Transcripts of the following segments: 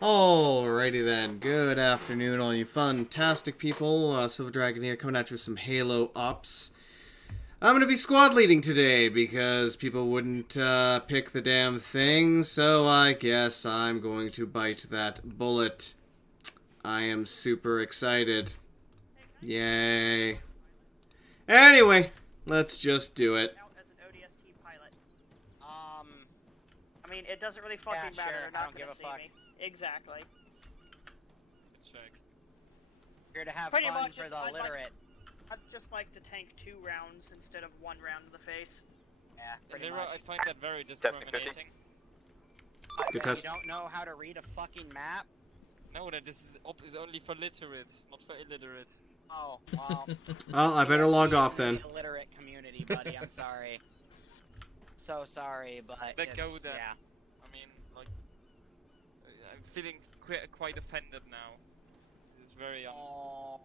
Alrighty then, good afternoon all you fantastic people, Silver Dragon here coming at you with some Halo ups. I'm gonna be squad leading today because people wouldn't pick the damn thing, so I guess I'm going to bite that bullet. I am super excited. Yay. Anyway, let's just do it. As an ODST pilot. I mean, it doesn't really fucking matter. Sure, Not I don't give a see fuck. me. Exactly. Check. Here to have Pretty fun much, for the I'd illiterate. I'd just like to tank 2 rounds instead of 1 round in the face. Yeah, pretty Zero, I much. find that very discriminating. Good test. You don't know how to read a fucking map? No, that this is only for literate, not for illiterate. Oh, well. Well, I better log off then. The illiterate community, buddy. I'm sorry. So sorry, but Let it's, go then. yeah. I mean, like, I'm feeling quite offended now. This is very Oh.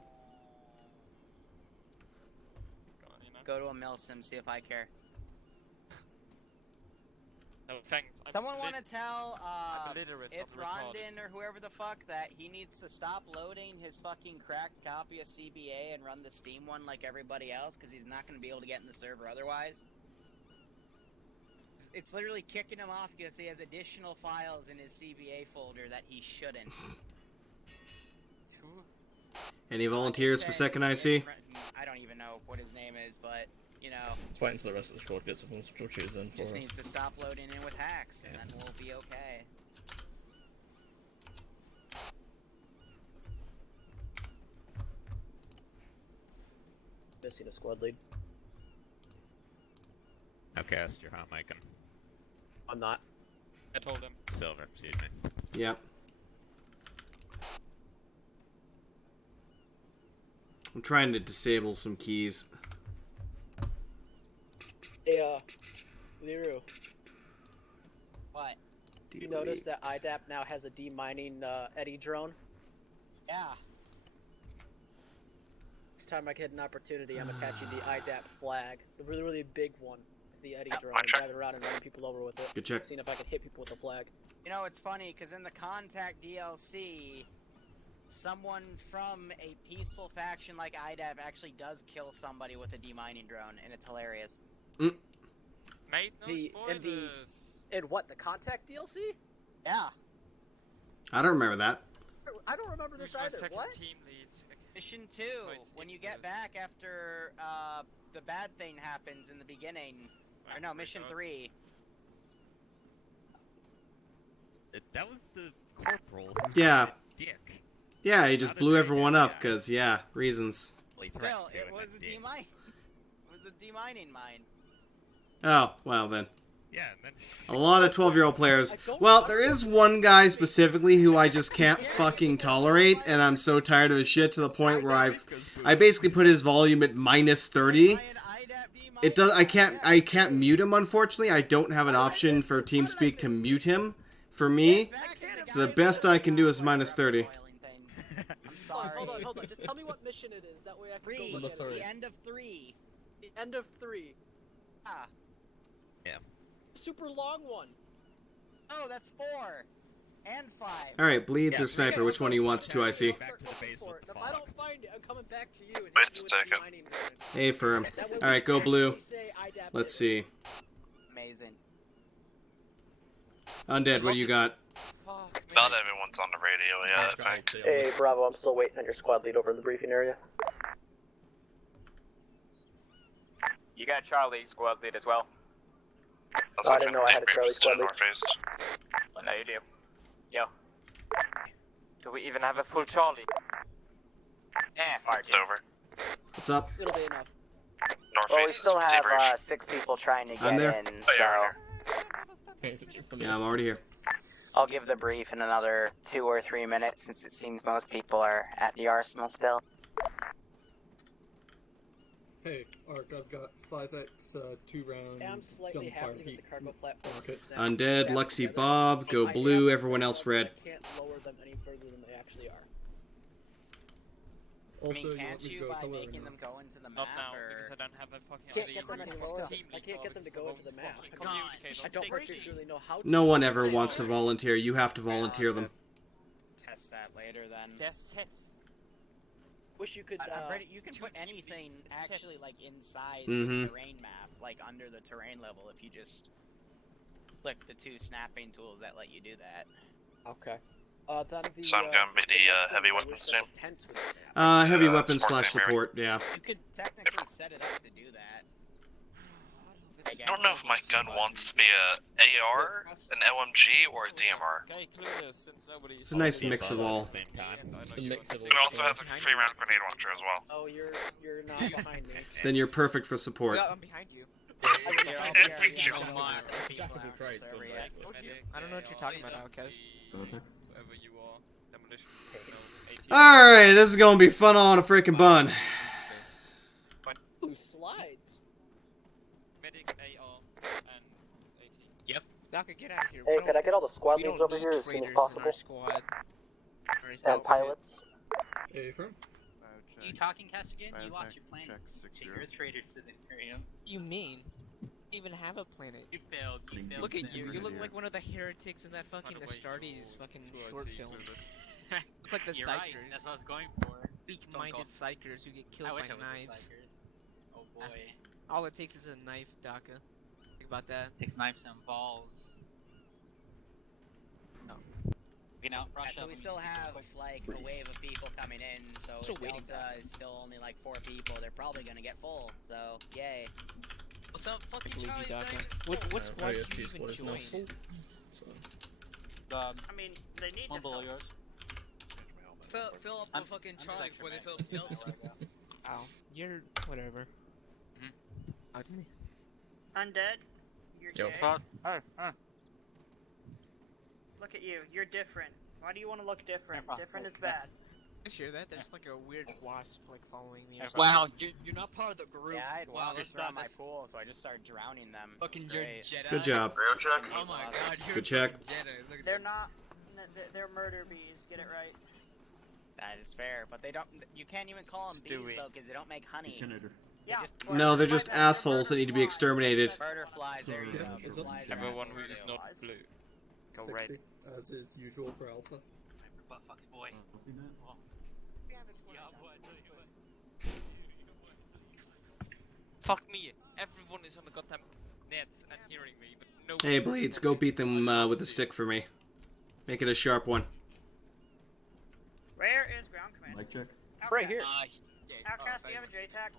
you know? Go to a milsim, see if I care. No, thanks. Someone want to tell I'm illiterate, if not retarded. Rondon or whoever the fuck that he needs to stop loading his fucking cracked copy of CBA and run the Steam one like everybody else because he's not going to be able to get in the server otherwise? It's literally kicking him off because he has additional files in his CBA folder that he shouldn't. Any volunteers for second IC? I don't even know what his name is, but, you know, Just wait until the rest of the squad gets up and we'll choose in he just for needs to stop loading in with hacks, and then we'll be okay. Missing a squad lead. Okay, that's your hot mic. I'm not. I told him. Silver, excuse me. Yep. I'm trying to disable some keys. Hey, Liru, What? you notice that IDAP now has a demining eddy drone? Yeah. Each time I get an opportunity, I'm attaching the IDAP flag, the really, really big one, to the eddy drone and driving around and running people over with it. Good check. Seeing if I can hit people with the flag. You know, it's funny, because in the Contact DLC, someone from a peaceful faction like IDAP actually does kill somebody with a demining drone, and it's hilarious. Mate, no The- and the- spoilers. And what, the Contact DLC? Yeah. I don't remember that. I don't remember Who's this my either. second What? team lead? Okay. Mission 2, So it's when you equals. get back after the bad thing happens in the beginning, or no, Oh my Mission God. 3. That was the corporal. Who's Yeah. a dick. Yeah, he just blew everyone up because, yeah, reasons. Well, he Still, threatened to, it and was then a did. demine. It was a demining mine. Oh, well then. Yeah, and then A lot of 12-year-old players. Well, there is one guy specifically who I just can't fucking tolerate, and I'm so tired of his shit to the point where I basically put his volume at -30. It does. I can't mute him, unfortunately. I don't have an option for TeamSpeak to mute him for me. So the best I can do is -30. I'm sorry. Hold on. Just tell me what mission it is. That way I can go 3. look at it. The end of 3. The end of 3. Ah. Super long one. Oh, that's 4. And 5. Alright, Bleeds Yeah, or Sniper, which one he wants to, I see. back to the base with the If I fog. don't find it, I'm coming back to you and Wait hit you a with the second. demining drone. Hey, Firm. That way we Alright, go can Blue. actually say IDAP Let's did it. see. Amazing. Undead, what do you got? Fuck me. Not everyone's on the radio yet, I think. Hey, Bravo, I'm still waiting on your squad lead over in the briefing area. You got Charlie squad lead as well. I didn't know I had a Charlie squad lead. Northeast. Well, now you do. Yo. Do we even have a full Charlie? It's over. What's up? It'll be enough. Northeast. Well, we still have Debrief. 6 people trying to I'm get there. in, Oh, yeah, so Yeah, I'm already here. I'll give the brief in another 2 or 3 minutes since it seems most people are at the arsenal still. Hey, Ark, I've got 5x 2-round I'm slightly dumbfire happy with the heat cargo platform. rockets. Undead, Luxy Bob, go Blue, everyone else red. I can't lower them any further than they actually are. Also, I mean, you can't want me to you go by color or making no? them go into the map, Not now, or... because I don't have a fucking Can't idea get them where to the lower them. team I leads can't are get them to because go I into the won't map. fucking I don't communicate on I don't 60. particularly know how to. No one ever wants to volunteer. You have to volunteer them. that later then. They're sets. Wish you could. You can two put TVs anything sets. actually like inside Mhm. the terrain map, like under the terrain level, if you just click the 2 snapping tools that let you do that. Okay. Then the. So I'm gonna be the next thing heavy I wish weapons that team. the tents would stay. Heavy weapon support slash team, Mary. support, yeah. You could technically set it up to do that. I don't know if my gun wants to be a AR, an LMG, or a DMR. Okay, clue this since nobody. It's a nice mix of all. At the same time. It's a mix of It also has a 3-round grenade launcher as well. Oh, you're not behind me. Then you're perfect for support. I'm behind you. You're all It's very true. young, people Jack of all out trades, server good yet. I don't know what you're talking about, Outcast. Whoever you are, demolition. No, 18. Alright, this is gonna be fun on a freaking bun. Ooh, slides. Medic, AR, and 18. Daka, get out of here. Hey, We can I don't- get all the squad we leads don't over need here as soon as traitors in possible? our squad. Or And outfit. pilots. Affirm. You talking, Castigan? You lost your planet. You're a traitor to the Imperium. You mean? Even have a planet. You failed. You failed. Look at them. you. You look like one of the heretics in that fucking By the way, Astartes you fucking two short IC film. clueless. Look like the You're right. psychers. That's what I was going for. Weak-minded psychers who get killed I wish by I was knives. the Psychers. Oh boy. All it takes is a knife, Daka. Think about that. Takes knives and balls. No. You know, Yeah, Russia. so we still have like a wave of people coming in, so Still if waiting, Delta is still only like 4 people, they're probably gonna get full, so yay. What's up, I fucking believe you, Charlie's Daka. saying? What squad yeah, did you T even squad is now join? full. So, I mean, they need One to below help. yours. Fill up I'm- the fucking I'm Charlie like before they for fill Matt. Delta. Ow. You're whatever. Mhm. Ugly. Undead, you're Yo. gay. Look at you, you're different. Why do you want to look different? Different is bad. Did you hear that? There's like a weird wasp like following me. or Wow, you're not part of the group. Yeah, I had wow, wasps around my pool, so I just started drowning them. Fucking It's you're great. Jedi. Good job. Real check. Oh my god, you're Good a check. fucking Jedi. Look at They're that. not. They're murder bees. Get it right. That is fair, but they don't. You can't even call them bees Stewie. though, because they don't make honey. Yeah. just- No, they're just assholes that need to be exterminated. Murder flies. There you Yeah, go. is it- Flies are Everyone who assholes is too. not blue. Go 60, red. as is usual for Alpha. Butt fucks, boy. Fuck me. Everyone is on the goddamn net and hearing me, but no. Hey, Blades, go beat them with a stick for me. Make it a sharp one. Where is ground command? Mic check. Right here. Outcast, do you have a JTAC?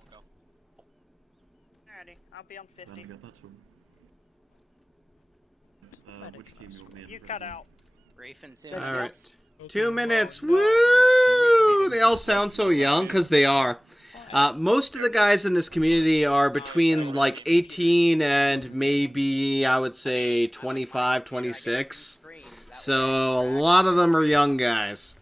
Alrighty, I'll be on 50. Which team you want me You cut out. Rafe and Tim. Alright. 2 minutes. Woo! They all sound so young, because they are. Most of the guys in this community are between like 18 and maybe, I would say, 25, 26. So a lot of them are young guys.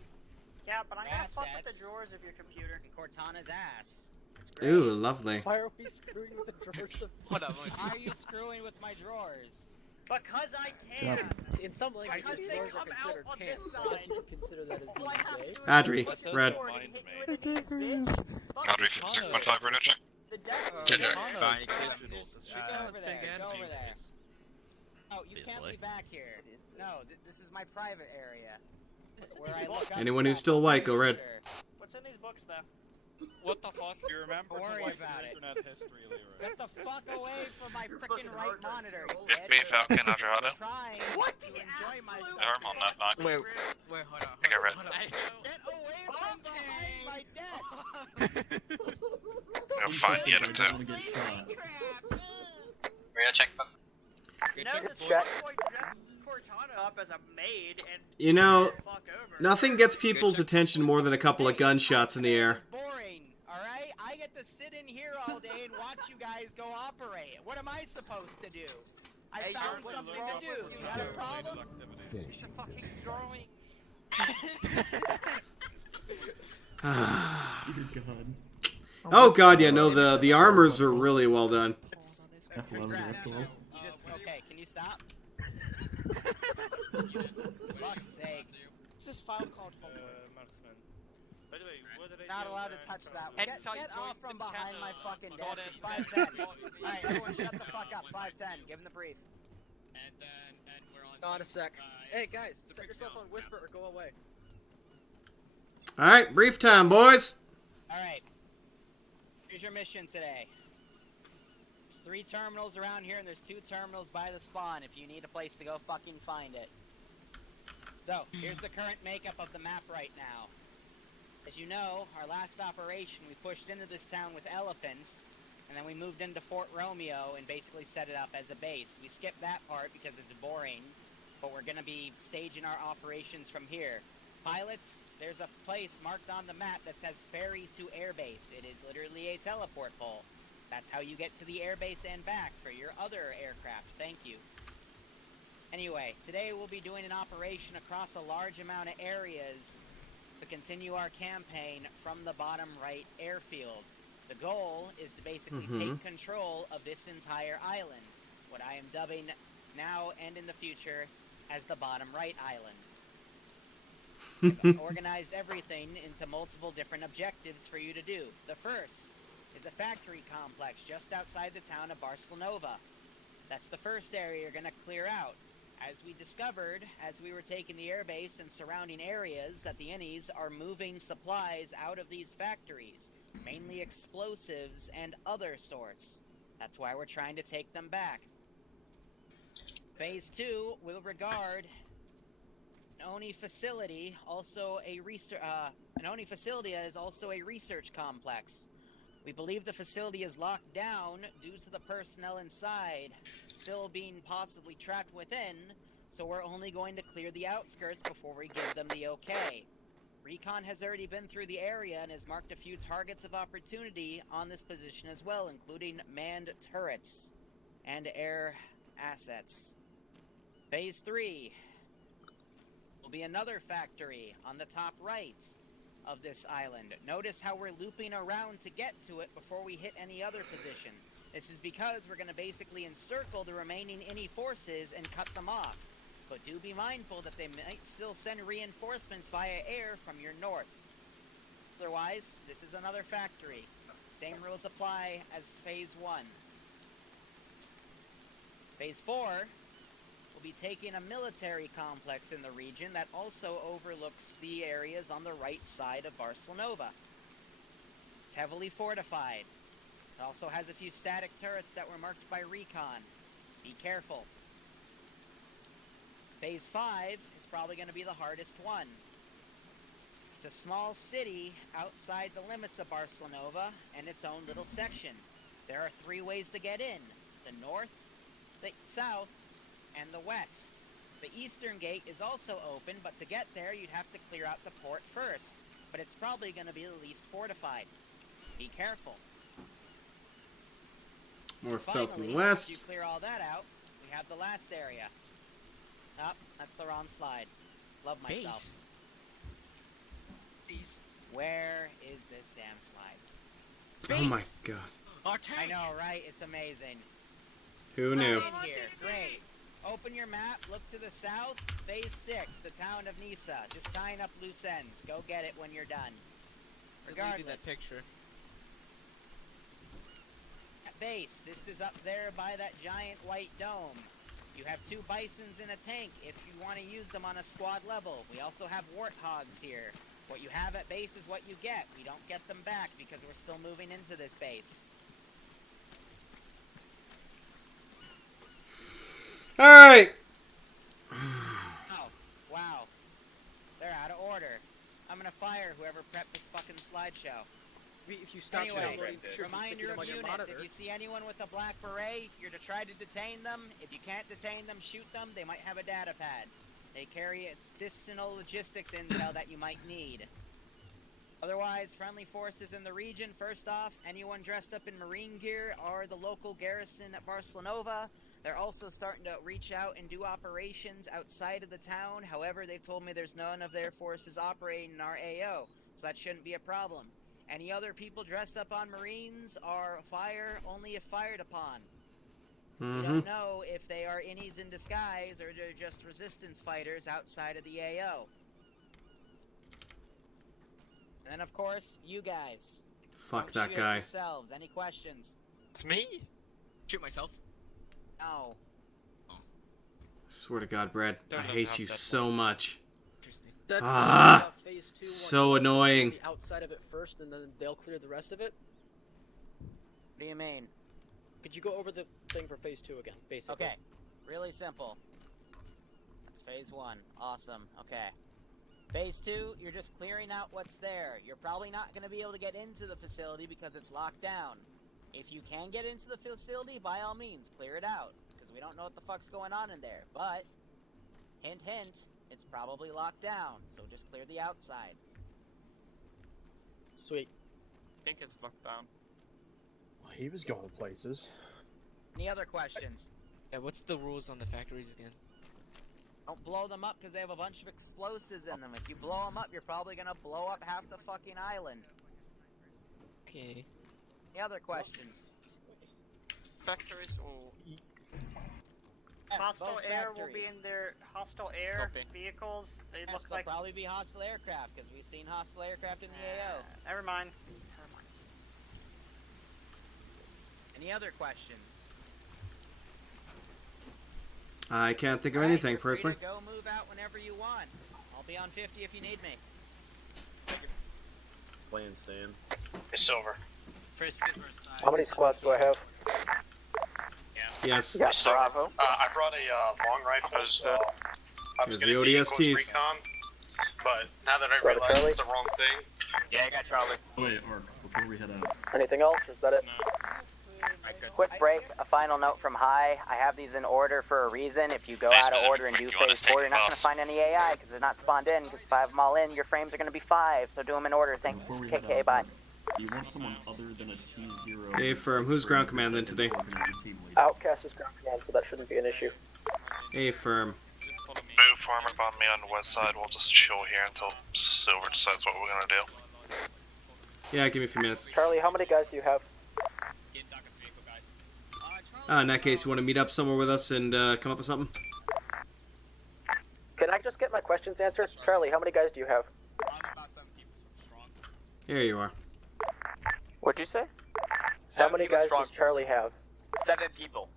Yeah, but I'm gonna fuck with Assets. the drawers of your computer. And Cortana's ass. It's great. Ooh, lovely. Why are we screwing with the drawers of... What up, Why are you screwing with my drawers? Because I can. In some languages, Because they drawers are come out considered on pants, this so I guess side. you could consider that as Do I have being to gay. Adri, resort to red. sword and hit you in the knees, bitch? Fuck Audrey you. 56.5 radio check. The death Check. Fine, Just go over there. Go over there. Oh, you can't be back here. No, this is my private area. Where I look up Anyone who's stuff still on white, my go red. computer. What's in these books, though? What the fuck? You remember Don't worry to like about your it. internet history, Leroy. Get the fuck away from my freaking right monitor. you It's me, bitch. Falcon, how's your I'm auto? trying What to the enjoy myself. Arm on that knock. Wait, hold on. I got red. Hold on. Get away from behind my desk. Go find the other two. Radio check. Good No, check. this boy dressed Cortana up as a maid and You know, fuck over. nothing gets people's attention more than a couple of gunshots in the air. It's boring, alright? I get to sit in here all day and watch you guys go operate. What am I supposed to do? I Hey, found you're something supposed to do. to You got a problem? It's a fucking drawing. Oh god, yeah, no, the armors are really well done. Congrats. You just, okay, can you stop? Fuck's sake. What's this file called? Marksman. By the way, what did I Not do allowed to when touch I that. traveled? Get, Hentai get off from joint behind my channel. fucking God, desk. It's that's 510. bad. Alright, everyone shut the fuck up. 510. Give him the brief. And we're on. Not a sec. Hey guys, The set big yourself zone. on whisper or go away. Alright, brief time, boys. Alright. Here's your mission today. There's 3 terminals around here, and there's 2 terminals by the spawn if you need a place to go fucking find it. So, here's the current makeup of the map right now. As you know, our last operation, we pushed into this town with elephants, and then we moved into Fort Romeo and basically set it up as a base. We skipped that part because it's boring, but we're going to be staging our operations from here. Pilots, there's a place marked on the map that says ferry to airbase. It is literally a teleport pole. That's how you get to the airbase and back for your other aircraft. Thank you. Anyway, today we'll be doing an operation across a large amount of areas to continue our campaign from the bottom right airfield. The goal is to basically take control of this entire island, what I am dubbing now and in the future as the bottom right island. I've organized everything into multiple different objectives for you to do. The first is a factory complex just outside the town of Barcelona. That's the first area you're going to clear out. As we discovered, as we were taking the airbase and surrounding areas, that the innies are moving supplies out of these factories, mainly explosives and other sorts. That's why we're trying to take them back. Phase 2 will regard an ONI facility, also a facility that is also a research complex. We believe the facility is locked down due to the personnel inside still being possibly trapped within, so we're only going to clear the outskirts before we give them the okay. Recon has already been through the area and has marked a few targets of opportunity on this position as well, including manned turrets and air assets. Phase 3 will be another factory on the top right of this island. Notice how we're looping around to get to it before we hit any other position. This is because we're going to basically encircle the remaining INI forces and cut them off. But do be mindful that they might still send reinforcements via air from your north. Otherwise, this is another factory. Same rules apply as Phase 1. Phase 4 will be taking a military complex in the region that also overlooks the areas on the right side of Barcelona. It's heavily fortified. It also has a few static turrets that were marked by Recon. Be careful. Phase 5 is probably going to be the hardest one. It's a small city outside the limits of Barcelona and its own little section. There are 3 ways to get in: the north, the south, and the west. The eastern gate is also open, but to get there you'd have to clear out the port first. But it's probably going to be the least fortified. Be careful. North, Finally, south, and west. Once you clear all that out, we have the last area. Oh, that's the wrong slide. Love myself. Base. Where is this damn slide? Oh my god. Our tank. I know, right? It's amazing. Who knew? In here. Great. Open your map, look to the south, Phase 6, the town of Nisa. Just tying up loose ends. Go get it when you're done. Regardless. That picture. At base, this is up there by that giant white dome. You have 2 bisons in a tank if you want to use them on a squad level. We also have warthogs here. What you have at base is what you get. We don't get them back because we're still moving into this base. Alright! Oh, wow. They're out of order. I'm gonna fire whoever prepped this fucking slideshow. If you stop Anyway, downloading pictures and reminder sticking them of on your units, monitor. if you see anyone with a black beret, you're to try to detain them. If you can't detain them, shoot them. They might have a data pad. They carry additional logistics intel that you might need. Otherwise, friendly forces in the region. First off, anyone dressed up in marine gear are the local garrison at Barcelona. They're also starting to reach out and do operations outside of the town. However, they've told me there's none of their forces operating in our AO, so that shouldn't be a problem. Any other people dressed up on Marines are fire only if fired upon. So we don't know if they are innies in disguise or they're just resistance fighters outside of the AO. And then, of course, you guys. Fuck Don't that shoot at guy. yourselves. Any questions? It's me? Shoot myself. No. Swear to God, Brad, I Don't hate have you that so much. Interesting. That's Ah! Phase phase 2. So annoying. The outside of it first, and then they'll clear the rest of it. What do you mean? Could you go over the thing for phase 2 again, basically? Okay, really simple. That's phase 1. Awesome. Okay. Phase 2, you're just clearing out what's there. You're probably not going to be able to get into the facility because it's locked down. If you can get into the facility, by all means, clear it out. Because we don't know what the fuck's going on in there. But, hint hint, it's probably locked down. So just clear the outside. Sweet. I think it's locked down. Well, he was going places. Any other questions? Yeah, what's the rules on the factories again? Don't blow them up because they have a bunch of explosives in them. If you blow them up, you're probably going to blow up half the fucking island. Okay. Any other questions? Factories or... Yes, Hostile both air will be factories. in their hostile air Copy. vehicles. They Yes, look they'll like. probably be hostile aircraft because we've seen hostile aircraft in the AO. Never mind. Any other questions? I can't think of Alright, anything you're free personally. to go move out whenever you want. I'll be on 50 if you need me. Playing sand. It's Silver. How many squads do I have? Yes. Yes, Bravo. I brought a long rifle as well. I was Here's gonna the be ODSTs. close recon, but now that I Brother realize Charlie? it's the wrong thing. Yeah, I got Charlie. Wait, Ark, before we head out. Anything else, or is that it? Quick break, a final note from High. I have these in order for a reason. If you go Thanks, out of man. order and do You want phase us to 4, take you're not the going to bus? find any AI because they're not spawned in. Because if I have them all in, your frames are going to be 5. So do them in order. Thanks. Before we head KK, out, bye. do you want someone other than a T0? Hey, firm, who's ground command then today? Outcast is ground command, so that shouldn't be an issue. A firm. Just follow me. Move farm up on me on the west side. We'll just chill here until Silver decides what we're gonna do. Yeah, give me a few minutes. Charlie, how many guys do you have? In that case, you want to meet up somewhere with us and come up with something? Can I just get my questions answered? Charlie, how many guys do you have? Here you are. What'd you say? How many guys does Charlie have? 7 people.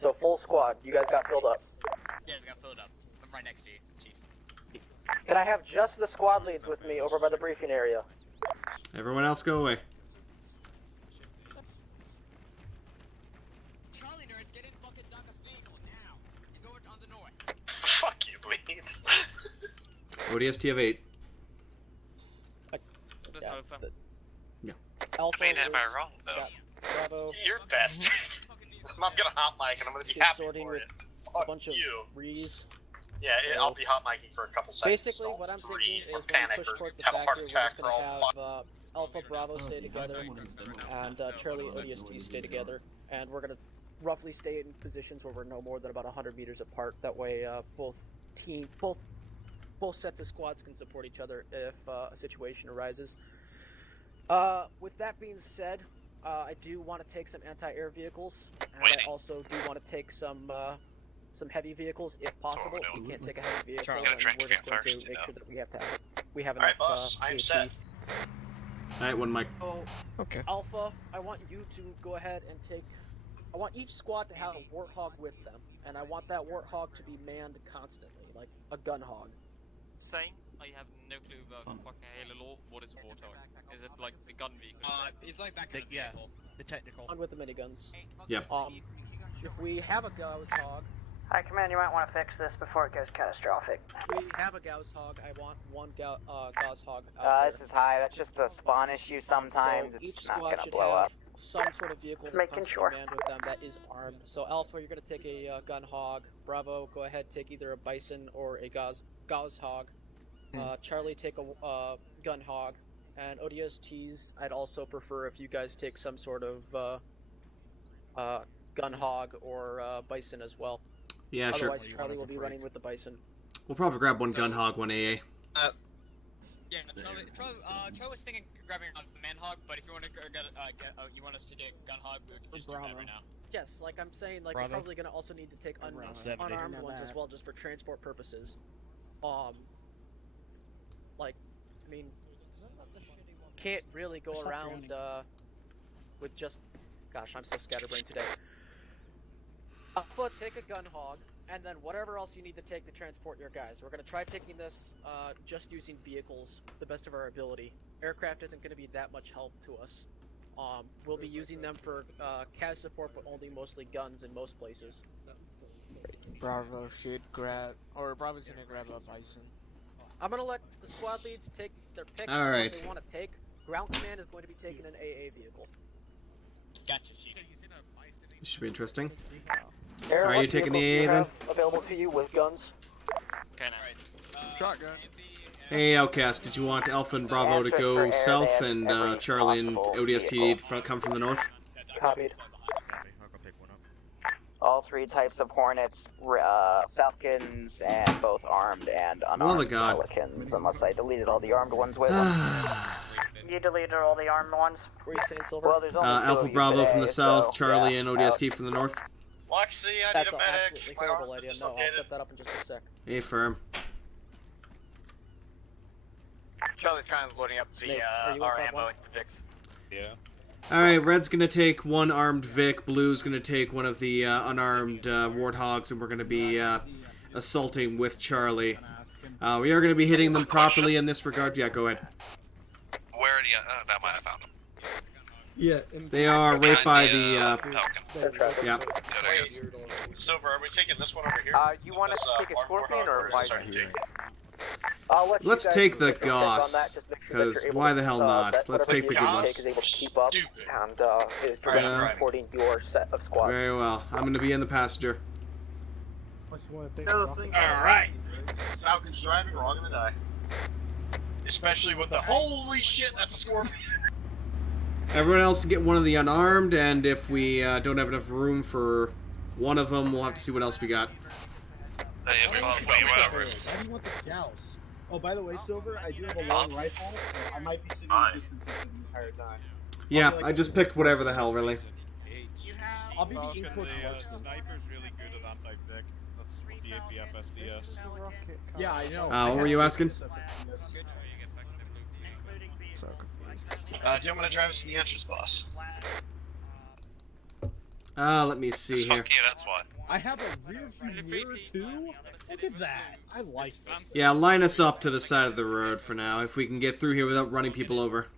So full squad, you guys got filled up. Yeah, we got filled up. I'm right next to you, Chief. Can I have just the squad leads with me over by the briefing area? Everyone else go away. Charlie nerds, get in fucking Dunca's vehicle now. He's over on the north. Fuck you, Leeds. ODST of 8. That's Alpha. Alpha, I mean, am I Wolf, wrong though? got Bravo, You're best. I'm gonna hot mic and I'm gonna be Still happy sorting for with it. a Fuck bunch of you. Rees. Yeah, I'll be hot micing for a couple seconds. Basically, Don't what I'm thinking breathe is or when we panic push or towards the have a heart factory, we're attack just or gonna all have Alpha Bravo stay together, and Charlie ODST stay together, and we're gonna roughly stay in positions where we're no more than about 100 meters apart. That way, both sets of squads can support each other if a situation arises. With that being said, I do want to take some anti-air vehicles, and I also do want to take some heavy vehicles if possible. If we can't take a heavy vehicle, Charlie, then get a drink we're just going again to first, make you sure that we have Alright, enough. boss, I'm AT. set. Alright, one mic. So, Okay. Alpha, I want you to go ahead and take. I want each squad to have a warthog with them, and I want that warthog to be manned constantly, like a gun hog. Same. I have no clue about fucking Halo law. What is a warthog? Is it like the gun vehicle? It's like back in the vehicle. The technical. On with the miniguns. Yep. If we have a Gauss hog, Hi, Command, you might want to fix this before it goes catastrophic. if we have a Gauss hog, I want one Gauss hog. This is High. That's just a spawn issue sometimes. So each It's not squad gonna should blow have up. some sort of vehicle that's Making constantly sure. manned with them that is armed. So Alpha, you're gonna take a gun hog. Bravo, go ahead, take either a bison or a Gauss hog. Charlie, take a gun hog. And ODSTs, I'd also prefer if you guys take some sort of gun hog or bison as well. Yeah, sure. Otherwise, Charlie will be running with the bison. We'll probably grab one gun hog, one AA. Yeah, Charlie was thinking grabbing a man hog, but if you want to you want us to get gun hog, we can just do that right now. Yes, like I'm saying, like Bravo. we're probably gonna also need to take Around 70. unarmed ones as well, just for transport purposes. Like, I mean, can't really go around with just. Gosh, I'm so scatterbrained today. Alpha, take a gun hog. And then whatever else you need to take to transport your guys. We're gonna try taking this just using vehicles to the best of our ability. Aircraft isn't gonna be that much help to us. We'll be using them for CAS support, but only mostly guns in most places. Bravo should grab, or Bravo's gonna grab a bison. I'm gonna let the squad leads take their picks All of right. what they want to take. Ground command is going to be taking an AA vehicle. Gotcha, Chief. This should be interesting. Aaron, Are what you taking the vehicles do AA you then? have available to you with guns? Okay, now. Shotgun. Hey, Outcast, did you want Alpha and Bravo to go south and Charlie and ODST come from the north? Copied. I'll go pick one up. All three types of Hornets, Falcons, and both armed and Love unarmed of God. Pelicans, unless I deleted all the armed ones with them. Alpha You deleted all the armed ones? What are you saying, Silver? Well, there's only two of you Bravo today, from the south, so, Charlie yeah, and ODST from the north. Lexi, I That's need an a medic. absolutely My horrible arms idea. are No, I'll dislocated. set that up in just a sec. Hey, firm. Charlie's kind of loading up Snake, are you our in ammo one? fix. Yeah. Alright, Red's gonna take one armed Vic, Blue's gonna take one of the unarmed Warthogs, and we're gonna be assaulting with Charlie. We are gonna be hitting them properly in this regard. Yeah, go ahead. Where do you? That might have found them. Yeah, and They are right by the, Pelican. yeah. Good, I guess. Silver, are we taking this one over here? You want us to take a Scorpion or a Bison? Let's take the Goss, because why the hell not? Let's take the good one. Is able to keep up Stupid. and is directly Yeah. supporting your set of squads. Very well. I'm gonna be in the passenger. Alright. Falcon's driving, we're all gonna die. Especially with the holy shit, that's a Scorpion. Everyone else can get one of the unarmed, and if we don't have enough room for one of them, we'll have to see what else we got. Whatever. Why do you want the Gauss? Oh, by the way, Silver, I do have a long rifle, so I might be sitting distances the entire time. Yeah, I just picked whatever the hell, really. I'll be the Falcon, input the marksman. sniper's really good at anti-dick. That's what the APF SDS. Yeah, I know. What were you asking? Do you want to drive us to the entrance, boss? Let me see here. Fuck you, that's why. I have a rear view mirror too? Look at that. I like this. Yeah, line us up to the side of the road for now, if we can get through here without running people over.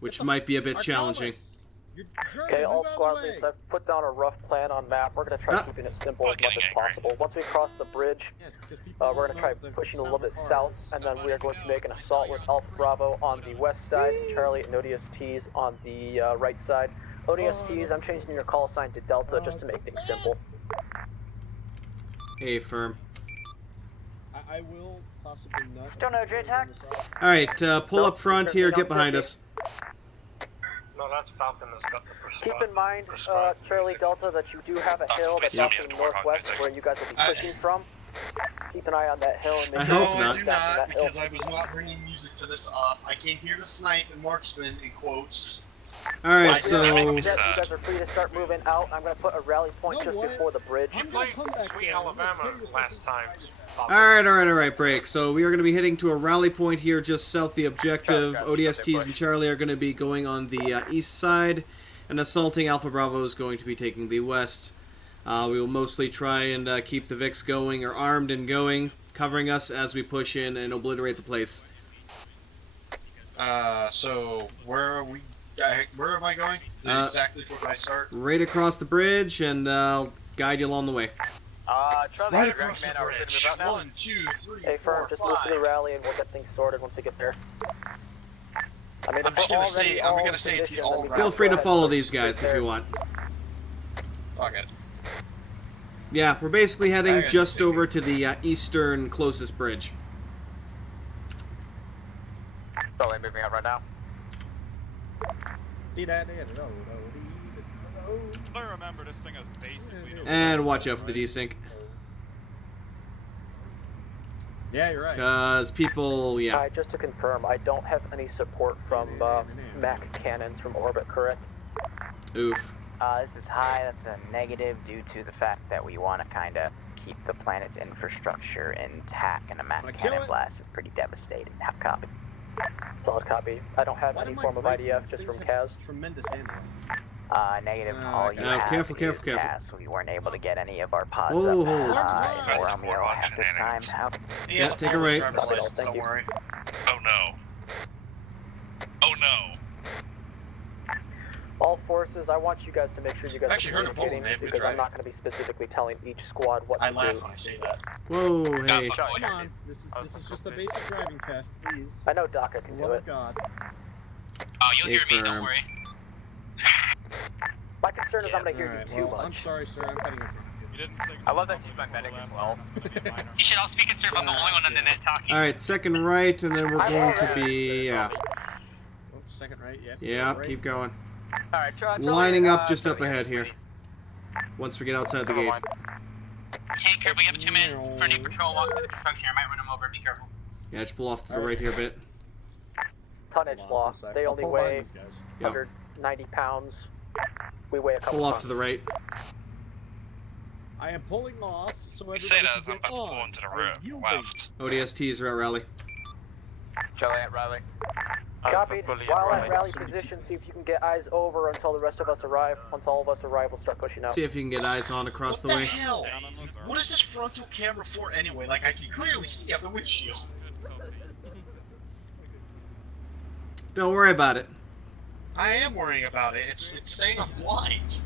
Which might be a bit challenging. Okay, all squad leads, I've put down a rough plan on map. We're gonna try keeping it simple as much as possible. Once we cross the bridge, we're gonna try pushing a little bit south, and then we are going to make an assault with Alpha Bravo on the west side, Charlie and ODSTs on the right side. ODSTs, I'm changing your call sign to Delta just to make things simple. Hey, firm. I will possibly not. Don't know, J-Tac? Alright, pull up front here, get behind us. No, that's Falcon that's got the first Keep in mind, Charlie Delta, that you do have a hill that's off to the northwest where you guys will be pushing from. Keep an eye on that hill and make I sure hope you not. I do stop from not, that hill. because I was not bringing music to this up. I came here to snipe and marksman in quotes. Alright, so... You guys are free to start moving out. I'm going to put a rally point just before the bridge. I'm gonna come back Sweet there. Alabama last time. Alright, break. So we are going to be heading to a rally point here just south the objective. ODSTs and Charlie are going to be going on the east side, and assaulting Alpha Bravo is going to be taking the west. We will mostly try and keep the Vics going, or armed and going, covering us as we push in and obliterate the place. So where are we? Where am I going? Exactly where I start. Right across the bridge, and I'll guide you along the way. Charlie, Right ground across the command, are we good to bridge. move out now? 1, 2, 3, Hey, firm, 4, just move to the 5. rally and we'll get things sorted once we get there. I mean, I'm if just we're gonna already say- all I'm gonna in say it's the position, all then we right. Feel can free go to ahead follow and these guys if prepare. you want. Fuck it. Yeah, we're basically heading Okay. just over to the eastern closest bridge. Charlie, moving out right now. I remember this thing is basically And watch out for the desync. Yeah, you're right. Because people, yeah. Hi, just to confirm, I don't have any support from Mac cannons from orbit, correct? Oof. This is high. That's a negative due to the fact that we want to kind of keep the planet's infrastructure intact, and a mass cannon blast is pretty devastating. How copy? Solid copy. I don't have Why any do my form of rifles IDF, just things from have Kaz. Tremendous ammo. Negative. All you have careful. pass. We weren't able to get any of our pods Oh, up in Romeo at this time. Yeah, take a right. Don't worry. Oh no. Oh no. All forces, I want you guys to make sure you guys Actually are heard a communicating bullet, man. because Good I'm not going to be specifically telling each squad what I to laugh do. when I say that. Whoa, hey. Come on, this is just a basic driving test, please. I know DACA can do Love it. of God. Oh, you'll hear me, firm. don't worry. My concern is I'm going to hear Alright, you too well, much. I'm sorry, sir. I'm cutting it. I love that she's my medic as well. You should all speak concerned. I'm the only one on the net talking. Alright, second right, and then we're going to be, yeah. Oh, second right, yeah. Yeah, right. keep going. Alright, Lining up just up ahead here. Once we get outside the gate. Take care, we have 2 men for new patrol walk to the construction. I might run them over, be careful. Yeah, just pull off to the right here a bit. Tonnage Hold on law. for a sec. They I'll only pull weigh behind these guys. Yep. 190 pounds. We weigh a couple Pull off tons. to the right. I am pulling off so You everybody say that can as I'm get about to pull on. into the Are you left. ODSTs are at rally. Charlie at rally. Copied. While at rally position, see if you can get eyes over until the rest of us arrive. Once all of us arrive, we'll start pushing out. See if you can get eyes on across the What the way. hell? What is this frontal camera for anyway? Like, I can clearly see out the windshield. Don't worry about it. I am worrying about it. It's saying I'm blind.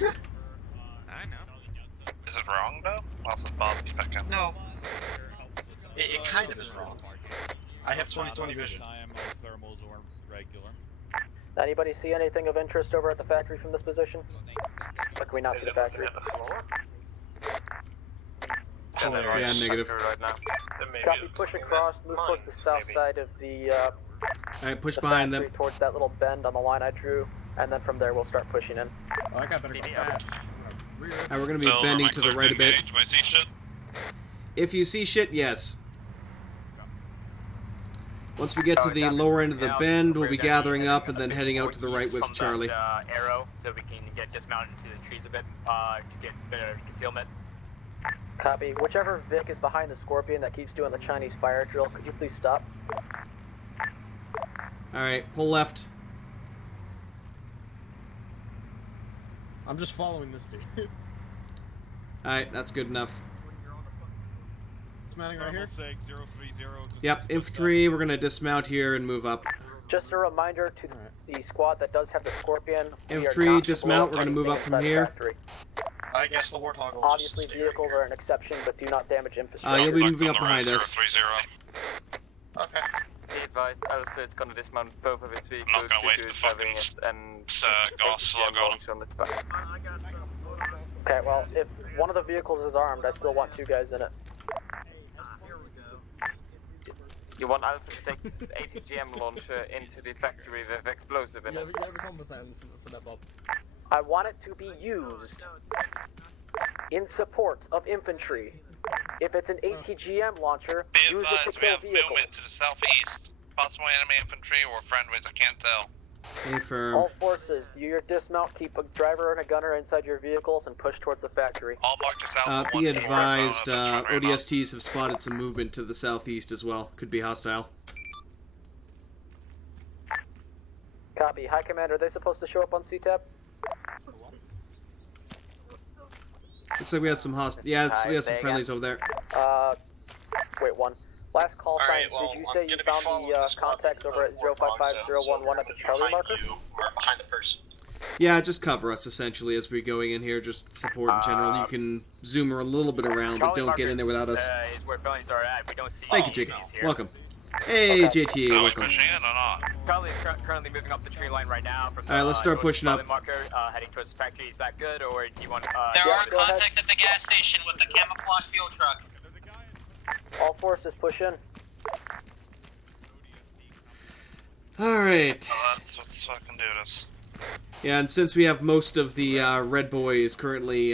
I know. Is it wrong though? Also, Bob, be back up. No. It kind of is wrong. I have 20/20 vision. Thermals or regular. Anybody see anything of interest over at the factory from this position? Or can we not see the factory? Yeah, negative. Copy, push across, move towards the south side of the Alright, push the behind them. factory towards that little bend on the line I drew, and then from there we'll start pushing in. Oh, I got better go fast. Alright, we're gonna be bending to the right a bit. Do I see shit? If you see shit, yes. Once we get to the lower end of the bend, we'll be gathering up and then heading out to the right with Charlie. Arrow, so we can get dismounted into the trees a bit to get better concealment. Copy. Whichever Vic is behind the Scorpion that keeps doing the Chinese fire drill, could you please stop? Alright, pull left. I'm just following this dude. Alright, that's good enough. Dismounting right here? Yep, infantry, we're gonna dismount here and move up. Just a reminder to the squad that does have the Scorpion. we are Infantry, not dismount, we're below gonna move up anything from inside the here. factory. I guess the Warthog will Obviously, just stay vehicles right are an exception, but do not damage infrastructure. You'll be moving up behind us. Okay. Be advised, Alistair is going to dismount both of its vehicles. I'm not gonna waste the fucking gas slug on. Okay, well, if one of the vehicles is armed, I still want 2 guys in it. You want Alpha to take the ATGM launcher into the factory with explosive in it? I want it to be used in support of infantry. If it's an ATGM launcher, Be use it to advised, we kill have vehicles. movement to the southeast. Possible enemy infantry or friendlies, I can't tell. Hey, firm. All forces, do your dismount, keep a driver and a gunner inside your vehicles, and push towards the factory. All marked as Alpha Be 1 advised, ODSTs have spotted some movement to the southeast as well. Could be hostile. Copy. High Command, are they supposed to show up on CTAP? Looks like we have some we have some friendlies over there. Wait, one. Last call sign, well, did you I'm say you gonna be found following the this one contacts with over the at Warthog 055011 at the Charlie behind marker? you or behind the person. Yeah, just cover us essentially as we're going in here. Just support in general. You can zoom a little bit around, but don't get in there without us. Is where felonies are at. We don't see Thank you, Jake. Welcome. Hey, JTA, welcome. pushing in or not? Charlie is currently moving up the tree line right now. From Alright, let's start pushing up. Marker, heading towards the factory. Is that good, or do you want? There are contacts at the gas station with the camouflage fuel truck. All forces, push in. Alright. Oh, that's what's fucking doing us. Yeah, and since we have most of the red boys currently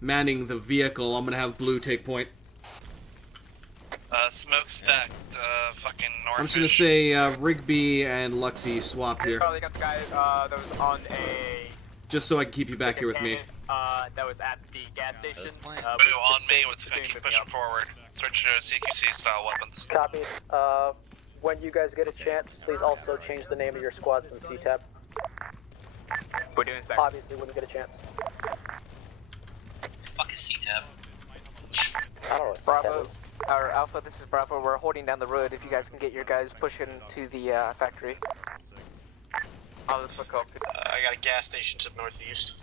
manning the vehicle, I'm gonna have blue take point. Smokestack, fucking north. I'm just gonna say Rigby and Luxy swap here, Charlie got the guy that was on a. just so I can keep you back here with me. That was at the gas station. Blue on me. Let's keep pushing forward. Switch to CQC style weapons. Copy. When you guys get a chance, please also change the name of your squads in CTAP. We're doing that. Obviously, wouldn't get a chance. Fuck is C-Tab? I don't know. Bravo, or Alpha, this is Bravo. We're holding down the road. If you guys can get your guys pushing to the factory. Alpha copy. I got a gas station to the northeast.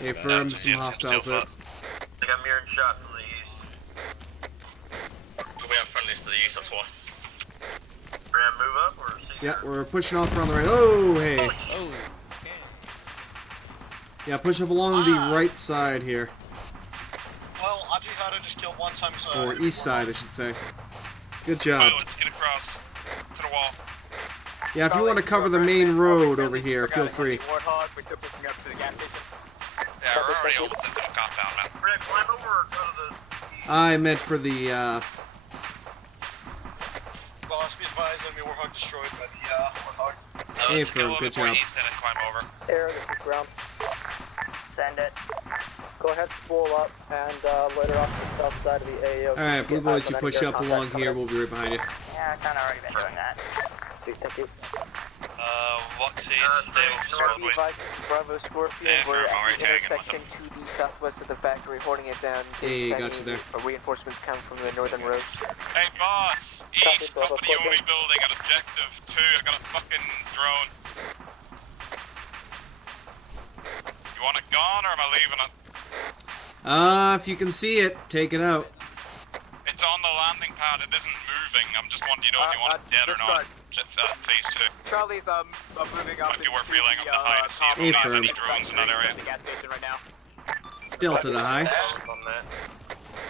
Hey, firm, some hostiles there. I got mirrored shot from the east. We have friendlies to the east, that's why. We're gonna move up or see? Yeah, we're pushing off around the right. Oh, hey. Oh, Yeah, push up along the right side here. Well, I just had to just kill one time. Or east side, I should say. Good job. Let's get across to the wall. Yeah, if you want to cover the main road over here, feel free. Warthog, we're still pushing up to the gas station. Yeah, we're already almost at the compound, man. We're gonna climb over or go to the... I meant for the, Boss, be advised, enemy Warthog destroyed by the, Warthog. Hey, firm, good job. Climb over. Air, this is ground. Send it. Go ahead, spool up, and later off to the south side of the AO. Alright, Blue Boys, you push up along here, we'll be right behind you. Yeah, I've kind of already been doing that. Sweet, thank you. Bravo Scorpion, we're at the intersection to the southwest of the factory, holding it down. Hey, got you there. Reinforcements come from the northern road. Hey, boss! East, top of the only building at objective 2. I got a fucking drone. You want it gone or am I leaving it? If you can see it, take it out. It's on the landing pad, it isn't moving. I'm just wanting you to know if you want it dead or not. Phase 2. Charlie's moving up. If you were feeling up the high to see if Hey, there's firm. any drones in that area. The gas station right now. Delta to high.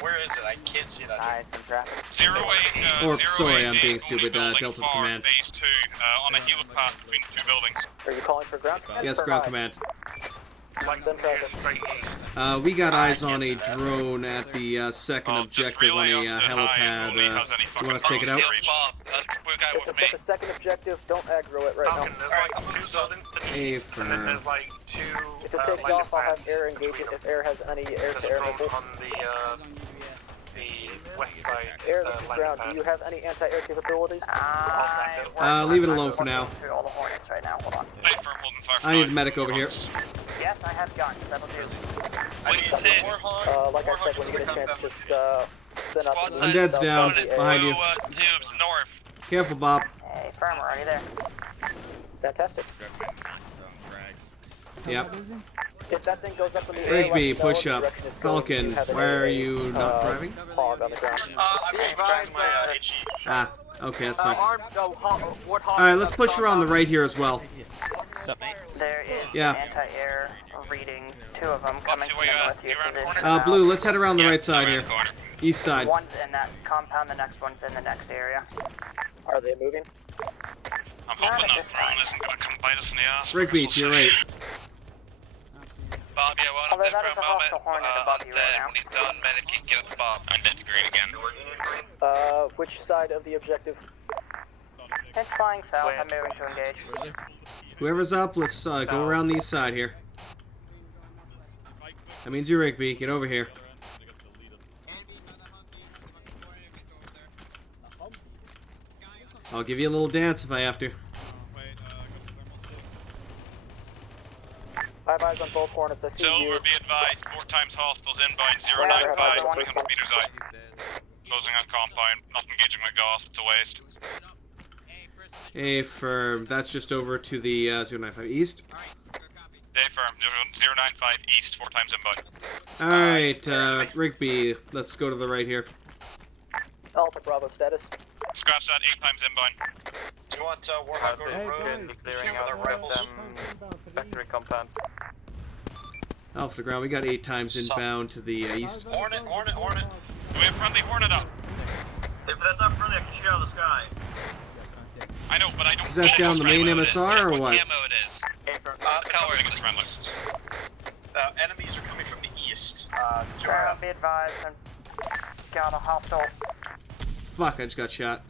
Where is it? I can't see that. Nice, some traffic. 08, Or, sorry, I'm being stupid, Delta to command. Phase 2, on a helipad between the two buildings. Are you calling for ground command? Yes, or ground high? command. Send traffic. We got eyes on a drone at the second objective on a helipad. You want us to take it out? If it's the second objective, don't aggro it right now. Hey, firm. If it takes off, I'll have air engage it if air has any air-to-air missiles. On the west side. Air, this is ground. Do you have any anti-air capabilities? Leave it alone for now. Through all the Hornets right now. Hold on. I need a medic over here. Yes, I have guns. That'll do. What do you say? Like I said, when you get a chance, just send out the Undead's down, behind you. Tubes north. Careful, Bob. Hey, firm, we're already there. Fantastic. Yep. If that thing goes up in the air, Rigby, let me know push in the up. direction it's going. Falcon, You have why are you not driving? Hog on the ground. I'm going back to my HE. Ah, okay, that's fine. Warthog. Alright, let's push around the right here as well. There is Yeah. anti-air reading. 2 of them coming from the northeast position. Blue, let's head around the right side here. East side. One's in that compound, the next one's in the next area. Are they moving? I'm hoping that drone isn't going to come bite us in the ass. Rigby, to your right. Bob, yeah, well, Although this that for is a a moment. hostile Hornet above you right now. When he's done, medic, get at the Bob. I'm dead green again. Which side of the objective? It's flying south. I'm moving to engage. Whoever's up, let's go around the east side here. That means you're Rigby. Get over here. I'll give you a little dance if I have to. I have eyes on both Hornets. I see you. Silver, be advised, 4 times hostiles inbound, 095, 300 meters out. Closing on compound, not engaging with gas, it's a waste. Hey, firm. That's just over to the 095 east. Day firm, 095 east, 4 times inbound. Alright, Rigby, let's go to the right here. Alpha Bravo status. Scratch that, 8 times inbound. Do you want Warhawk over the road? Clearing out the rebels. Factory compound. Alpha to ground, we got 8 times inbound to the east. Hornet. Do we have friendly Hornet up? If that's not friendly, I can shoot out of the sky. I know, but I don't Is that down the main MSR or what? What camo it is? The color is friendly. Enemies are coming from the east. Ground, be advised. And got a hostile. Fuck, I just got shot.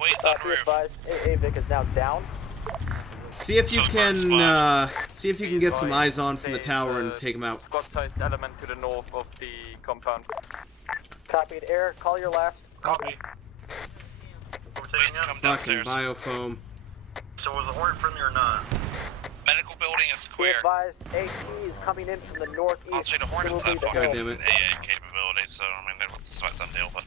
Wait, on Be roof. advised, AVIC is now down. See if you can, get some eyes on from the tower and take them out. Squad-sized element to the north of the compound. Copied. Air, call your last. Copy. Fucking biofoam. So was the Hornet friendly or not? Medical circle building is Be clear. advised, AT is coming in from the northeast. Honestly, the Hornets It will have be the God hill. damn it. AA capability, so I mean, what's the sweat that deal, but.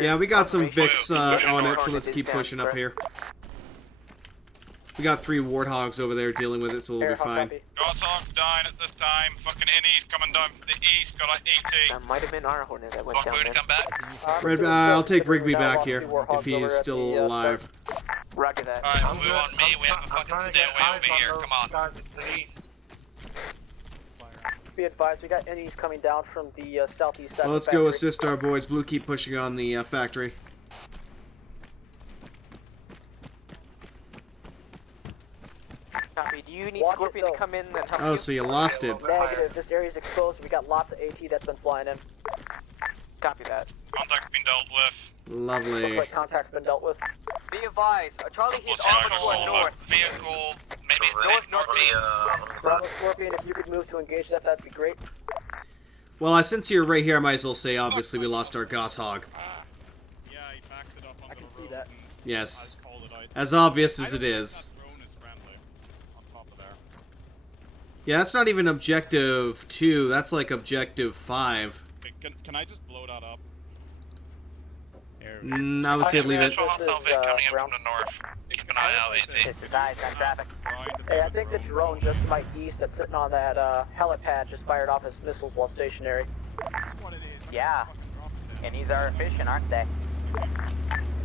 Yeah, we got some Vicks on it, so let's keep pushing up here. We got 3 Warthogs over there dealing with it, so we'll be fine. Goshawk's dying at this time. Fucking Innies coming down from the east. Got like 80. That might have been our Hornet that went down there. Come back. Red, I'll take Rigby back here if he's still alive. Roger that. Alright, move on me. We have to fucking stay away over here. Come on. Be advised, we got Ennies coming down from the southeast side. Well, let's go assist our boys. Blue, keep pushing on the factory. Copy. Do you need Scorpion to come in and help Oh, you? so you lost it. Negative. This area's exposed. We got lots of AT that's been flying in. Copy that. Contact's been dealt with. Looks Lovely. like contact's been dealt with. Be advised, Charlie, he's Arma armored to our north. Vehicle, maybe Northeast. Bravo Scorpion, if you could move to engage that'd be great. Well, since you're right here, I might as well say, obviously, we lost our Goshawk. Yeah, he backed it up onto I can the see road that. and Yes. called it out. As obvious as it is. That drone is friendly on top of there. Yeah, that's not even objective 2. That's like objective 5. Okay, can I just blow that up? I would say leave it. Coming in from the north. Keep an eye out, AT. This is eyes on traffic. Hey, I think the drone just to my east that's sitting on that helipad just fired off his missiles while stationary. Yeah. And these are efficient, aren't they?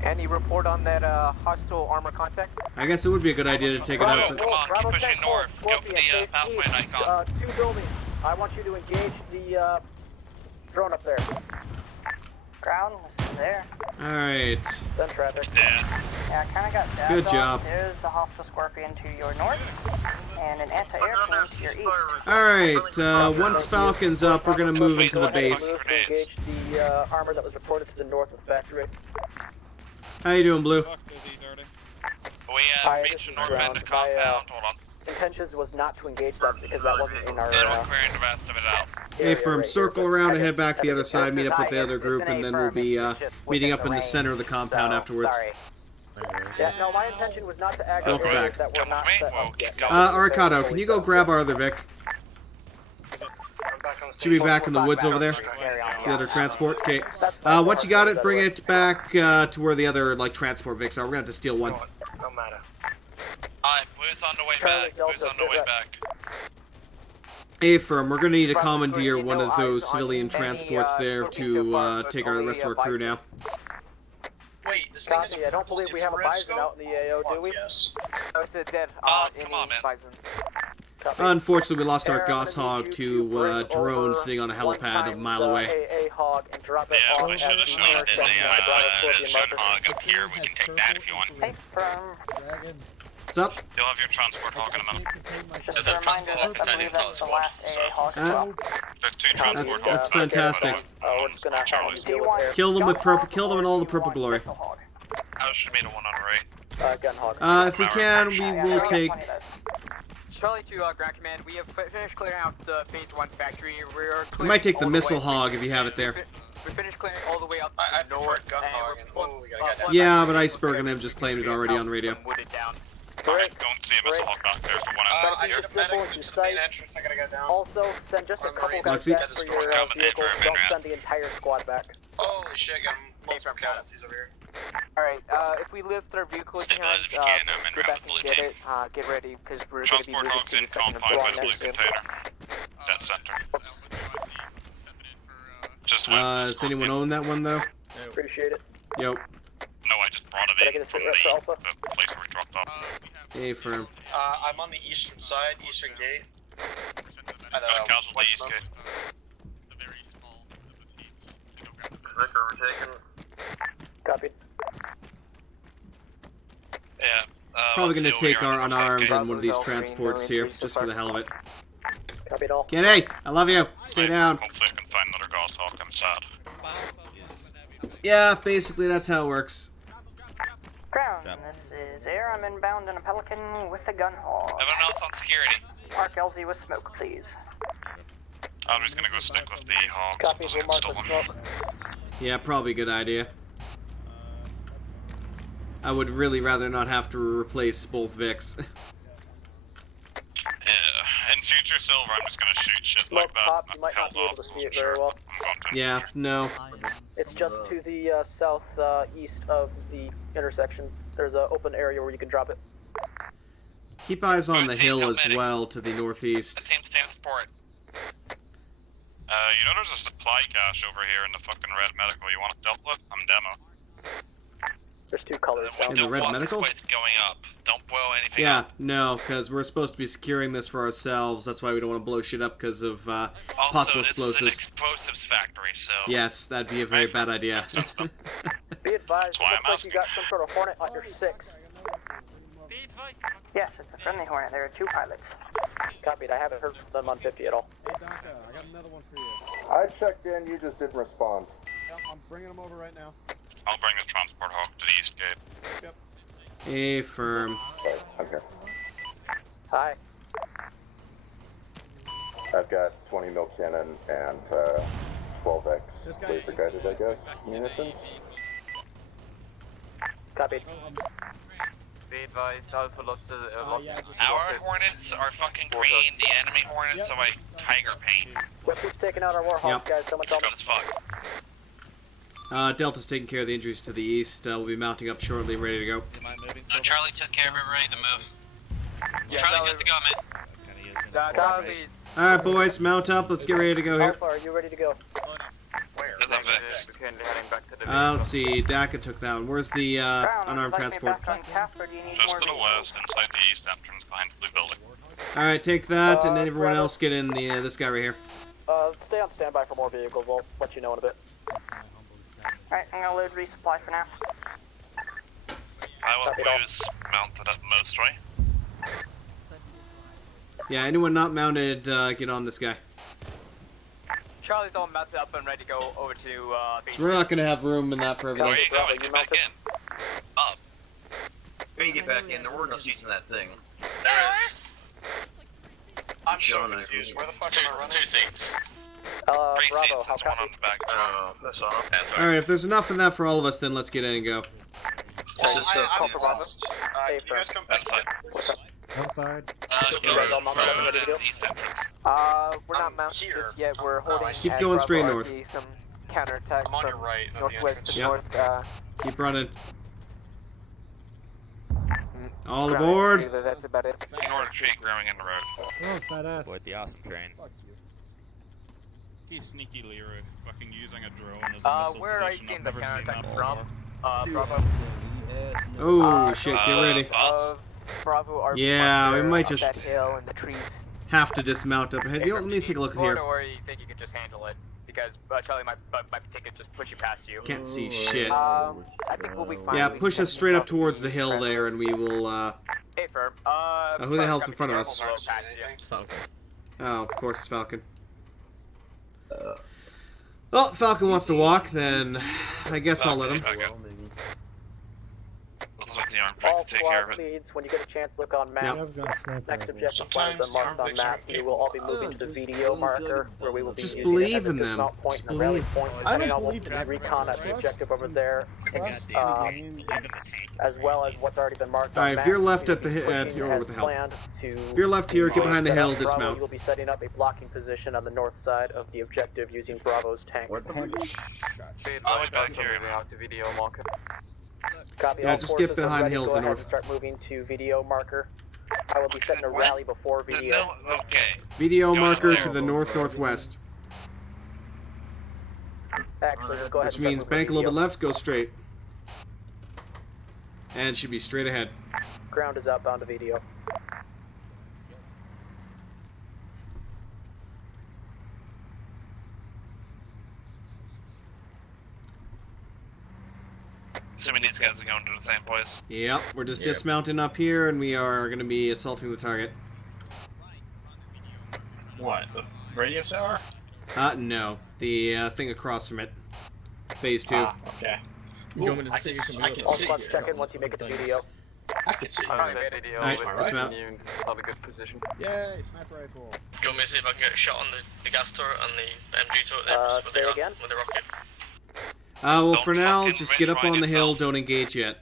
Any report on that hostile armor contact? I guess it would be a good idea to take it out. Come on, keep pushing north. Go for the Pathfind icon. 2 buildings. I want you to engage the drone up there. Ground was there. Alright. Send traffic. Yeah, I kind of got that. Good job. There's the hostile Scorpion to your north, and an anti-air team to your east. Alright, once Falcon's up, we're gonna move into the base. Move to engage the armor that was reported to the north of the factory. How you doing, Blue? Fuck, is he dirty? We Hi, reached this the is north ground. end of the compound. Hold on. Intentions was not to engage that because that wasn't in our It'll clear the rest of it out. Hey, firm, circle around and head back to the other side, meet up with the other group, and then we'll be meeting up in the center of the compound afterwards. Sorry. Yeah, no, my intention was not to aggravate Welcome areas back. that were not set up yet. Arcado, can you go grab our other Vic? Should be back in the woods over there. The other transport. Okay. Once you got it, bring it back to where the other transport Vics are. We're gonna have to steal one. No matter. Alright, Blue's on the way back. Blue's on the way back. Hey, firm, we're gonna need to commandeer one of those civilian transports there to take our rest of our crew now. Wait, this thing is Copy, I don't believe we have a bison out in the AO, do we? Yes. Oh, it's a dead come on, man. bison. Copy. Unfortunately, we lost our Air, Goss I'm gonna Hog need to you bring drone over sitting on a one helipad a times, mile away. AA hog and drop it Yeah, off we at should have the shown it. intersection of the Bravo Scorpion marker. Hog up here. We can take that if you want. Hey, from What's up? You'll have your transport hog in a minute. just a reminder, I believe that was the last AA hog as well. There's 2 transport That's hogs. fantastic. We're just gonna Charlie's. deal with there. Kill them with purple. Kill them in all the purple glory. That should be the one on the right. Gun hog. If we can, we will take. Charlie to ground command. We have finished clearing out the phase 1 factory. We're We might take the missile hog if you have it there. We finished clearing all the way up to I the north. gun hog and we gotta get Yeah, but Iceberg and them just claimed it already on the radio. Wooded down. I don't see a missile hog back there. So one out I here. need a medic to the main entrance. I gotta go down. Also, send just a couple guys Lexi? back for your vehicles. Don't send the entire squad back. Holy shit, got multiple casualties over here. Alright, if we lift our vehicles here, Stabilize if you can, I'm in go back and rapid get team. it. Get ready, because we're going to be Transport moving hogs to in the second and compound floor with blue next to container. Dead center. Just went. Does anyone own that one though? Appreciate it. Yep. No, I just brought Did I it get in a from sit rep for Alpha? the place where we dropped off. Hey, firm. I'm on the eastern side, eastern gate. Casualty east gate. Ricker, we're taking. Copied. Yeah. Probably gonna let's see take over our here on the unarmed gate. on one of these transports here, just for the hell of it. Copied all. Kenny, I love you. Stay down. Hopefully I can find another Gauss Hawk. I'm sad. Yeah, basically that's how it works. Ground, this is Air. I'm inbound in a Pelican with a gun hog. Everyone else on security. Mark LZ with smoke, please. I'm just gonna go stick with the hogs. Copy, Those we'll get mark the stolen. smoke. Yeah, probably a good idea. I would really rather not have to replace both Vics. Yeah, in future Silver, I'm just gonna shoot shit like that. Top, you might not be able to see it very well. Yeah, no. It's just to the southeast of the intersection. There's an open area where you can drop it. Keep eyes on the hill as well to the northeast. Team stand support. You know there's a supply cache over here in the fucking red medical. You want it dealt with? I'm demo. There's two colors. In the red medical? Going up. Don't blow anything Yeah, up. no, because we're supposed to be securing this for ourselves. That's why we don't want to blow shit up because of possible explosives. Is an explosives factory, so. Yes, that'd be a very bad idea. Be advised, looks like you got some sort of Hornet on your 6. Yes, it's a friendly Hornet. There are 2 pilots. Copied. I haven't heard from them on 50 at all. Hey, Donka, I got another one for you. I checked in, you just didn't respond. Yep, I'm bringing them over right now. I'll bring the transport hawk to the east gate. Yep. Affirm. Okay. Hi. I've got 20 mil cannon and 12x laser guided, I guess, munitions. Copied. Be advised, Alpha lots of Our Hornets are fucking green, the enemy Hornets are like tiger paint. Who's taking out our Warhawk, guys? Someone tell me. As fuck. Delta's taking care of the injuries to the east. We'll be mounting up shortly, ready to go. Charlie took care of it, ready to move. Yeah, Charlie, good to go, man. Alright, boys, mount up. Let's get ready to go here. Alpha, are you ready to go? Let's see. DACA took that one. Where's the unarmed transport? Just to the west, inside the east entrance, behind the blue building. Alright, take that, and then everyone else get in the this guy right here. Stay on standby for more vehicles. We'll let you know in a bit. Alright, I'm gonna load resupply for now. I will lose mounted at most, right? Yeah, anyone not mounted, get on this guy. Charlie's all mounted up and ready to go over to So we're not gonna have room in that for everything. Where are you going? Get back in. Up. We can get back in. There were no seats in that thing. There is. I'm so confused. Where the fuck am I running? 2 seats. Bravo, how copy? That's all. Alright, if there's enough in that for all of us, then let's get in and go. Well, I'm lost. Can you guys come back inside? Outside. You guys all mounted up and ready to go? We're not mounted just yet. We're holding. Keep going straight north. Some counterattack I'm on your right of the northwest to entrance. north. Keep running. All aboard! That's about it. Ignore the tree growing in the road. Avoid the awesome train. He's sneaky Leroy, fucking using a drone as a missile where are you position. getting I've the never seen that counterattack from? before. Bravo. Oh shit, get ready. Bravo are Yeah, we might just that hill and the trees. have to dismount up ahead. You know, let me take a look here. Or you think you can just handle it? Because Charlie might take it, just push you past you. Can't see shit. I think we'll be fine. Yeah, push us straight up towards the hill there, and we will, Hey, firm. who the hell's in front of us? Falcon. Oh, of course it's Falcon. Well, if Falcon wants to walk, then I guess I'll let him. All squad leads, when you get a chance, look on map. Next objective plan has been marked on map. We will all be moving to the VDO marker, where we will be Just using believe it as a in them. dismount point Just and a rally believe. point, I depending don't on what believe the in recon at the objective over there, as well as what's already been marked on Alright, map. if you're left at the Team what the hell? planned to If you're left here, get behind the set hill, up. Bravo, dismount. you will be setting up a blocking position on the north side of the objective using Bravo's tank. What the heck? I'll be back here. VDO marker. Copy. Yeah, all just get forces are behind ready. hill to Go the ahead north. and start moving to VDO marker. I will be setting a rally before VDO. Okay. VDO marker to the north-northwest. Actually, just go ahead Which and means start bank a moving little bit VDO. left, go straight. And should be straight ahead. Ground is outbound to VDO. Assuming these guys are going to the same place. Yep, we're just dismounting up here, and we are going to be assaulting the target. What? The radio tower? No. The thing across from it. Phase 2. Okay. You want me to see I can All see squads you. check in once you make it to VDO. I can see you. Alright, dismount. Not a good position. Yay, sniper rifle. Do you want me to see if I can get a shot on the gas turret and the MG turret Say it again? with the rocket? Well, Don't for now, fucking just get up windmine on the hill, yourself. don't engage yet.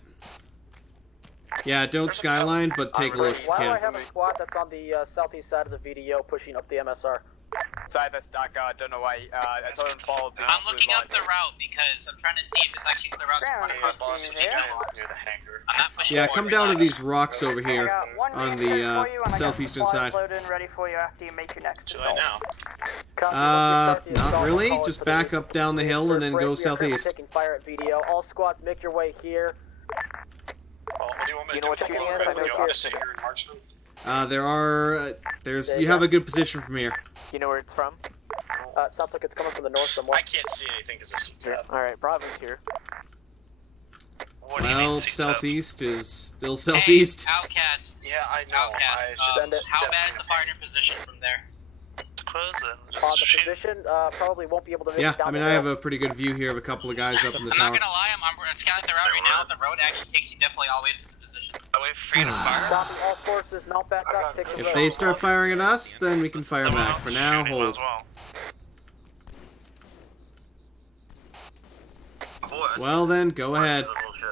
Yeah, don't skyline, but take a look if you Why do I can. have a squad that's on the southeast side of the VDO pushing up the MSR? Side that's not God, don't know why. I told him to follow the I'm looking up the route because I'm trying to see if it's actually clear out Ground, near the hangar. I'm not pushing Yeah, forward come right down now. to these rocks over here got one on vehicle the for you, and I got southeastern supplies side. loaded and ready for you after you make your next Should I now? Not really. Just back up down the hill and then go southeast. Taking fire at VDO. All squads, make your way here. What do you want me You to know do? what shooting is? I know Do you want me here. to sit here and march them? You have a good position from here. You know where it's from? It sounds like it's coming from the north somewhere. I can't see anything because it's CTAP. Alright, Bravo's here. What do you mean Well, CTAP? southeast is still southeast. Hey, Outcast. Yeah, I know. Send it. How bad is the partner position from there? On the position, probably won't be able to make Yeah, it down I mean, the I hill. have a pretty good view here of a couple of guys up in the I'm tower. not gonna lie, I'm scouting the route right now. The road actually takes you definitely all the way to the position. Are we free to fire? Copy, all forces, mount back up, take the If road. they start firing at us, then we can fire back. For now, hold. Well then, go ahead.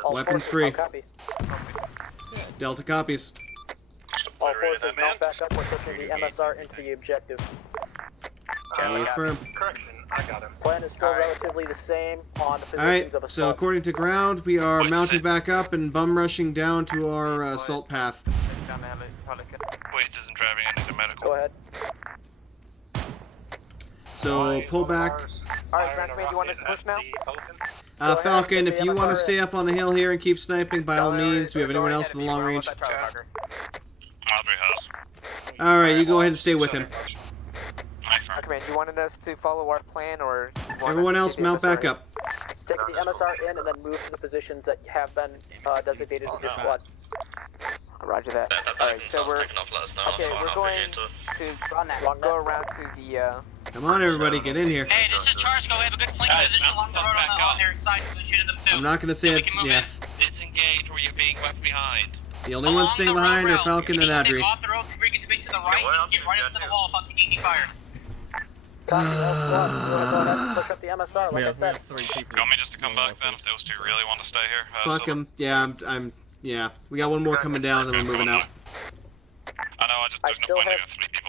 All Weapons forces, free. all copy. Delta copies. All forces, mount back up, we're pushing the MSR into the objective. Affirm. Correction, I got him. Plan is still relatively the same on the positions Alright, of a so squad. according to ground, we are mounting back up and bum rushing down to our assault path. Wait, isn't driving into medical. Go ahead. So pull back. Alright, Transman, you want us to push now? Falcon, if you want to stay up on the hill here and keep sniping, by all means. Do we have anyone else with a long range? Madre House. Alright, you go ahead and stay with him. Command, you wanted us to follow our plan, or you want Everyone us to else take the mount MSR back in? up. Take the MSR in and then move to the positions that have been designated with your squad. Roger that. Alright, so we're... Okay, we're going to go around to the, Come on, everybody, get in here. Hey, this is Charsco. We have a good flank position along the road on their side. We should them too. I'm not going to say it. Yeah. Disengage or you're being left behind. The only ones staying behind are Falcon and Adri. Off the road, bring it to base to the right, and get right up to the wall without taking any fire. Copy, all squads. You want to go ahead and push up the MSR, like I said. You want me just to come back then if those two really want to stay here? Fuck them. Yeah, yeah. We got one more coming down, and then we're moving out. I know, I still have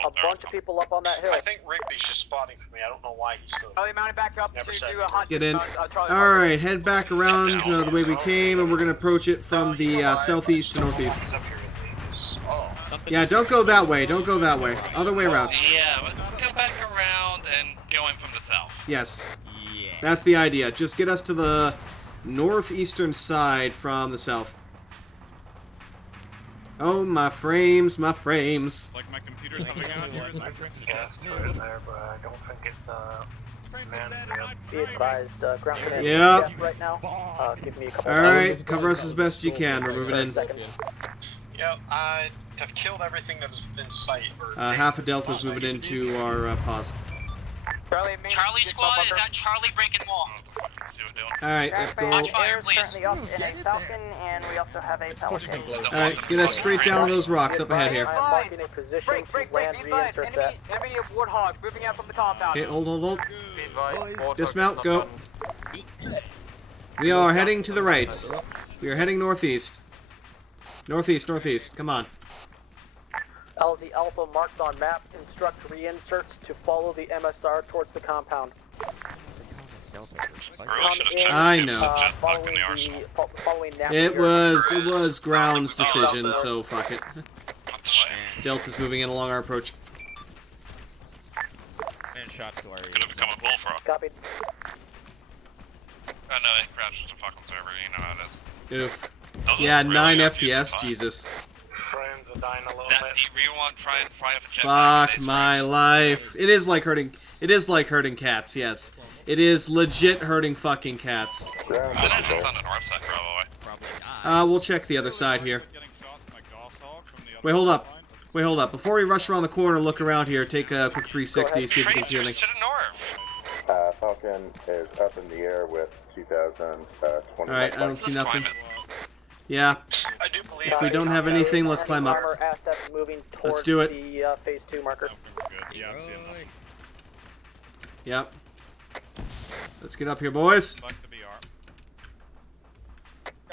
a bunch of people up on that hill. I think Rigby's just spotting for me. I don't know why he's still. Charlie mounted back up Never to said do a hunt. Get in. Alright, head back around the way we came, and we're going to approach it from the southeast to northeast. Yeah, don't go that way. Don't go that way. Other way around. Yeah, but go back around and go in from the south. Yes. That's the idea. Just get us to the northeastern side from the south. Oh, my frames, my frames. Like my computer's having out here. there, but I don't think it's Be advised, ground command Yeah. is right now. Give me a couple Alright, cover us as best you can. We're moving in. Yeah, I have killed everything that was within sight. Half a Delta's moving into our pause. Charlie squad, is that Charlie breaking wall? Alright, go. Air is currently up in a Falcon, and we also have a Pelican. Alright, get us straight down to those rocks up ahead here. I'm marking a position to land reinsert that. Enemy Warthog moving out from the compound. Okay, hold. Dismount, go. We are heading to the right. We are heading northeast. Northeast, come on. LZ Alpha marked on map, instruct reinserts to follow the MSR towards the compound. I know. Following It was ground's decision, so fuck it. Delta's moving in along our approach. And shots to our Could have become a bullfrog. Copied. Oh no, it crashed the fucking server, you know how it is. Oof. Yeah, 9 FPS, Jesus. Frames are dying a little bit. You want to try and fry up a jet? Fuck my life. It is like hurting cats, yes. It is legit hurting fucking cats. It's on the north side, probably. We'll check the other side here. Wait, hold up. Before we rush around the corner and look around here, take a quick 360, see if you can see anything. Falcon is up in the air with 2020. Alright, I don't see nothing. Yeah. I do believe If we don't have anything, let's climb up. Armor assets moving Let's towards do it. the phase 2 marker. Yeah, I'm seeing that. Yep. Let's get up here, boys. Fuck the BR.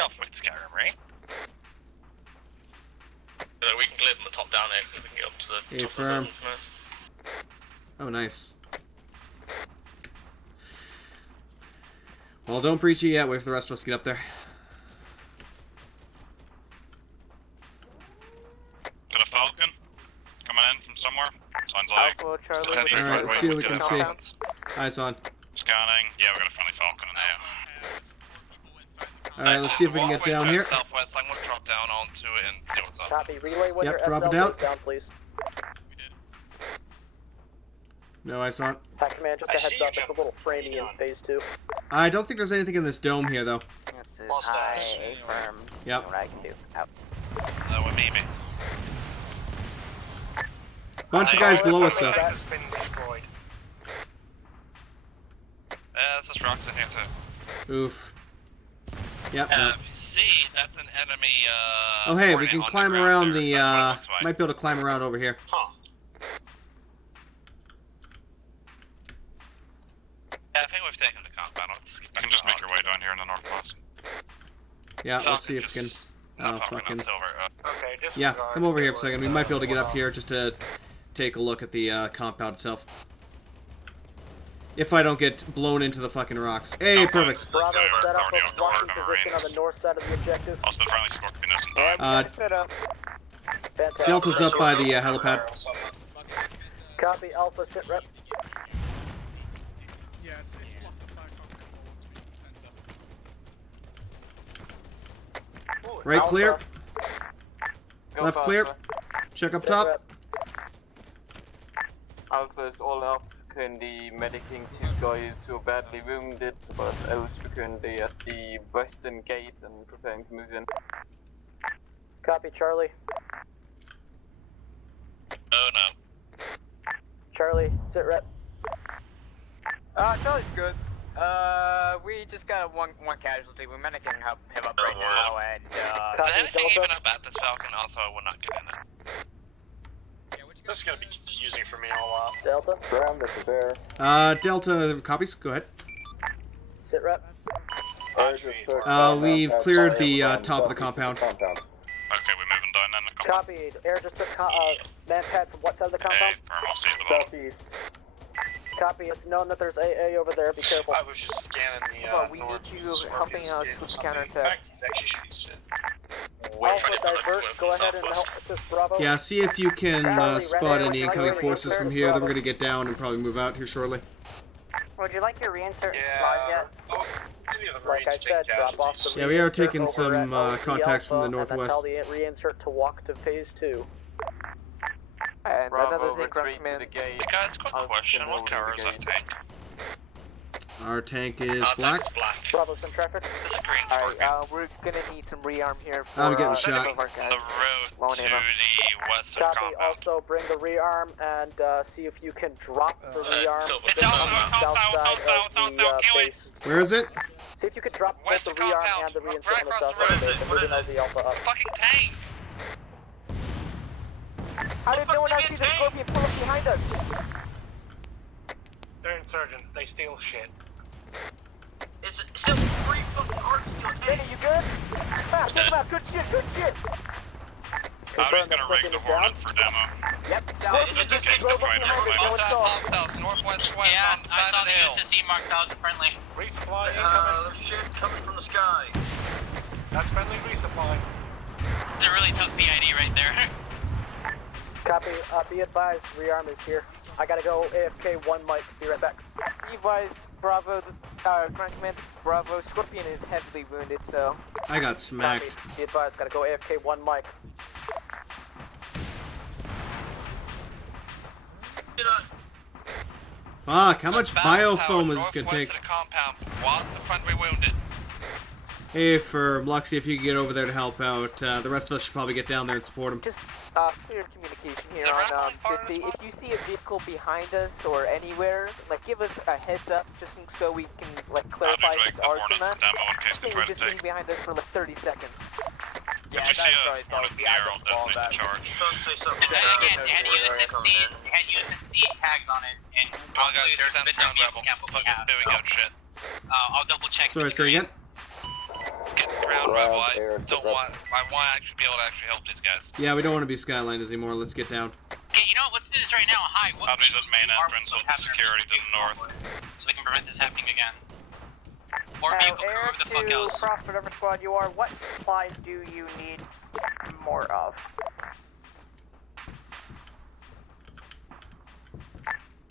Oh, wait, Skyrim, right? down here because we can get up to the Hey, top firm. of the building. Oh, nice. Well, don't breach it yet. Wait for the rest of us to get up there. Got a Falcon coming in from somewhere. Sounds like. Alright, let's see what we can see. Eyes on. Scanning. Yeah, we got a friendly Falcon in there. Alright, let's see if we can get down here. Southwest, I'm gonna drop down onto it and see what's up. Copy. Relay when Yep, your drop SL it down. goes down, please. No eyes on. Attack command, just a heads up. It's a little framey in phase 2. I don't think there's anything in this dome here, though. This is high, firm. Yep. What I can do. Out. What maybe? Bunch of guys below us, though. There's just rocks in here too. Oof. Yep. No. See, that's an enemy, Oh, hey, we coordinate can on climb the ground around there. the, That's why. might be able to climb around over here. Yeah, I think we've taken the compound. You can just make your way down here in the northwest. Yeah, let's see if we can, fucking... Okay, Yeah, come over here for a second. We might be able to get up here just to take a look at the, compound itself. If I don't get blown into the fucking rocks. Hey, perfect. Bravo, set up a blocking position on the north side of the objective. Also, the friendly Scorpion isn't Set up. Fantastic. Delta's up by the, helipad. Copy, Alpha, sit rep. Right clear. Go Left fast, clear. sir. Check up top. Alpha's all up, currently medicing 2 guys who are badly wounded, but else we're currently at the western gate and preparing to move in. Copy, Charlie. Oh no. Charlie, sit rep. Charlie's good. We just got one casualty. We're managing him up right now, and Is there anything even about this Falcon? Also, I will not get in it. This is gonna be confusing for me a lot. Delta. Ground, this is air. Delta copies. Go ahead. Sit rep. We've cleared the, top of the compound. Okay, we're moving down then. Copy. Air just took manpad from what side of the compound? Southeast. Copy. It's known that there's AA over there. Be careful. I was just scanning the, we need you helping us with the counterattack. He's actually shooting shit. Alpha, divert. Go ahead and help assist Bravo. Yeah, see if you can, spot any incoming forces from here. Then we're gonna get down and probably move out here shortly. Would you like your reinsert slide yet? Like I said, drop off the Yeah, we are reinsert taking over some, at contacts from the Alpha, northwest. And then tell the reinsert to walk to phase 2. And Bravo, another thing, retreat command. to the gate. Hey guys, quick question. What color is that tank? Our tank is black. Bravo, some traffic. It's a green Alright, Scorpion. we're gonna need some rearm here for I'm getting some shot. of our guys. The road Low to ammo. the western Copy. compound. Also, bring the rearm and see if you can drop the rearm It's just on the south side of the base. Where is it? See if you can drop both the rearm and the reinsert on the south side of the base. And moving the Alpha up. Fucking tank! How did no one else see the Scorpion pull up behind us? They're insurgents. They steal shit. It's still 3 fucking arcs still. Danny, you good? Fast, good shit, good shit. I'm just gonna rig the Hornet for demo. Yep, Just in case the fighters south, northwest, west, Yeah, on the I side saw of the the hill. USSE marked out as friendly. Resupply incoming. There's shit coming from the sky. That's friendly resupply. It's a really tough PID right there. Copy. Be advised, rearm is here. I gotta go AFK 1 mic. Be right back. Be advised, Bravo, Ground Command, Bravo, Scorpion is heavily wounded, so... I got smacked. Copy. Be advised, gotta go AFK 1 mic. Fuck, how much biofoam is this gonna take? To the compound. Walk the friendly wounded. Hey, for Luxy, if you could get over there to help out. The rest of us should probably get down there and support him. Just clear communication here on 50. If you see a vehicle behind us or anywhere, like give us a heads up just so we can like clarify if it's ours or not. We're just sitting behind us for like 30 seconds. Yeah, that's right. That would be I'll definitely charge. And then again, had USNC tags on it, and obviously there's been no vehicle camp what we have, so shit. I'll double check. Sorry, say again? Get around Ground, I air, don't want. I want to actually be able to actually help these guys. Yeah, we don't want to be Skyliners anymore. Let's get down. Okay, you know what? Let's do this right now. Hi, what? Boundaries at main entrance with security to the north. So we can prevent this happening again. Or vehicle crew, Air whoever the fuck to else. Frost, whatever squad you are, what supplies do you need more of?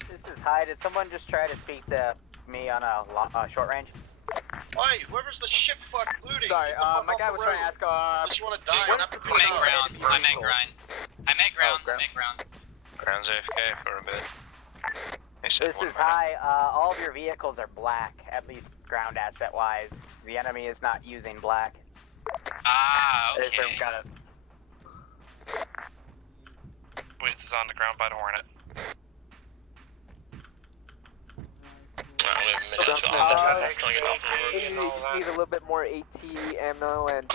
This is High. Did someone just try to speak to me on a short range? Oi, whoever's the ship fuck looting. Sorry, my guy was trying to ask, Just wanna die. what I'm is the not I'm at ground. I'm at ground. I'm at ground. Oh, I'm at ground. Ground's AFK for a bit. This is High. All of your vehicles are black, at least ground asset wise. The enemy is not using black. Ah, okay. Got it. Waits is on the ground by the Hornet. You just need a little bit more AT ammo and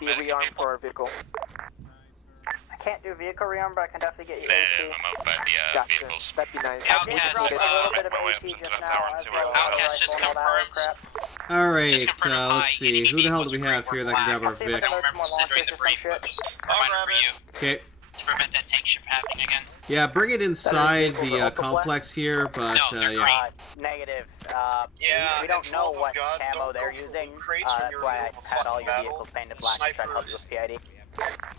maybe a rearm for our vehicle. I can't do vehicle rearm, but I can definitely get you I'm AT. out by the Gotcha. vehicles. That'd be nice. I did drop a little bit of AT just now, as well as Outcast just all that other confirmed. crap. Alright, let's see. Who the hell do we have here that can grab our See if I Vic? can load some more launchers or some shit. I'll grab it. Okay. To prevent that tank ship happening again. Yeah, bring it inside the complex here, but yeah. Negative. Yeah, we don't and know 12 what God, camo don't they're go for using. loot crates when That's you're why in I a had all your battle. vehicles painted black to try to help you with PID.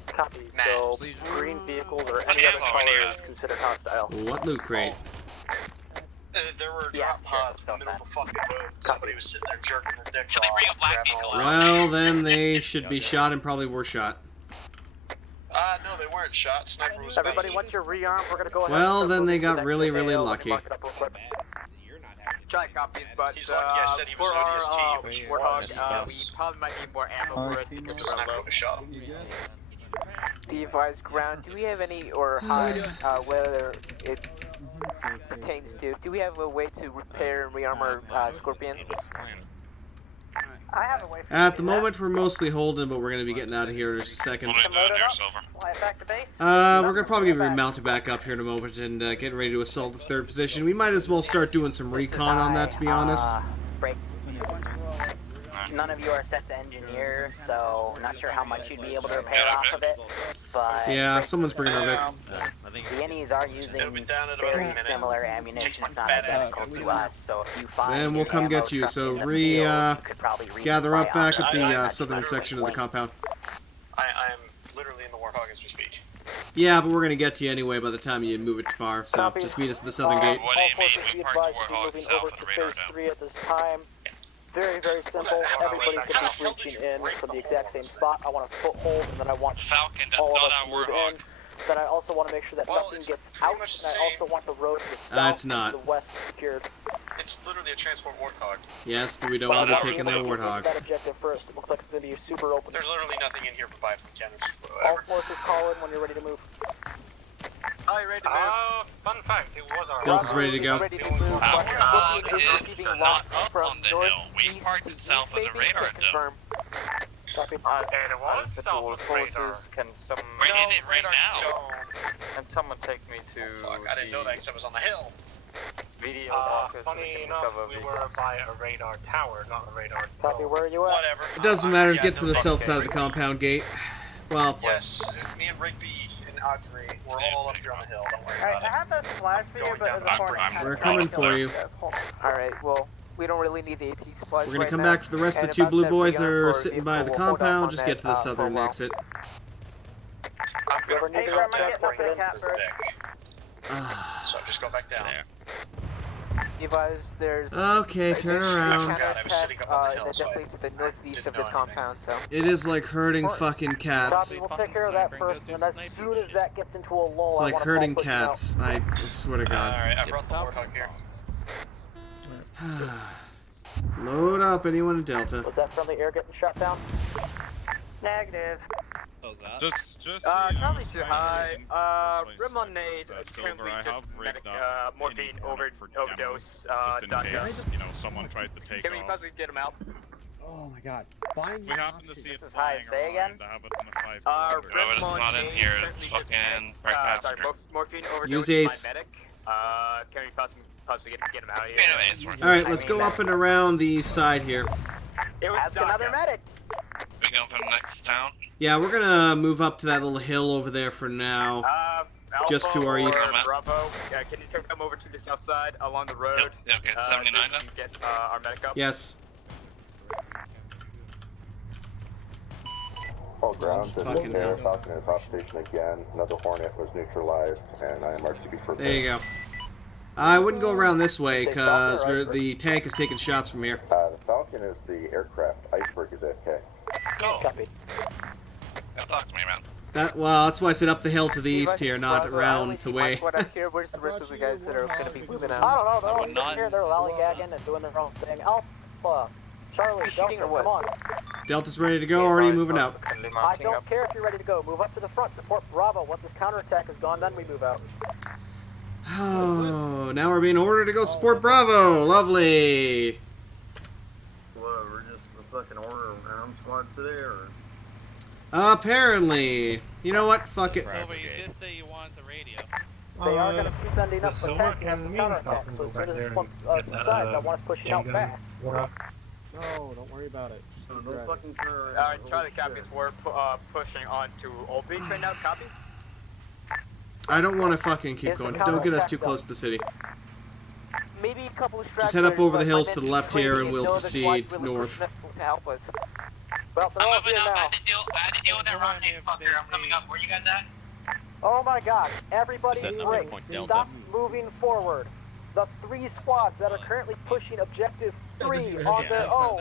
Copy. So, green vehicles or any other color is considered hostile. What loot crate? There were drop pods in the middle of the fucking road. Somebody was sitting there jerking their dick Should they bring a off, black grabbing vehicle all out? Well, then they should be shot and probably were shot. No, they weren't shot. Sniper was Everybody, busted. once you're rearmed, we're gonna go ahead. Well, and then they got next really, to really AO and lucky. mark it up real quick. Try copies, but He's lucky I said he was for ODST, which he was. Warthog, we probably might need more ammo for it because The sniper would have shot him. device ground. Do we have any or High, whether it pertains to? Do we have a way to repair and rearm our Scorpion? I have a way for At the moment, we're mostly holding, but we're going to be getting out of here in just a second. Load it up. Fly it back to base. We're going to probably remount it back up here in a moment and getting ready to assault the third position. We might as well start doing some recon on that, to be honest. Break. None of you are set to engineer, so I'm not sure how much you'd be able to repair off of it. But Yeah, someone's bringing our Vic. the Innies are using very similar ammunition. It's not identical to us, so if you find Then we'll any come ammo get you. stuck So in the field, you could probably gather up resupply back on at it. the southern section of the compound. I'm literally in the Warthog as we speak. Yeah, but we're going to get to you anyway by the time you move it far. So just meet us at the southern gate. All forces be advised to be moving over to phase 3 at this time. Very, very simple. Everybody's going to be reaching in from the exact same spot. I want a foothold, and then I want Falcon, that's all of not us our to move Warthog. in. Then I also want to make sure that nothing gets out, and I also want the road to the south It's not. and to the west secured. It's literally a transport Warthog. Yes, but we don't want to be taking their Warthog. That objective first. It looks like it's going to be super open. There's literally nothing in here but 5 cannons. All forces call in when you're ready to move. Are you ready to move? Fun fact, it was our Delta's ready to go. Ready to move. Our hog Booking is receiving lots up from on the north, hill. We east, parked it south of the maybe, radar just dome. confirm. Copy. and it was south of the radar. Can some We're in it right now. can someone take me to Fuck, I didn't know that because I was on the hill. video office? Funny enough, we were by a radar tower, not a radar Copy, where are you at? Whatever. It doesn't matter. Get to the south side of the compound gate. Well, Yes, me and Rigby and Audrey, we're all up here on the hill. Don't worry Alright, about I it. have a flag for you, but there's a hornet. we're coming for you. Alright, well, we don't really need the AT supplies We're going right to come now. back for the rest of And the two about blue that boys that rearm are for sitting by the vehicle, we'll hold off compound. on Just that, get to the for a southern while. exit. I'm You ever gonna need go to back get right something? now for Vic. So just go back down. Advise there's Okay, turn around. God, I was sitting up on the hill, so I definitely to the northeast of didn't this know compound, so. It is like herding fucking cats. Copy, we'll take care of that first, and as soon as that gets into a lull, It's I like wanna herding call push out. cats. I swear to God. Alright, I brought the Warthog here. Load up, anyone in Delta. Was that friendly air getting shut down? Negative. Just Probably too high. Lemonade, currently I just have medic, rigged up morphine overdose, just in dot case, gov. you know, someone tries to take Can we off. possibly get him out? Oh my god. Find We happen to see it This is high. flying Say again? around. I have it on a 5 No, it's not in here. It's fucking right Sorry, passenger. morphine overdose Use is Ace. my medic. Can we possibly get him out of here? Anyways, we're Alright, let's go up and around the side here. It was Ask another Dodger. medic. going for the next town? Yeah, we're gonna move up to that little hill over there for now. Just to our east. Bravo, can you come over to the south side along the road? Yep. Okay, 79 then? Get our medic up. Yes. All ground, this Fucking is Air hell. Falcon is off station again. Another Hornet was neutralized, and I am RTB for There you go. I wouldn't go around this way, because the tank is taking shots from here. The Falcon is the aircraft. Iceberg is AFK. Go. Copy. Now talk to me, man. Well, that's why I said up the hill to the east here, not around the way. Where's the rest of the guys that are going to be moving out? I don't know, they're all sitting here, they're lollygagging and doing their own thing. Alpha, Charlie, Delta, come on. Delta's ready to go, or are you moving out? I don't care if you're ready to go. Move up to the front, support Bravo. Once this counterattack is gone, then we move out. Oh, now we're being ordered to go support Bravo. Lovely. Whatever, just the fucking order around squad today, or? Apparently. You know what? Fuck it. Silver, you did say you wanted the radio. They are going to keep sending up attacks and counterattacks, so as soon as this one subsides, I want us pushing out fast. No, don't worry about it. No fucking turn. Alright, Charlie copies. We're pushing on to Old Beach right now. Copy. I don't want to fucking keep going. Don't get us too close to the city. Maybe a couple of Just head up over the stragglers, hills but to my the men left here and we'll know the proceed squad's really north. pushing us to help us. Well, they're all here now. I had to deal with that rendezvous fucker. I'm coming up. Where you guys at? Oh my god, everybody Set break. another point delta. Stop moving forward. The 3 squads that are currently pushing objective 3 on their own.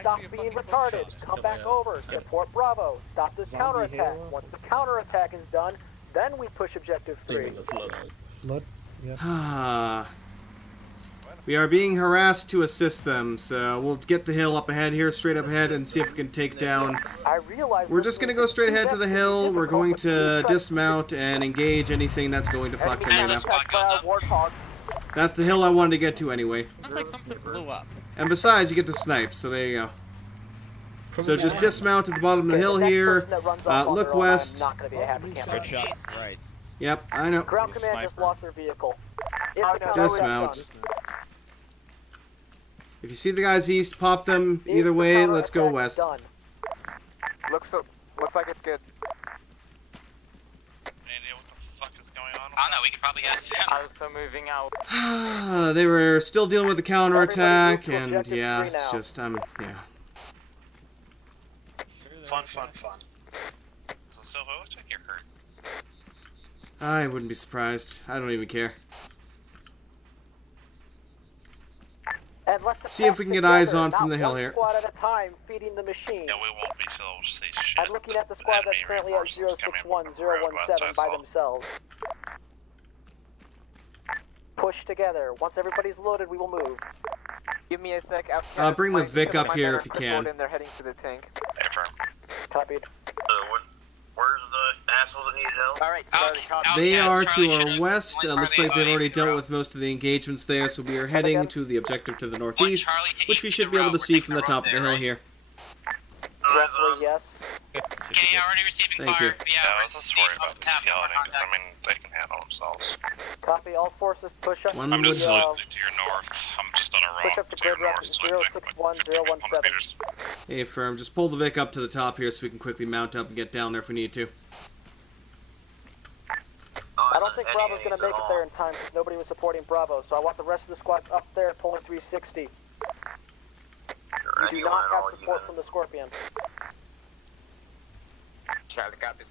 Stop being retarded. Come back over. Support Bravo. Stop this counterattack. Once the counterattack is done, then we push objective 3. We are being harassed to assist them, so we'll get the hill up ahead here, straight up ahead, and see if we can take down. We're just going to go straight ahead to the hill. We're going to dismount and engage anything that's going to fuck them up. That's the hill I wanted to get to anyway. Sounds like something blew up. And besides, you get to snipe, so there you go. So just dismount at the bottom of the hill here, look west. Good shots, right. Yep, I know. Ground command just lost their vehicle. Dismount. If you see the guys east, pop them. Either way, let's go west. Looks like it's good. I don't know, we could probably ask them. Also moving out. They were still dealing with the counterattack, and yeah, it's just, yeah. Fun. So, Silva, looks like you're hurt. I wouldn't be surprised. I don't even care. See if we can get eyes on from the hill here. Squad at a time feeding the machine. Yeah, we won't be, so we'll see shit. I'm looking at the squad that's currently at 061017 by themselves. Push together. Once everybody's loaded, we will move. Give me a sec. Bring the Vic up here if you can. And they're heading to the tank. Copied. Where's the asshole that needs help? Alright, They are to our west. Looks like they've already dealt with most of the engagements there, so we are heading to the objective to the northeast, which we should be able to see from the top of the hill here. Roughly, yes. Okay, already receiving Thank fire. you. Yeah, let's just worry about the skeletons. I mean, they can handle themselves. Copy, all forces push up One I'm just to to your north. I'm just on a rock push up to to your grid north. So I think 061017. Hey, firm, just pull the Vic up to the top here so we can quickly mount up and get down there if we need to. I don't think Bravo's going to make it there in time because nobody was supporting Bravo, so I want the rest of the squad up there pulling 360. We do not have support from the Scorpion. Charlie copies.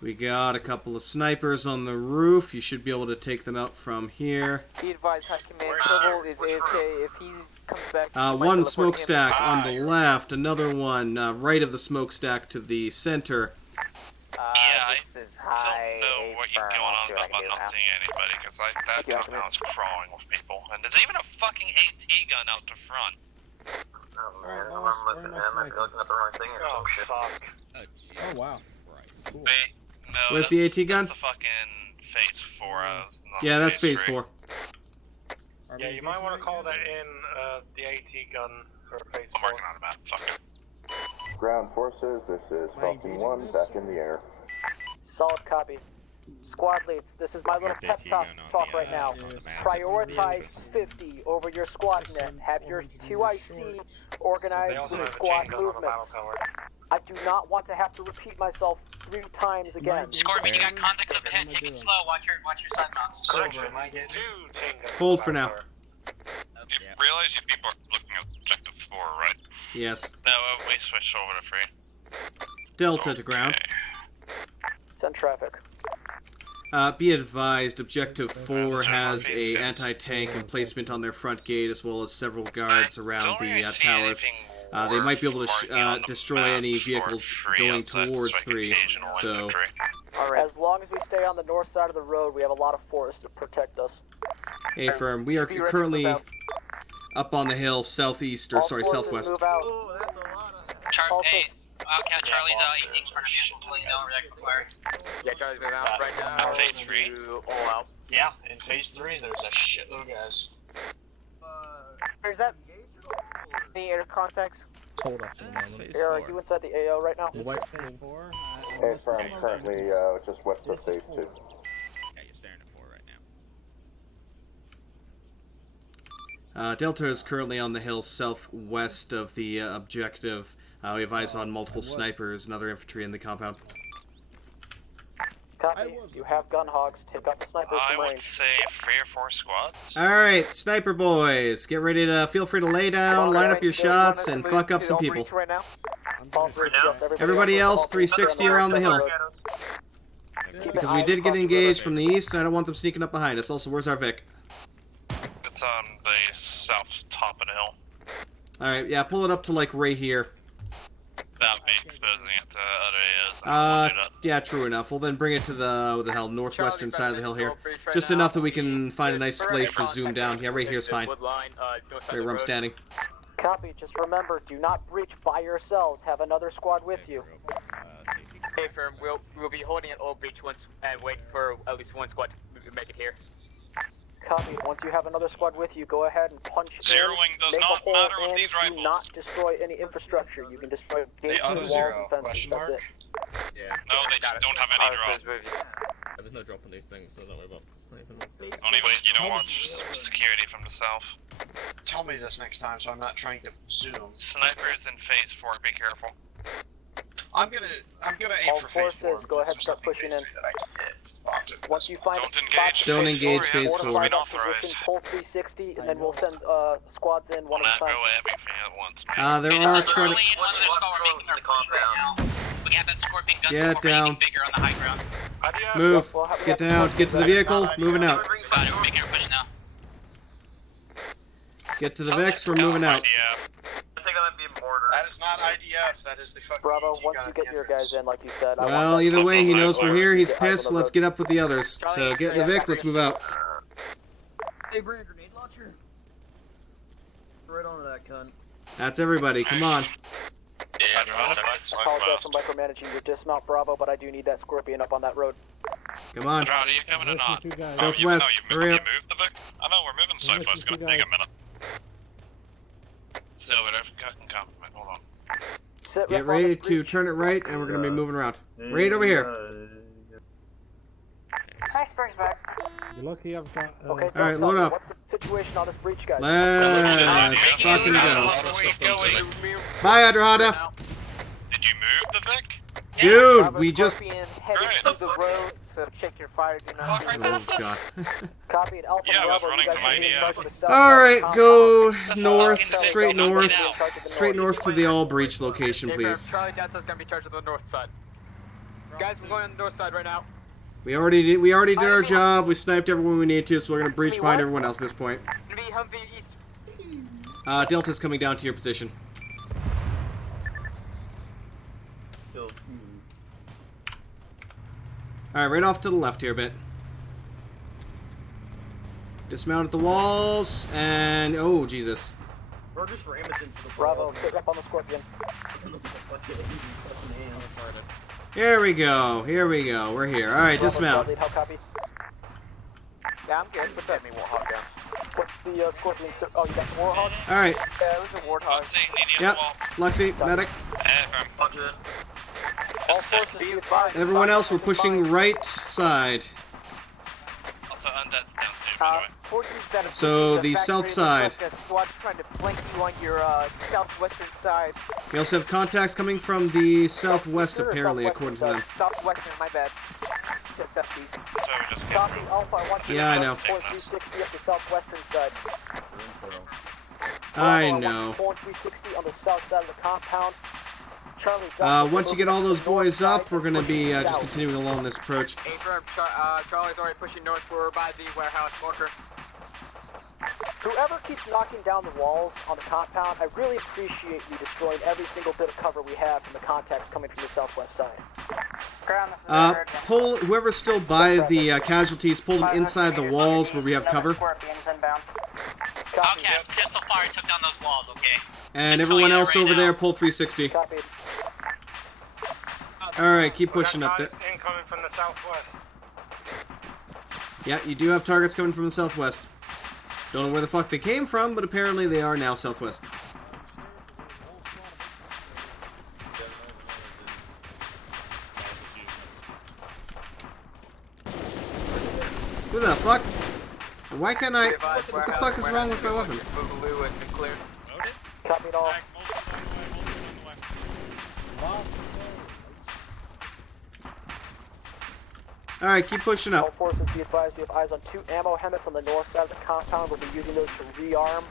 We got a couple of snipers on the roof. You should be able to take them out from here. Be advised, High Command Civil is AFK. If he comes back, One smokestack on the left, another one right of the smokestack to the center. I don't know what you're going on about not seeing anybody, because that compound's crawling with people. And there's even a fucking AT gun out the front. Oh man, I'm looking at the wrong thing or some shit. Oh wow. Cool. Wait, no. Where's the AT gun? That's the fucking phase 4. Yeah, that's phase 4. Yeah, you might want to call that in the AT gun for phase 4. I'm working on that. Fuck it. Ground forces, this is Falcon 1, back in the air. Solid copy. Squad leads, this is my little pep talk right now. Prioritize 50 over your squad net. Have your 2IC organized with squad movements. I do not want to have to repeat myself 3 times again. Scorpion, you got contact up ahead. Take it slow. Watch your side mounts. Hold for now. You realize you people are looking at objective 4, right? Yes. No, we switched over to 3. Delta to ground. Send traffic. Be advised, Objective 4 has a anti-tank emplacement on their front gate, as well as several guards around the towers. They might be able to destroy any vehicles going towards 3, so... Alright, as long as we stay on the north side of the road, we have a lot of forest to protect us. Hey, firm, we are currently up on the hill southeast, or sorry, southwest. Hey, Wildcat Charlie's 18 in front of you. Let you know where that fire. Yeah, Charlie's been out right now. Phase 3. All out. Yeah, in phase 3, there's a shitload of guys. Is that the air contacts? Hold up a moment. Are you inside the AO right now? Hey, firm, currently just west of phase 2. Yeah, you're staring at 4 right now. Delta is currently on the hill southwest of the objective. We have eyes on multiple snipers and other infantry in the compound. Copy. You have gun hogs. Take out the snipers I from would range. say 3 or 4 squads. Alright, sniper boys, get ready to, feel free to lay down, line up your shots, and fuck up some people. Right now. Everybody else, 360 around the hill. Because we did get engaged from the east, and I don't want them sneaking up behind us. Also, where's our Vic? It's on the south top of the hill. Alright, yeah, pull it up to, like, right here. Without me exposing it to other areas. Yeah, true enough. We'll then bring it to the, what the hell, northwestern side of the hill here. Just enough that we can find a nice place to zoom down. Yeah, right here's fine. Right where I'm standing. Copy. Just remember, do not breach by yourselves. Have another squad with you. Hey, firm, we'll be holding at all breach once and wait for at least one squad to make it here. Copy. Once you have another squad with you, go ahead and punch Zeroing does make not a hole matter with in. these rifles. Do not destroy any infrastructure. You can destroy gates, walls, and fences. That's it. Yeah. No, they just don't have any drop. There was no drop on these things, so don't worry about anything. Only way you don't want security from the south. Tell me this next time so I'm not trying to zoom. Snipers in phase 4, be careful. I'm gonna aim All for phase 4. forces, go ahead and start pushing in. Once you find Don't a engage. spot, Don't engage phase 4. fortify that position, pull 360, and then we'll send squads in one at a Not time. go everything at once. There are credit. We have that Scorpion gun. Get down. Bigger on the high ground. Move. Get down. Get to the vehicle. Moving out. Got it. Big air push now. Get to the Vix. We're moving out. I think that might be a mortar. That is not IDF. That is the fucking Bravo, ET once gun you get your guys in, like you said. I Well, want either way, he knows we're here. He's Get out on pissed. the Let's road. get up with the others. So get in the Vic. Let's move out. Hey, bring a grenade launcher. Right onto that cunt. That's everybody. Come on. Yeah, I apologize for micromanaging your dismount, Bravo, but I do need that Scorpion up on that road. Come on. Are you coming or not? Southwest. Hurry up. You moved the Vic? I know, we're moving southwest. It's gonna take a minute. Silver, can come. Hold on. Sit Get right ready to turn it right, and we're going to be moving around. Right over here. Iceberg's back. You're lucky I've got. Okay, Alright, load up. What's the situation on this breach, guys? Let's fucking go. Bye, Adrahada. Did you move the Vic? Dude, we just... Heading to the road, so check your fire. Do not. Oh, God. Copy it, Alpha Yeah, I was Bravo. running You guys from are in IDF. charge of the south Alright, side go compound. north, straight north. In charge of the Straight north to the all breach location, please. Charlie Delta's gonna be charged of the north side. Guys, we're going on the north side right now. We already did our job. We sniped everyone we need to, so we're going to breach behind everyone else at this point. Gonna be Humvee east. Delta's coming down to your position. Alright, right off to the left here a bit. Dismount at the walls, and... Oh, Jesus. Or just ram it into the Bravo, sit up on the Scorpion. Here we go. Here we go. We're here. Alright, dismount. How copy? Yeah, I'm good. Put that me Warthog down. What's the Scorpion? Oh, you got the Warthog? Alright. Yeah, it was a Warthog. Yep. Luxy, medic. All forces be advised. Everyone else, we're pushing right side. Also, undead's downstairs, by the way. Forces that have So the south side. Squad's trying to flank you on your southwestern side. We also have contacts coming from the southwest, apparently, according to them. Southwestern, my bad. SFPs. Copy, Alpha, I want you Yeah, I to know. 360 up the southwestern side. I know. 360 on the south side of the compound. Charlie, Once you get all those boys up, we're going to be just continuing along this approach. Charlie's already pushing north. We're by the warehouse marker. Whoever keeps knocking down the walls on the compound, I really appreciate you destroying every single bit of cover we have from the contacts coming from the southwest side. Pull whoever's still by the casualties, pull them inside the walls where we have cover. Outcast, pistol fire took down those walls, okay? And everyone else over there, pull 360. Alright, keep pushing up there. Incoming from the southwest. Yeah, you do have targets coming from the southwest. Don't know where the fuck they came from, but apparently they are now southwest. Who the fuck? Why can't I... What the fuck is wrong with my weapon? Copy it all. Alright, keep pushing All up. forces be advised, we have eyes on 2 ammo helmets on the north side of the compound. We'll be using those to rearm.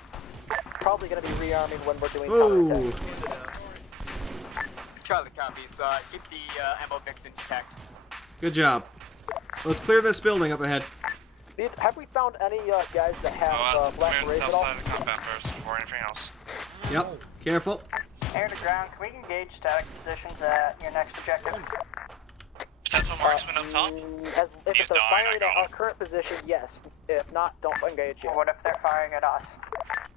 Probably going to be rearming when we're doing counterattacks. Charlie copies. Keep the ammo mix intact. Good job. Let's clear this building up ahead. Have we found any guys that have black rays at all? Combat first before anything else. Yep, careful. Air to ground, can we engage static positions at your next objective? Potential marksman up top? If it's firing at our current position, yes. If not, don't engage yet. What if they're firing at us?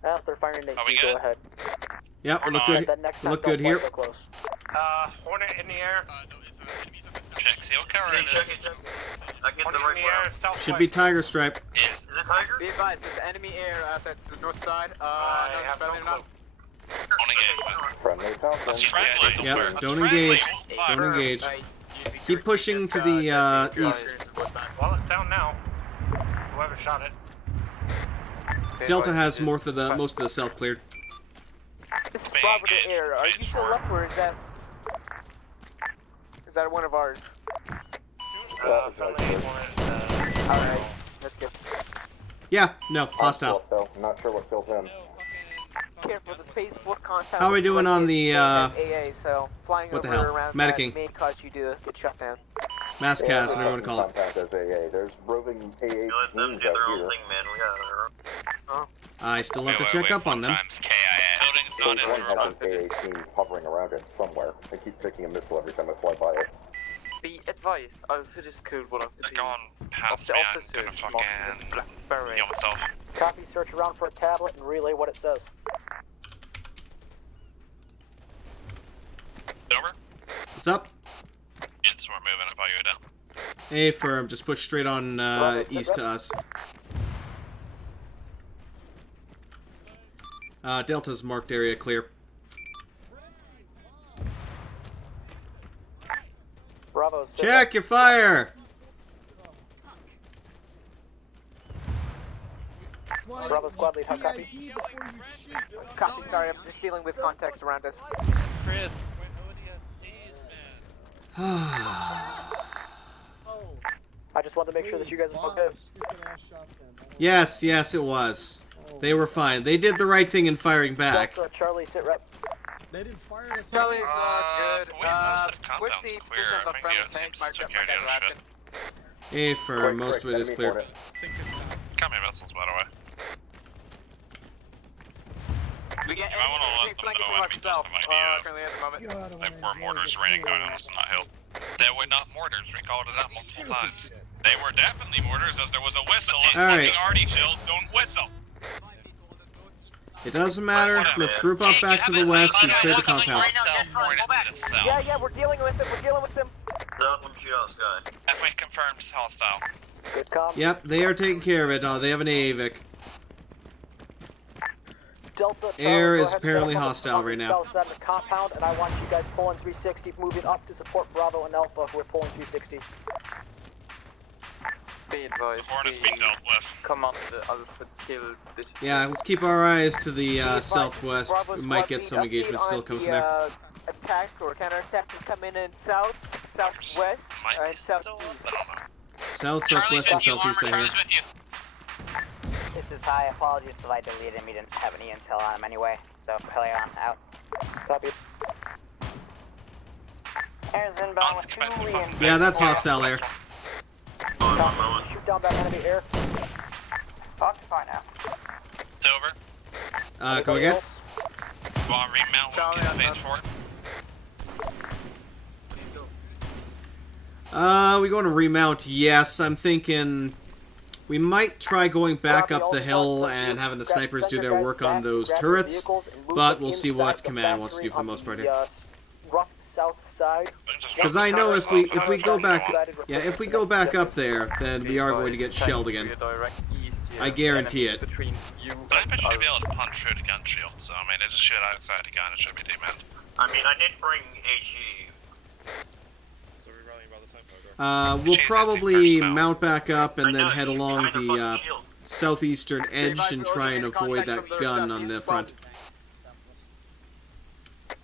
Well, if they're firing at you, go ahead. Yep, we look good. We look good here. Hornet in the air. Check seal cover. I get the right air. Should be Tiger Stripe. Is it Tiger? Be advised, there's enemy air to the north side. Friendly Thompson. Yep, don't engage. Don't engage. Keep pushing to the east. Well, it's down now. Whoever shot it. Delta has most of the south cleared. This is Robert in air. Are you still up, or is that one of ours? Alright. That's good. Yeah, no, hostile. I'm not sure what killed him. Careful, the phase 4 contact. How are we doing on the AA, so flying what the over hell? around Medicing. may cause you to get shut down. Mass cast, whatever you want to call it. Contact as AA. There's roving AA teams out here. I still have to check up on them. There's one other AA team hovering around it somewhere. I keep taking a missile every time I fly by it. Be advised, over this code one of the They're going past me, I'm gonna fucking heal myself. Copy, search around for a tablet and relay what it says. Over? What's up? It's we're moving, I'll you down. A firm, just push straight on east to us. Delta's marked area clear. Bravo. Check your fire! Bravo squad lead, how copy? Copy, sorry, I'm just dealing with contacts around us. Chris, I just wanted to make sure that you guys are okay. Yes, yes, it was. They were fine. They did the right thing in firing back. Charlie, sit rep. They didn't fire us. Charlie's good. What's the position of the friendly tank marked up by Raskin? A firm, most of it is clear. Got my missiles, by the way. We get I want to let them know enemies just currently at the moment. There were mortars raining down on us on that hill. They were not mortars, we called it out multiple times. They were definitely mortars as there was a whistle. Alright. Arty shells don't whistle. It doesn't matter. Let's group up back to the west and clear the compound. Yeah, we're dealing with them. We're dealing with them. Let them shoot out sky. Definitely confirmed hostile. Good call. Yep, they are taking care of it. They have an AAVIC. Delta, Air go is ahead and apparently set up on the hostile right now. south side of the compound, and I want you guys pulling 360, moving up to support Bravo and Alpha, who are pulling 360. Be advised, Hornet's being dealt with. Come up the Alpha kill this. Yeah, let's keep our eyes to the southwest. We might get some engagement still coming from there. Attack or counterattack is coming in south, southwest, and southeast. South, southwest, and southeast, I hear. This is high. Apologies if I deleted him. We didn't have any intel on him anyway. So, play on. Out. Copy. Air's inbound with 2 reinforcements. Yeah, that's hostile air. Shoot down that enemy air. Occupy now. It's over. Go again. Want to remount with phase 4? We going to remount? Yes, I'm thinking we might try going back up the hill and having the snipers do their work on those turrets, but we'll see what command wants to do for the most part here. Rough south side. Because I know if we go back, yeah, if we go back up there, then we are going to get shelled again. I guarantee it. But I bet you should be able to punch through the gun shield, so I mean, just shoot outside the gun, it should be demanded. I mean, I did bring AG. We'll probably mount back up and then head along the southeastern edge and try and avoid that gun on the front.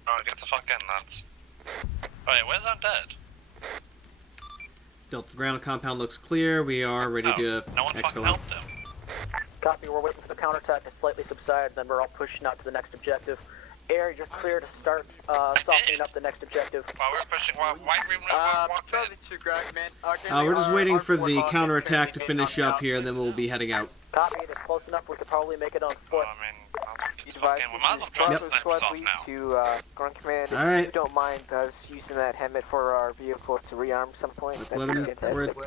Oh, get the fuck in, lads. Wait, where's that dead? Delta ground compound looks clear. We are ready to exfil him. Copy, we're waiting for the counterattack to slightly subside, then we're all pushing out to the next objective. Air, you're clear to start softening up the next objective. While we're pushing, why We're just waiting for the counterattack to finish up here, and then we'll be heading out. Copy, it's close enough, we could probably make it on foot. To ground command, All right. if you don't mind us using that helmet for our vehicle to rearm some point. Let's let him.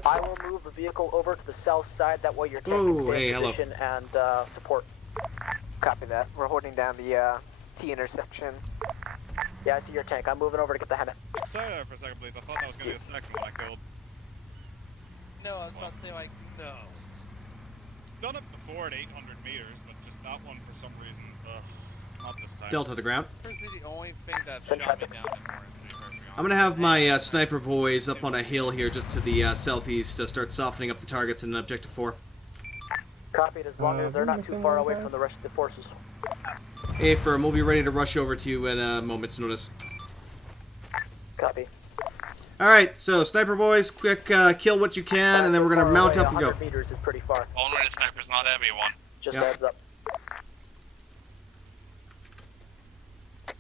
I will move the vehicle over to the south side, that way you're Whoa, taking hey, hello. position and support. Copy that. We're holding down the T intersection. Yeah, I see your tank. I'm moving over to get the helmet. Stay there for a second, please. I thought that was going to be a second one I killed. No, I was about to say, like, no. Done it before at 800 meters, but just that one for some reason, not this time. Delta to the ground. This is the only thing that shot me down anymore. I'm gonna have my sniper boys up on a hill here, just to the southeast, to start softening up the targets in Objective 4. Copied, as long as they're not too far away from the rest of the forces. Hey, Firm, we'll be ready to rush over to you at a moment's notice. Copy. Alright, so sniper boys, quick kill what you can, and then we're gonna mount up and go. 100 meters is pretty far. Only the sniper's not everyone. Just heads up.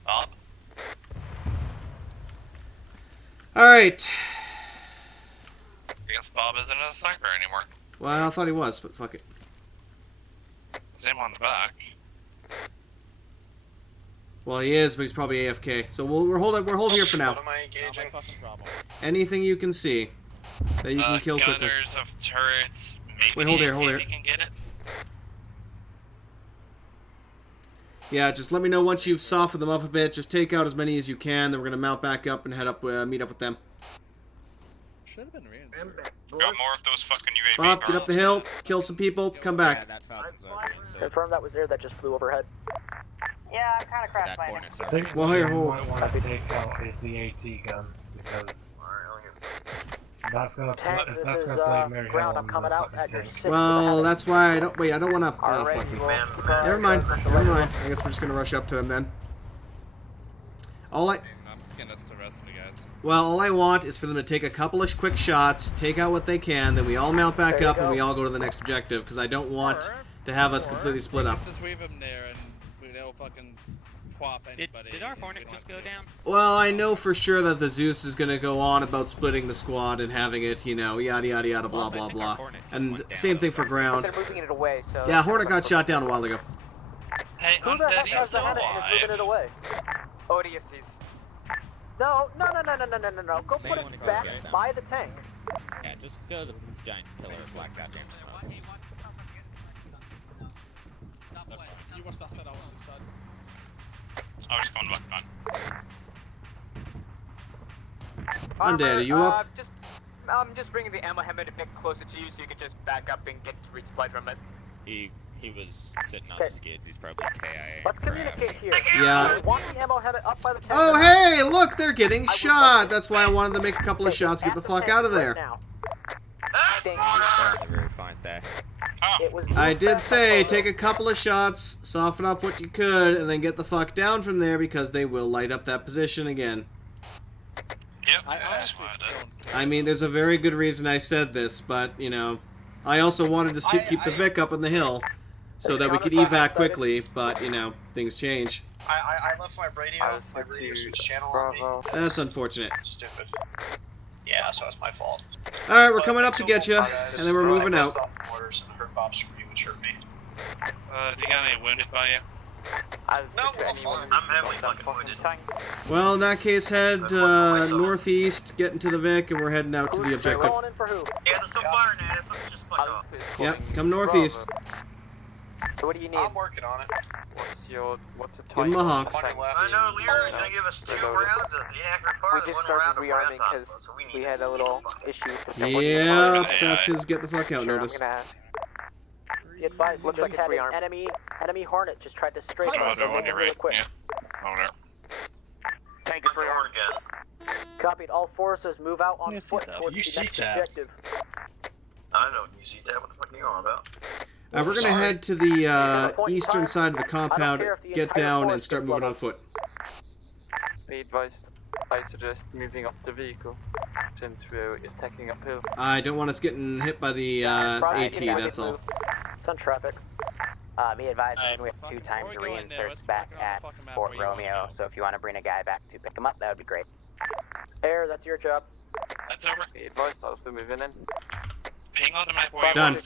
Up. Alright. I guess Bob isn't a sniper anymore. Well, I thought he was, but fuck it. Same on the back. Well, he is, but he's probably AFK. So we're holding here for now. What am I engaging? Anything you can see that you can kill quickly. Gunners of turrets. Maybe Wait, hold here. You can get it. Yeah, just let me know once you've softened them up a bit. Just take out as many as you can. Then we're gonna mount back up and head up, meet up with them. Should have been random. Got more of those fucking UAV. Bob, get up the hill, kill some people, come back. Confirm that was air that just flew overhead. Yeah, I kind of crashed my Well, here, hold. Want to take out is the AT gun because that's gonna play Mary ground. I'm coming out at your 6. Well, that's why I don't. Wait, I don't want to. Fuck me. Never mind. Never mind. I guess we're just gonna rush up to him then. I'm just gonna the rest of the guys. Well, all I want is for them to take a couple of quick shots, take out what they can, then we all mount back up and we all go to the next objective, because I don't want to have us completely split up. Just leave them there and they'll fucking swap anybody. Did our Hornet just go down? Well, I know for sure that the Zeus is going to go on about splitting the squad and having it, you know, yada yada yada, blah blah blah. And same thing for ground. They're moving it away, so Yeah, Hornet got shot down a while ago. Hey, Who the heck has the helmet and is moving it away? ODSTs. No. Go put it back by the tank. Yeah, just go to the giant pillar of black goddamn smoke. I was going back on. Undead, are you up? I'm just bringing the ammo helmet a bit closer to you so you can just back up and get resupplied from it. He He was sitting on the skids. He's probably KIA. Let's communicate here. Yeah. Want the ammo headed up by the tent? Oh, hey, look, they're getting shot. That's why I wanted to make a couple of shots. Get the fuck out of there. Thank Oh, very fine there. I did say take a couple of shots, soften up what you could, and then get the fuck down from there because they will light up that position again. Yep, that's why I did. I mean, there's a very good reason I said this, but, you know, I also wanted to keep the Vic up on the hill so that we could evac quickly, but, you know, things change. I left my radio switch channel on me. That's unfortunate. Stupid. Yeah, so it's my fault. Alright, we're coming up to get you, and then we're moving out. Orders and heard Bob scream, which hurt me. Do you got any wounded by you? No, I'm fine. I'm heavily fucking wounded. Well, in that case, head northeast, get into the Vic, and we're heading out to the objective. Rolling in for who? Yeah, there's no fire in it. Let's just fuck off. Yep, come northeast. So what do you need? I'm working on it. What's the Give time? him a honk. I know Lear's gonna give us 2 rounds of inaccurate fire. We just started rearming because we had a little issue with the Yeah, that's his get the fuck out notice. Be advised, looks like had an enemy Hornet just tried to straight us. Really quick. Thank you for your horn again. Copied. All forces move out on foot towards the next objective. I don't use CTAB. What the fuck are you on about? We're gonna head to the eastern side of the compound, get down, and start moving on foot. Be advised, I suggest moving up the vehicle, since we're attacking uphill. I don't want us getting hit by the AT, that's all. Sun traffic. Be advised, we have 2 times reinserts back at Fort Romeo, so if you want to bring a guy back to pick him up, that would be great. Air, that's your job. That's over. Be advised, Alpha moving in. Ping on the map where Done.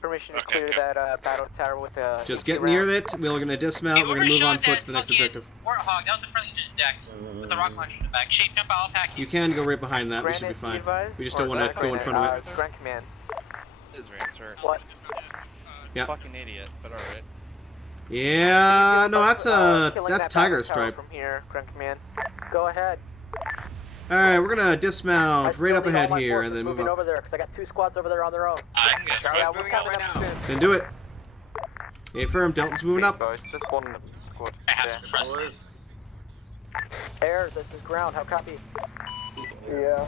Permission to clear that battle tower with a... Just get near it, we're gonna dismount, we're gonna move on foot to the next objective. Warthog, that was a friendly deck with a rocket launcher in the back. Shape jump, I'll attack you. You can go right behind that, we should be fine. We just don't want to go in front of it. Grand Command. What? Yeah. Fucking idiot, but alright. Yeah, no, that's Tiger Stripe. From here, Grand Command. Go ahead. Alright, we're gonna dismount right up ahead here and then move over up. there, because I got 2 squads over there on their own. I can get moving out right now. Then do it. Hey, firm, Delton's moving up. It's just one squad. I have to press it. Air, this is ground. How copy? Yeah.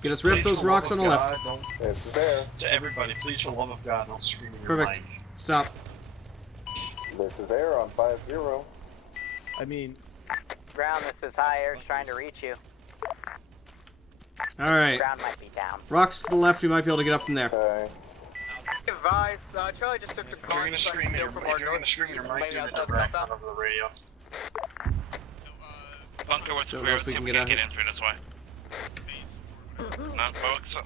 Get us rip those rocks on the left. It's there. To everybody, please, for the love of God, don't scream in your Perfect. mic. Stop. This is air on 5-0. I mean... Ground, this is high. Air's trying to reach you. Alright. Ground might be down. Rocks to the left, we might be able to get up from there. Okay. Advise, Charlie just took the If you're gonna scream in your mic, do it direct over the radio. Bunker with Don't know if we can get out get here. in through this way. Not both, so...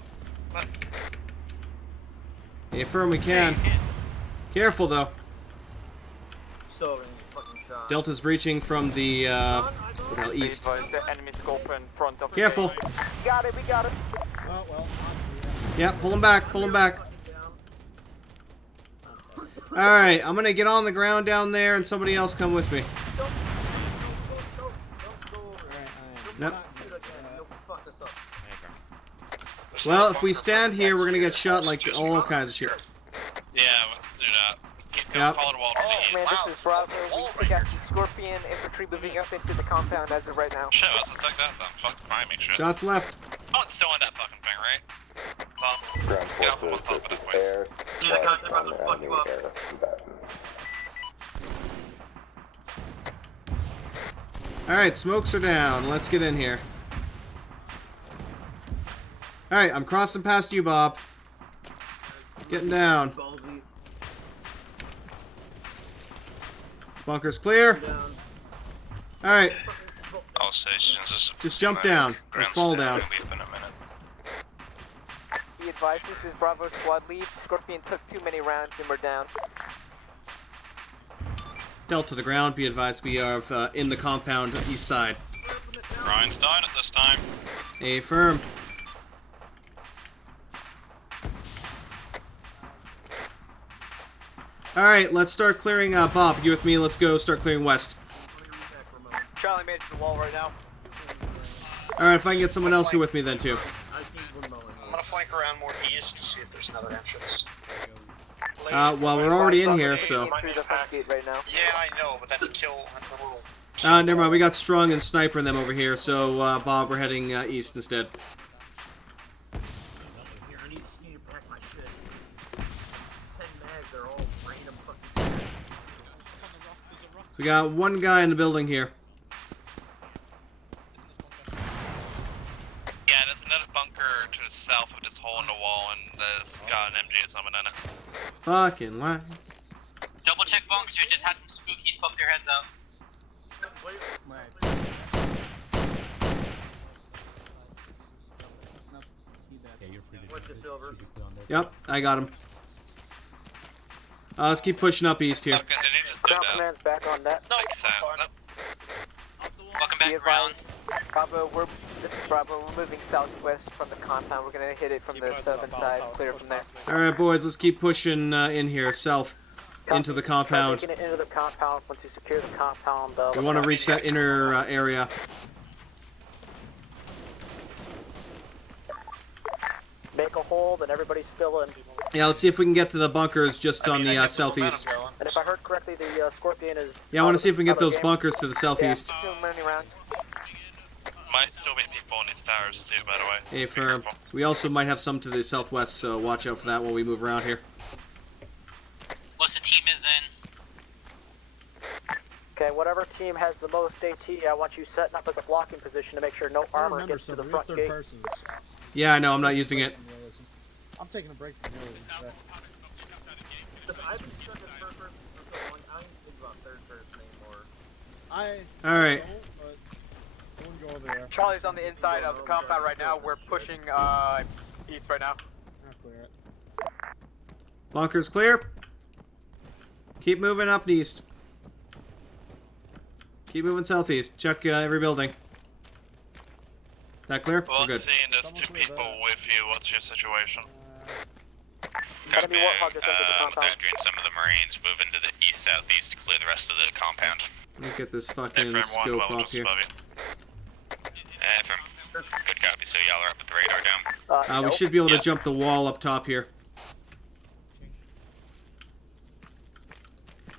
Hey, firm, we can. Careful, though. So fucking shot. Delta's breaching from the, well, east. The enemy scope in front of Careful. Got it, we got it. Well, Yeah, pull him back, pull him back. Alright, I'm gonna get on the ground down there and somebody else come with me. Nope. Well, if we stand here, we're gonna get shot like all kinds of shit. Yeah, let's do that. Keep going, Yep. follow the wall to the east. Man, this is Bravo. We got the Scorpion infantry moving up into the compound as of right now. Shit, let's attack that then. Fuck, find me, shit. Shots left. Oh, it's still in that fucking thing, right? Well, Ground get off the forces, one this top is air. See the concept on of the the fuck enemy you up. air combatant. Alright, smokes are down. Let's get in here. Alright, I'm crossing past you, Bob. Getting down. Bunker's clear. Alright, all stations, just jump down. Or fall down. Be advised, this is Bravo squad lead. Scorpion took too many rounds and we're down. Delta to ground. Be advised we are in the compound east side. Ryan's down at this time. A firm. Alright, let's start clearing. Bob, you with me? Let's go start clearing west. Charlie made it to the wall right now. Alright, if I can get someone else here with me then too. I'm gonna flank around more east to see if there's another entrance. Well, we're already in here, so... Through the front gate right now. Yeah, I know, but that's a kill. That's a little... never mind. We got Strong and Sniper and them over here, so, Bob, we're heading east instead. Here, I need to see you back my shit. 10 mags, they're all random fucking... We got one guy in the building here. Yeah, there's another bunker to the south of this hole in the wall, and there's got an MG or something in it. Fucking lie. Double check bunks, we just had some spookies poke their heads out. Yep, I got him. Let's keep pushing up east here. Ground command's back on net. Welcome back, ground. Bravo, this is Bravo. We're moving southwest from the compound. We're gonna hit it from the southern side, clear from there. Alright, boys, let's keep pushing in here, south, into the compound. Making it into the compound. Once you secure the compound, We want to reach that inner area. make a hold and everybody spill in. Yeah, let's see if we can get to the bunkers just on the southeast. And if I heard correctly, the Scorpion is... Yeah, I want to see if we can get those bunkers to the southeast. Yeah, too many rounds. Might still be people in these towers too, by the way. Hey, firm. We also might have some to the southwest, so watch out for that while we move around here. Most of the team is in. Okay, whatever team has the most AT, I want you setting up as a blocking position to make sure no armor gets to the front gate. Yeah, I know, I'm not using it. I'm taking a break from realism. I've been stuck in first person for so long, I don't think about third person anymore. Alright. Go over there. Charlie's on the inside of the compound right now. We're pushing east right now. Bunkers clear. Keep moving up east. Keep moving southeast. Check every building. That clear? Well, We're good. seeing there's two people with you, what's your situation? Gotta be Warthog just entered the compound. Factory and some of the Marines move into the east-southeast to clear the rest of the compound. Let me get this fucking scope off here. Good copy, so y'all are up with the radar down. We should be able to jump the wall up top here.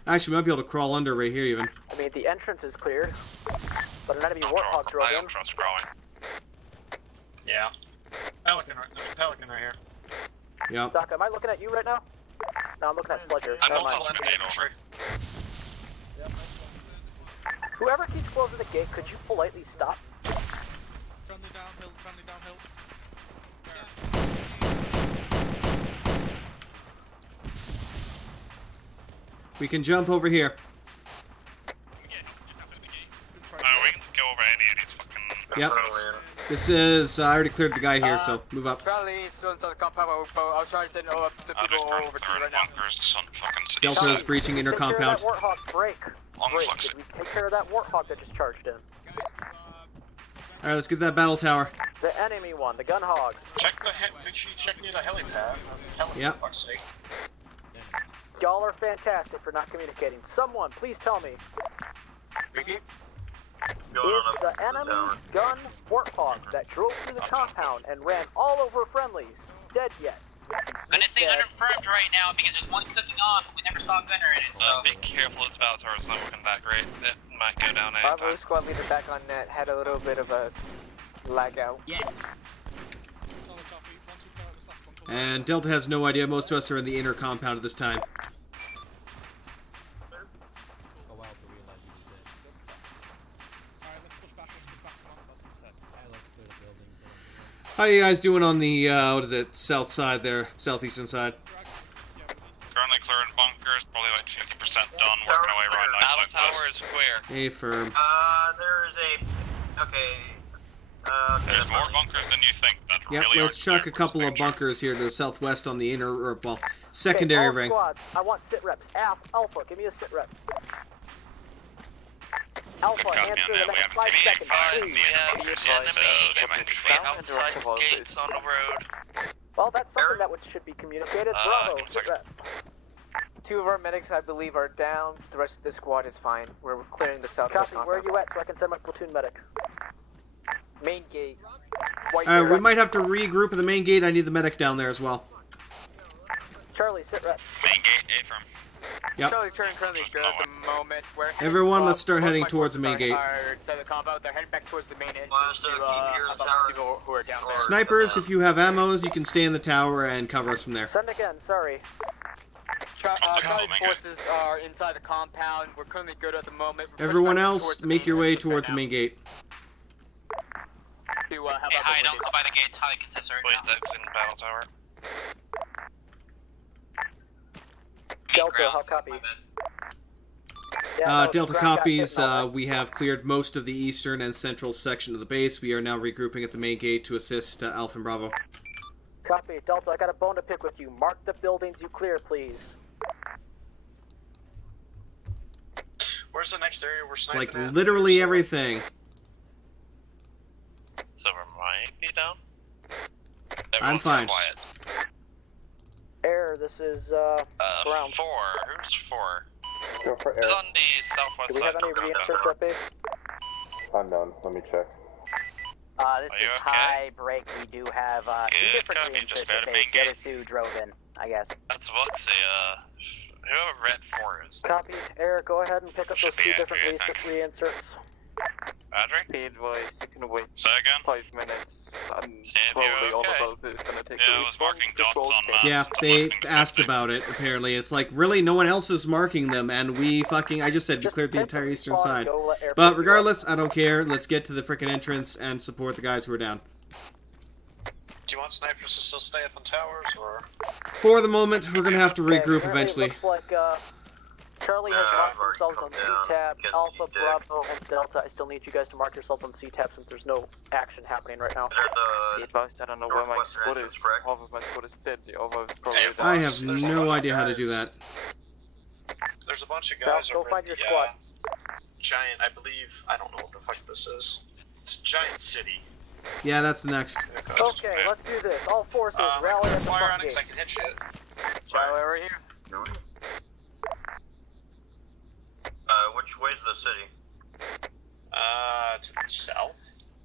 Actually, we might be able to crawl under right here even. I mean, the entrance is cleared, but an enemy Warthog drove in. Yeah. Pelican, there's a Pelican right here. Yep. Doc, am I looking at you right now? No, I'm looking at Sledger. Never mind. Whoever keeps closing the gate, could you politely stop? Friendly downhill, friendly downhill. We can jump over here. We can go over any of these fucking... Yep. This is, I already cleared the guy here, so move up. Charlie, still inside the compound. I was trying to send up the people over to you right now. Delta is breaching inner compound. Take care of that Warthog break. Did we take care of that Warthog that just charged in? Alright, let's get that battle tower. The enemy one, the gun hog. Make sure you check near the helipad. Yep. For fuck's sake. Y'all are fantastic for not communicating. Someone, please tell me. Is the enemy gun Warthog that drove through the compound and ran all over friendlies dead yet? Gonna say unconfirmed right now because there's one cooking off. We never saw a gunner in it, so. Be careful, this battle tower is not looking that great. It might go down anytime. Bravo squad leader back on net had a little bit of a lag out. Yes. And Delta has no idea. Most of us are in the inner compound at this time. How are you guys doing on the, what is it, south side there, southeastern side? Currently clearing bunkers, probably like 50% done, working away right now. Battle tower is clear. Hey, firm. There's There's more bunkers than you think. That Yep, really let's chuck a couple of bunkers here to the southwest on the inner, or, well, secondary ring. Squads, I want sit reps. Alpha, give me a sit rep. Alpha, answer in the next 5 seconds, please. On the road. Well, that's something that should be communicated. Bravo, sit rep. 2 of our medics, I believe, are down. The rest of the squad is fine. We're clearing the southwest Copy, where are you at so I can send my platoon medic? Main gate. Alright, we might have to regroup at the main gate. I need the medic down there as well. Charlie, sit rep. Main gate, A-firm. Yep. Charlie's turning currently good at the moment. We're heading, Everyone, let's start heading towards the main gate. Inside the compound, they're heading back towards the main entrance to people who are down there. Snipers, if you have ammos, you can stay in the tower and cover us from there. Send again, sorry. Charlie's forces are inside the compound. We're currently good at the moment. Everyone else, make your way towards the main gate. Hey, hi, don't come by the gates. Highly contested right now. Please exit battle tower. Delta, how copy? Delta copies, we have cleared most of the eastern and central section of the base. We are now regrouping at the main gate to assist Alpha and Bravo. Copy, Delta, I got a bone to pick with you. Mark the buildings you clear, please. Where's the next area we're It's sniping like at? literally everything. Silver might be down. I'm fine. Quiet. Air, this is, ground. 4. Who's 4? Go for Who's air. on the southwest Do we have side? any reinserts at base? Unknown. Let me check. This is high break. We do have, two different reinserts at base. The other two drove in, I guess. That's what whoever red 4 is. Copy, Air, go ahead and pick up those two different reinserts. Roger. Advise, you can wait Say again? 5 minutes. And Sam, you probably all okay? about it is gonna take Yeah, a I was response. marking dots on maps. Yeah, they asked about it, apparently. It's like, really, no one else is marking them, and we fucking, I just said we cleared the entire eastern side. But regardless, I don't care. Let's get to the frickin' entrance and support the guys who are down. Do you want snipers to still stay up on towers, or? For the moment, we're gonna have to regroup Okay, eventually. Looks like, Charlie has marked themselves on C-tab, Alpha, Bravo, and Delta. I still need you guys to mark yourselves on C-tab since there's no action happening right now. Advised, I don't know where my squad is. Half of my squad is dead. The other is probably down. I have no idea how to do that. There's a bunch of guys Go over find at your the, squad. Giant, I believe, I don't know what the fuck this is. It's Giant City. Yeah, that's the next. Okay, let's do this. All forces, rally at the Fire front on it, 'cause gate. I can hit shit. Charlie, right here. Which way's the city? To the south.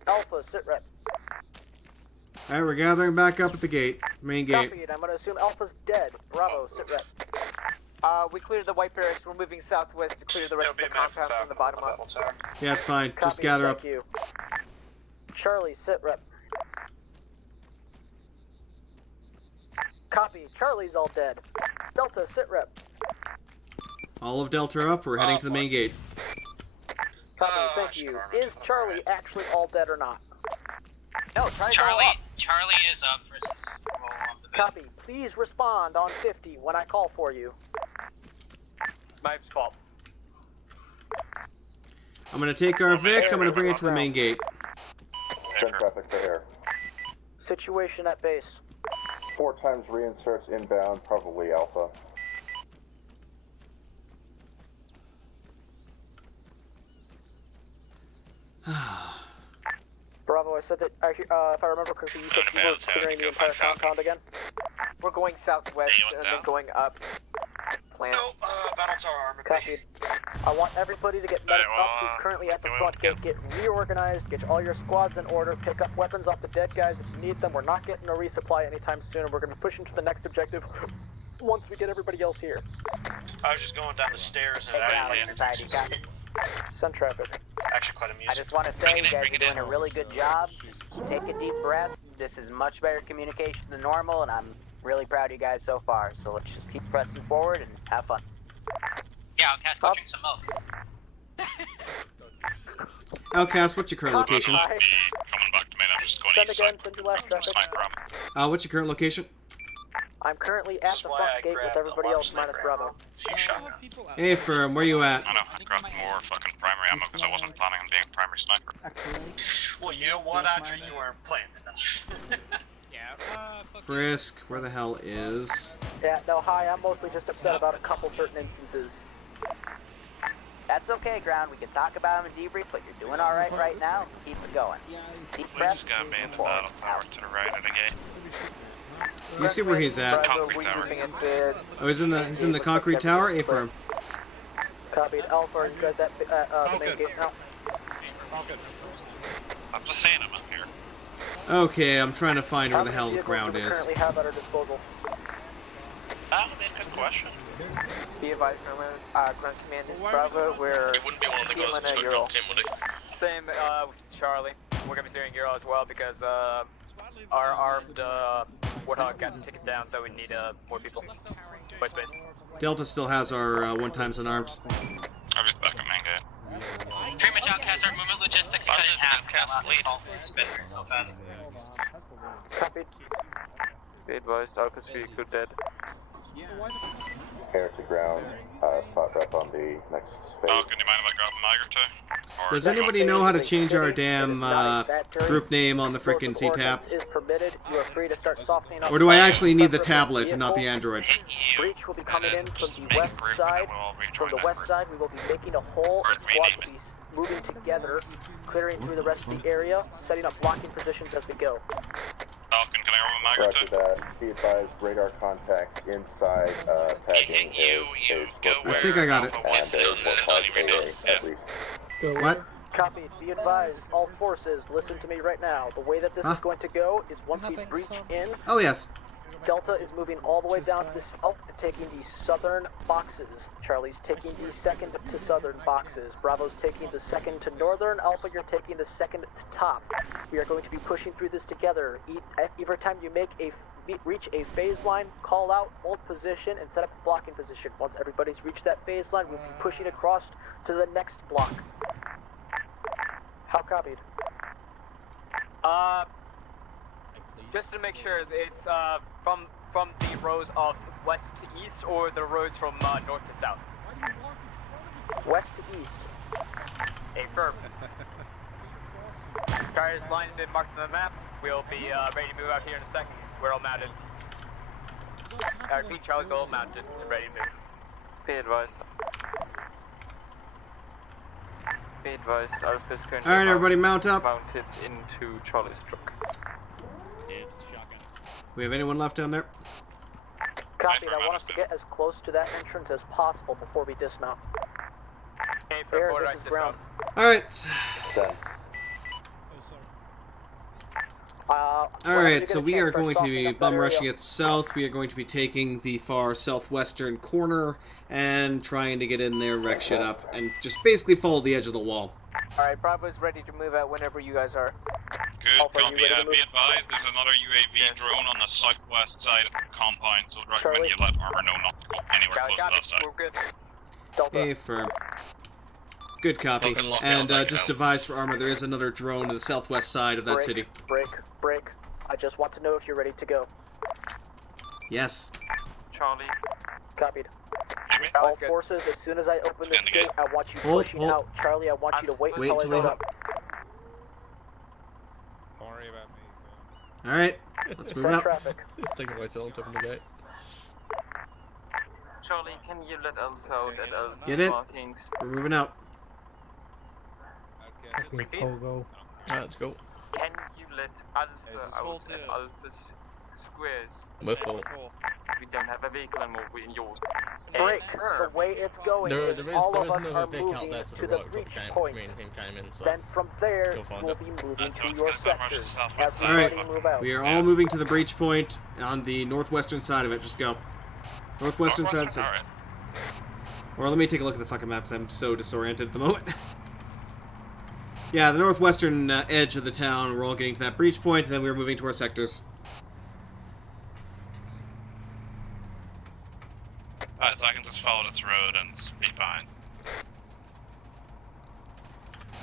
Alpha, sit rep. Alright, we're gathering back up at the gate. Main gate. Copied. I'm gonna assume Alpha's dead. Bravo, sit rep. We cleared the white barracks. We're moving southwest to clear the rest of the compound from the bottom up. Yeah, it's fine. Just Copy, gather thank up. you. Charlie, sit rep. Copy. Charlie's all dead. Delta, sit rep. All of Delta are up. We're heading to the main gate. Copy, thank you. Is Charlie actually all dead or not? No, Charlie is up versus roll off the bed. Copy. Please respond on 50 when I call for you. My fault. I'm gonna take our Vic. I'm gonna bring it to the main gate. Send traffic for air. Situation at base. 4 times reinserts inbound, probably Alpha. Bravo, I said that, if I remember correctly, you said you were clearing the entire compound again? We're going southwest and then going up. Plan. No, battle tower armor. Copied. I want everybody to get medic up who's currently at the front gate. Get reorganized, get all your squads in order, pick up weapons off the dead guys if you need them. We're not getting a resupply anytime soon, and we're going to push into the next objective once we get everybody else here. I was just going down the stairs and Society, copy. Send traffic. Actually, quite amusing. I just want to say you guys are doing a really good job. Take a deep breath. This is much better communication than normal, and I'm really proud of you guys so far. So let's just keep pressing forward and have fun. Yeah, Outcast, go drink some milk. Outcast, what's your current location? Coming back to main entrance, going Send east again, send your last traffic. What's your current location? I'm currently at the front gate with everybody else minus Bravo. Hey, Firm, where you at? I know, I grabbed more fucking primary ammo because I wasn't planning on being a primary sniper. Well, you know what, Audrey? You weren't playing enough. Frisk, where the hell is... Yeah, no, hi, I'm mostly just upset about a couple certain instances. That's okay, Ground. We can talk about them and debrief, but you're doing alright right now. Keep it going. Deep breath. He's got me in the battle tower to the right of the gate. You see where he's at? Concrete tower. Oh, he's in the concrete tower? A firm. Copied. Alpha, are you guys at the main gate now? I'm just saying I'm up here. Okay, I'm trying to find where the hell the ground is. Currently have at our disposal. Good question. Be advised, ground command is Bravo. We're It wouldn't be one of the guys that Euro. dropped in, would it? Same with Charlie. We're gonna be steering Euro as well because our armed Warthog got taken down, so we need more people. White space. Delta still has our 1x unarmed. I'm just back at main gate. Pretty much outcast our movement logistics cut in half. So fast. Copied. Be advised, Alpha's vehicle dead. Air to ground, spot rep on the next space. Oh, can you mind if I grab a mag or two? Or Does anybody know how to change our damn group name on the frickin' C-Tap? Is permitted. You are free to start softening up. Or do I actually need the tablet and not the Android? Breach will be coming in from the west side. From the west side, we will be making a hole. The squad will be moving together, clearing through the rest of the area, setting up blocking positions as we go. Falcon, can I grab a mag or Roger two? that. Be advised, radar contact inside tagging is I think I got it. and there's AA at least. What? Copy. Be advised, all forces, listen to me right now. The way that this is going to go is once we breach in, Oh, yes. Delta is moving all the way down to the south and taking the southern boxes. Charlie's taking the second to southern boxes. Bravo's taking the second to northern. Alpha, you're taking the second to top. We are going to be pushing through this together. Every time you reach a phase line, call out, hold position, and set up a blocking position. Once everybody's reached that phase line, we'll be pushing across to the next block. How copied? Just to make sure, it's from the rows of west to east or the roads from north to south. West to east. Affirm. Cars lined and marked on the map. We'll be ready to move out here in a second. We're all mounted. Our feet Charlie's all mounted and ready to move. Be advised. Be advised, Alpha's currently Alright, everybody mount up. mounted into Charlie's truck. We have anyone left down there? Copied. I want us to get as close to that entrance as possible before we dismount. Air, this is ground. Alright. Alright, so we are going to be bum rushing it south. We are going to be taking the far southwestern corner and trying to get in there, wreck shit up, and just basically follow the edge of the wall. Alright, Bravo's ready to move out whenever you guys are. Good, copy. Be advised, there's another UAV drone on the southwest side of the compound, so I'd recommend you let Armor know not to go anywhere close to that side. We're good. Okay, firm. Good copy. And just advise for Armor, there is another drone to the southwest side of that city. Break. I just want to know if you're ready to go. Yes. Charlie. Copied. All forces, as soon as I open this gate, I want you pushing out. Charlie, I want you to wait until I load up. Don't worry about me. Alright, let's move out. Taking myself open the gate. Charlie, can you let Alpha out at Alpha's Get it? markings? We're moving out. Okay, Pogo. Alright, let's go. Can you let Alpha out at Alpha's squares? We're full. We don't have a vehicle anymore, we're in yours. Break. The way it's going is all of us are vehicle out moving there to the breach point. Me and him came in, so Then from there, you'll find we'll it. be moving to your sectors. As we Alright, move out. we are all moving to the breach point on the northwestern side of it. Just go. Northwestern side. Alright. Or let me take a look at the fucking maps. I'm so disoriented at the moment. Yeah, the northwestern edge of the town. We're all getting to that breach point, and then we're moving to our sectors. Alright, so I can just follow this road and be fine.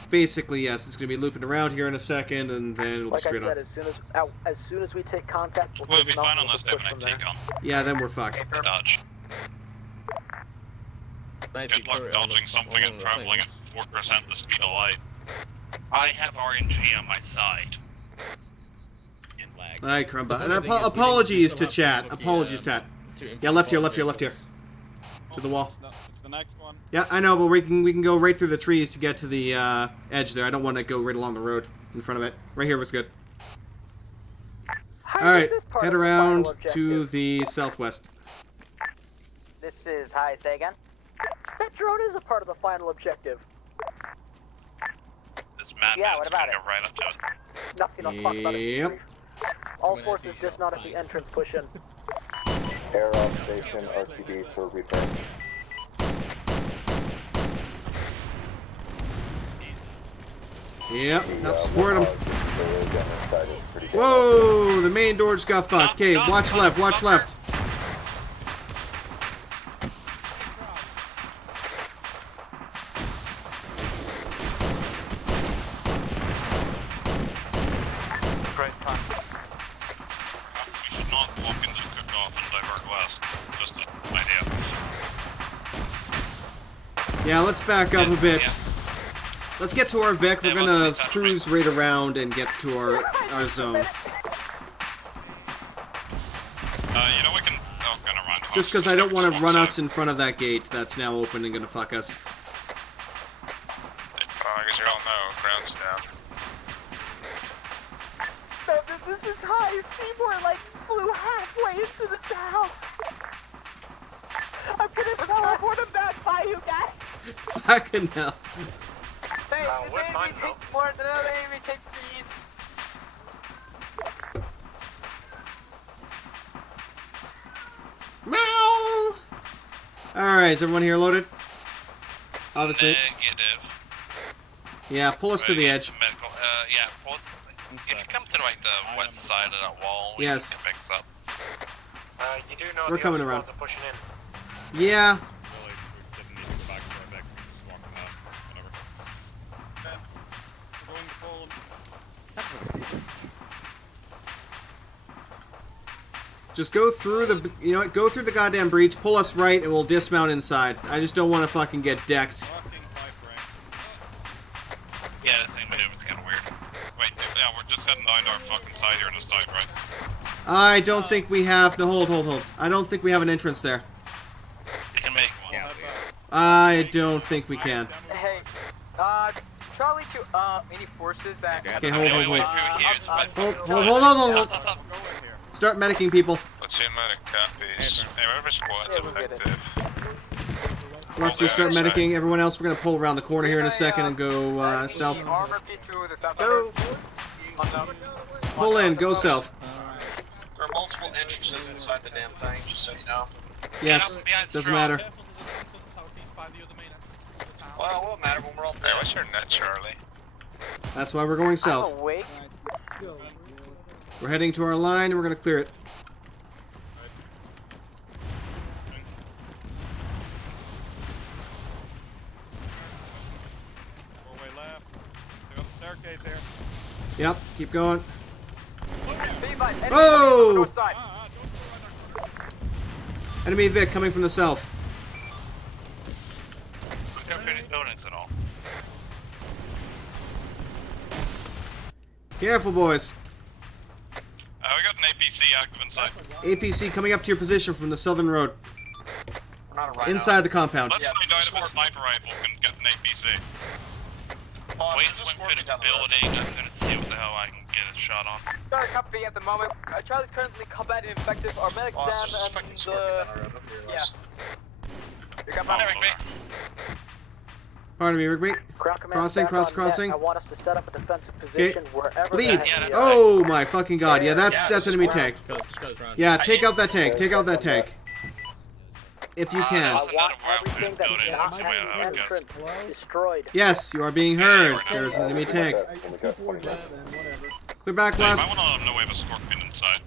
Basically, yes, it's going to be looping around here in a second, and then it'll be Like I straight said, on. as soon as we take contact, We'll be dismount fine and unless they push have from an there. take on. Yeah, then we're fucked. Dodge. Good luck dodging something and traveling at 4% the speed of light. I have RNG on my side. Alright, Crumba. And apologies to chat. Apologies, chat. Yeah, left here. To the wall. It's the next one. Yeah, I know, but we can go right through the trees to get to the edge there. I don't want to go right along the road in front of it. Right here was good. Alright, head around to the southwest. This is, hi, say again? That drone is a part of the final objective. This madman's Yeah, what about gonna go right up to it. Nothing I'll talk about it. Yep. All forces dismount at the entrance, push in. Air off station, RTB for repair. Yep, help support him. Whoa, the main door just got fucked. Okay, watch left, watch left. Great time. We should not walk into the cook-off and divert west. Just an idea. Yeah, let's back up a bit. Let's get to our Vic. We're gonna cruise right around and get to our zone. You know we can... Oh, gonna run. Just because I don't want to run us in front of that gate that's now open and gonna fuck us. I guess you all know, ground's down. This is high. Seymour, like, flew halfway into the town. I'm gonna teleport him back by you guys. Fucking hell. Hey, this enemy takes more than another enemy takes these. Meow! Alright, is everyone here loaded? Obviously. Negative. Yeah, pull us to the edge. Medical, yeah, pull us. If you come to like the west side of that wall, we Yes. can mix up. You do know We're the coming other around. squads are pushing in. Yeah. Just go through the, you know what, go through the goddamn breach, pull us right, and we'll dismount inside. I just don't want to fucking get decked. Yeah, this thing maneuver's kind of weird. Wait, yeah, we're just heading down to our fucking side here on the side, right? I don't think we have, no, hold. I don't think we have an entrance there. You can make one. I don't think we can. Hey, Charlie to, any forces that... Okay, hold. Hold. Start medicing people. Let's see, medic copies. Hey, whatever squad's effective. Let's just start medicing. Everyone else, we're gonna pull around the corner here in a second and go south. Pull in, go south. There are multiple entrances inside the damn thing, just so you know. Yes, doesn't matter. Well, it won't matter when we're all Hey, what's your net, Charlie? That's why we're going south. We're heading to our line and we're gonna clear it. Doorway left. They got the staircase here. Yep, keep going. Whoa! Enemy Vic coming from the south. We don't any buildings at all. Careful, boys. We got an APC active inside. APC coming up to your position from the southern road. Inside the compound. Let's find out if a sniper rifle can get an APC. Wait, swim to the building. I'm gonna see what the hell I can get a shot on. Sorry, copy at the moment. Charlie's currently combating infected. Our medics down and the... Yeah. You got my Rigby. Pardon me, Rigby. Crossing. I want us to set up a defensive position wherever Leads. Oh my fucking god. Yeah, that's enemy tank. Yeah, take out that tank. Take out that tank. If you can. I want everything that is not at the entrance destroyed. Yes, you are being heard. There's an enemy tank. Clear back last. I want to let them know we have a scorpion inside.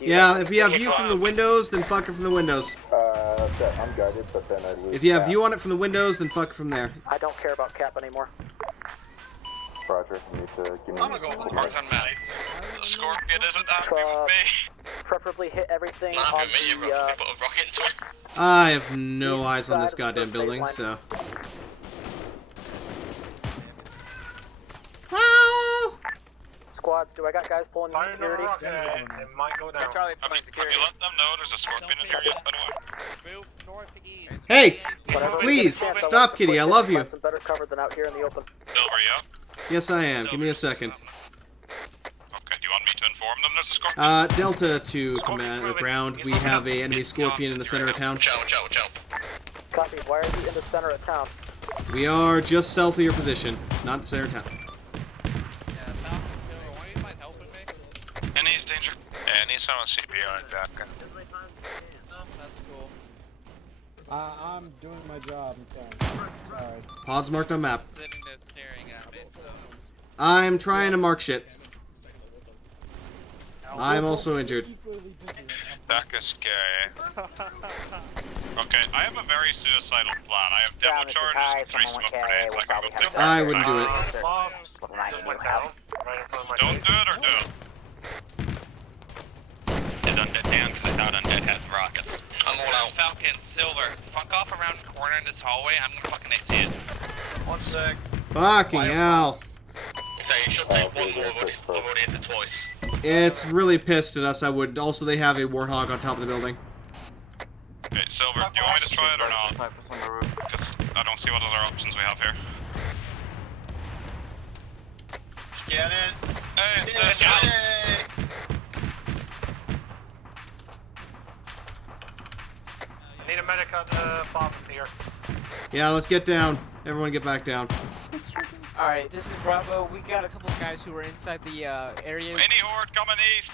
Yeah, if you have view from the windows, then fuck it from the windows. I'm guided, but then I lose. If you have view on it from the windows, then fuck it from there. I don't care about Cap anymore. Roger, you need to give me... I'm gonna go mark on map. The scorpion isn't happy with me. Preferably hit everything on the, I have no eyes on this goddamn building, so... Squads, do I got guys pulling in security? It might go down. Charlie, pulling security. Let them know there's a scorpion in here yet, by the way. Hey! Please, stop, kitty, I love you. Better cover than out here in the open. Silver, yeah? Yes, I am. Give me a second. Okay, do you want me to inform them there's a scorpion? Delta to command ground. We have a enemy scorpion in the center of town. Copy, why are you in the center of town? We are just south of your position, not center of town. Any danger? Yeah, I need someone CPR and back. I'm doing my job. Okay. Sorry. Pause marked on map. Sitting there staring at me, so... I'm trying to mark shit. I'm also injured. That is scary. Okay, I have a very suicidal plan. I have demo charges and 3 smoke grenades. I can go take I wouldn't do it. Don't do it or do it? Is undead down because I thought undead has rockets. I'm all out. Falcon, Silver, fuck off around the corner in this hallway. I'm gonna fucking see it. 1 sec. Fucking hell. So you should take one more. I've already hit it twice. It's really pissed at us. I would. Also, they have a warthog on top of the building. Okay, Silver, do you want me to try it or not? Because I don't see what other options we have here. Get it. Hey, Yay! I need a medic on the bomb here. Yeah, let's get down. Everyone get back down. Alright, this is Bravo. We got a couple of guys who were inside the area. Any horde coming east?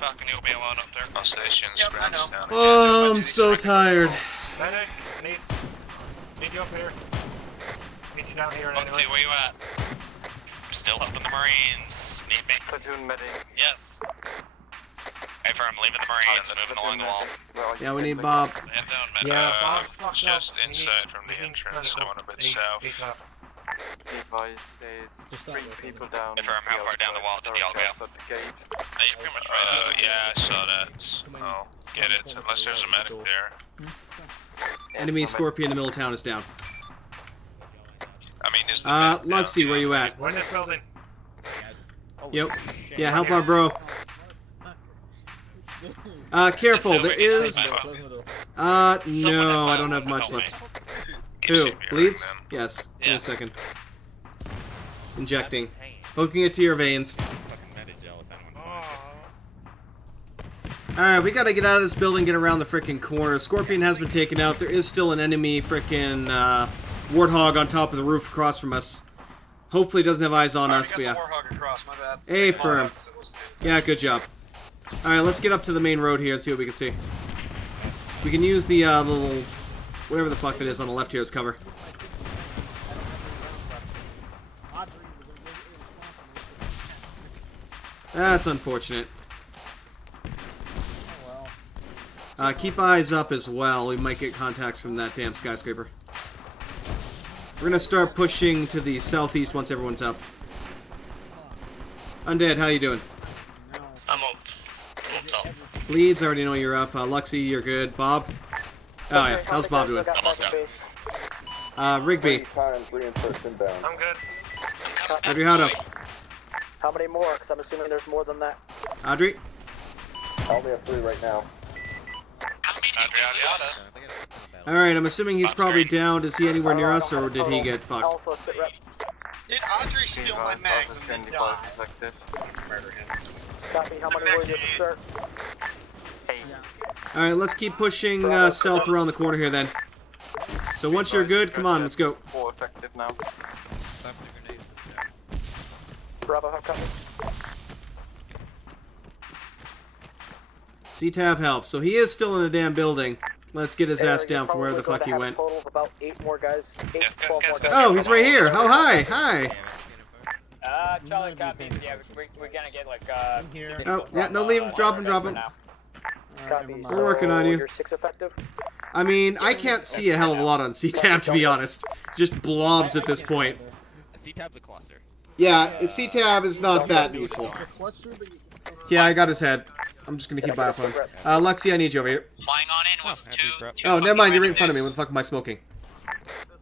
Fucking you'll be alone up there. Our stations. Yep, I know. Oh, I'm so tired. Medic, I need you up here. Need you down here. Anyway. Where you at? I'm still up in the Marines. Need me? Platoon medic. Yes. Hey, I'm leaving the Marines and moving along the wall. Yeah, we need Bob. Yeah, Bob. Just inside from the entrance. I want a bit south. Just 3 people down. Confirm how far down the wall did y'all go? You're pretty much right. Yeah, I saw that. Oh, get it. Unless there's a medic there. Enemy Scorpion in the middle of town is down. I mean, is the Luxy, where you at? We're in this building. Yep. Yeah, help our bro. Careful, there is... no, I don't have much left. Who? Bleeds? Yes. Give me a second. Injecting. Hooking it to your veins. Alright, we gotta get out of this building, get around the frickin' corner. Scorpion has been taken out. There is still an enemy frickin' warthog on top of the roof across from us. Hopefully it doesn't have eyes on us, but yeah. Hey, firm. Yeah, good job. Alright, let's get up to the main road here and see what we can see. We can use the little... whatever the fuck that is on the left here as cover. That's unfortunate. Keep eyes up as well. We might get contacts from that damn skyscraper. We're gonna start pushing to the southeast once everyone's up. Undead, how you doing? I'm up. I'm up top. Bleeds, I already know you're up. Luxy, you're good. Bob? Oh yeah, how's Bob doing? Rigby. I'm good. Audrey, how up? How many more? Because I'm assuming there's more than that. Audrey? I only have 3 right now. Alright, I'm assuming he's probably down. Is he anywhere near us, or did he get fucked? Did Audrey steal my mags and then die? Murder him. Copy, how many were you, sir? Alright, let's keep pushing south around the corner here then. So once you're good, come on, let's go. Full effective now. Bravo, how copy? C-Tab helps. So he is still in the damn building. Let's get his ass down from wherever the fuck he went. Total of about 8 more guys. 8 to 12 more guys. Oh, he's right here. Oh, hi. Hi. Charlie copies. Yeah, we're gonna get like here. Oh, yeah, no, leave him. Drop him, drop him. Copy. We're working on you. You're 6 effective? I mean, I can't see a hell of a lot on C-Tab, to be honest. It's just blobs at this point. C-Tab's a cluster. Yeah, C-Tab is not that useful. Yeah, I got his head. I'm just gonna keep eye on him. Luxy, I need you over here. Flying on in with two Oh, never mind, you're right in front of me. What the fuck am I smoking?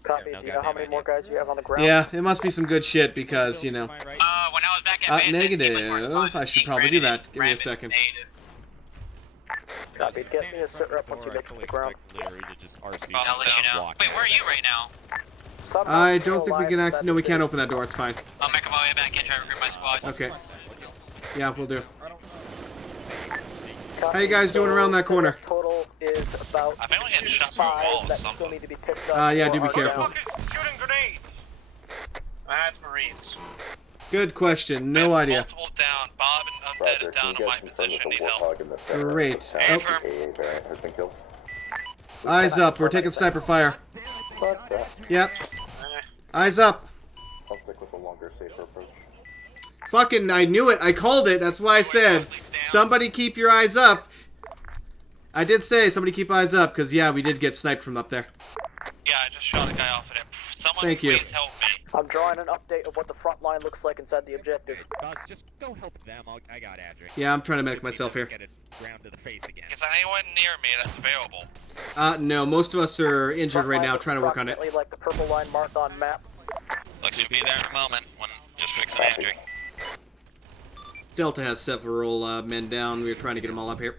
Copy. Do you know how many more guys you have on the ground? Yeah, it must be some good shit because, you know. when I was back at Negative. I should probably do that. Give me a second. Copy. Get me a sit rep once you get to the ground. I'll let you know. Wait, where are you right now? I don't think we can actually. No, we can't open that door. It's fine. I'll make my way back in, try to recruit my squad. Okay. Yeah, we'll do. How you guys doing around that corner? Total is about I think we get shot through a wall or something. Still need to be picked up. Yeah, do be careful. Shooting grenade! That's Marines. Good question. No idea. Multiple down. Bob and Undead is down in my position. Need help. Great. Oh. Eyes up. We're taking sniper fire. Fuck that. Yep. Eyes up. I'll stick with a longer, safer approach. Fucking, I knew it. I called it. That's why I said, somebody keep your eyes up. I did say somebody keep eyes up, because, yeah, we did get sniped from up there. Yeah, I just shot a guy off at him. Someone Thank you. please help me. I'm drawing an update of what the front line looks like inside the objective. Boss, just go help them. I got Adric. Yeah, I'm trying to medic myself here. Get it ground to the face again. Is anyone near me that's available? No, most of us are injured right now, trying to work on it. Like the purple line marked on map. Looks to be there in a moment when just fixing Andrew. Delta has several men down. We are trying to get them all up here.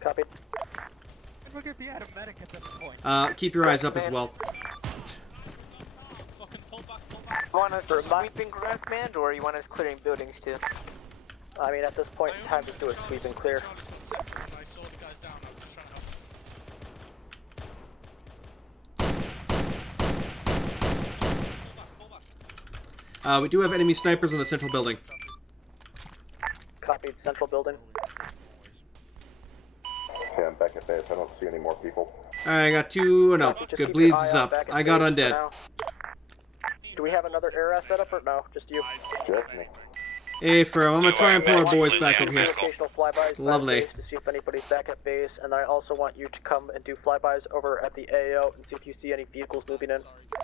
Copy. We're gonna be out of medic at this point. Keep your eyes up as well. You want us sweeping ground command, or you want us clearing buildings too? I mean, at this point in time, just do a sweep and clear. We do have enemy snipers in the central building. Copied, central building. Okay, I'm back at base. I don't see any more people. Alright, I got two. No, good. Bleeds is up. I got undead. Do we have another air set up or no? Just you? Just me. Hey, Fro, I'm gonna try and pull our boys back over here. Occasional flybys Lovely. to see if anybody's back at base, and then I also want you to come and do flybys over at the AO and see if you see any vehicles moving in.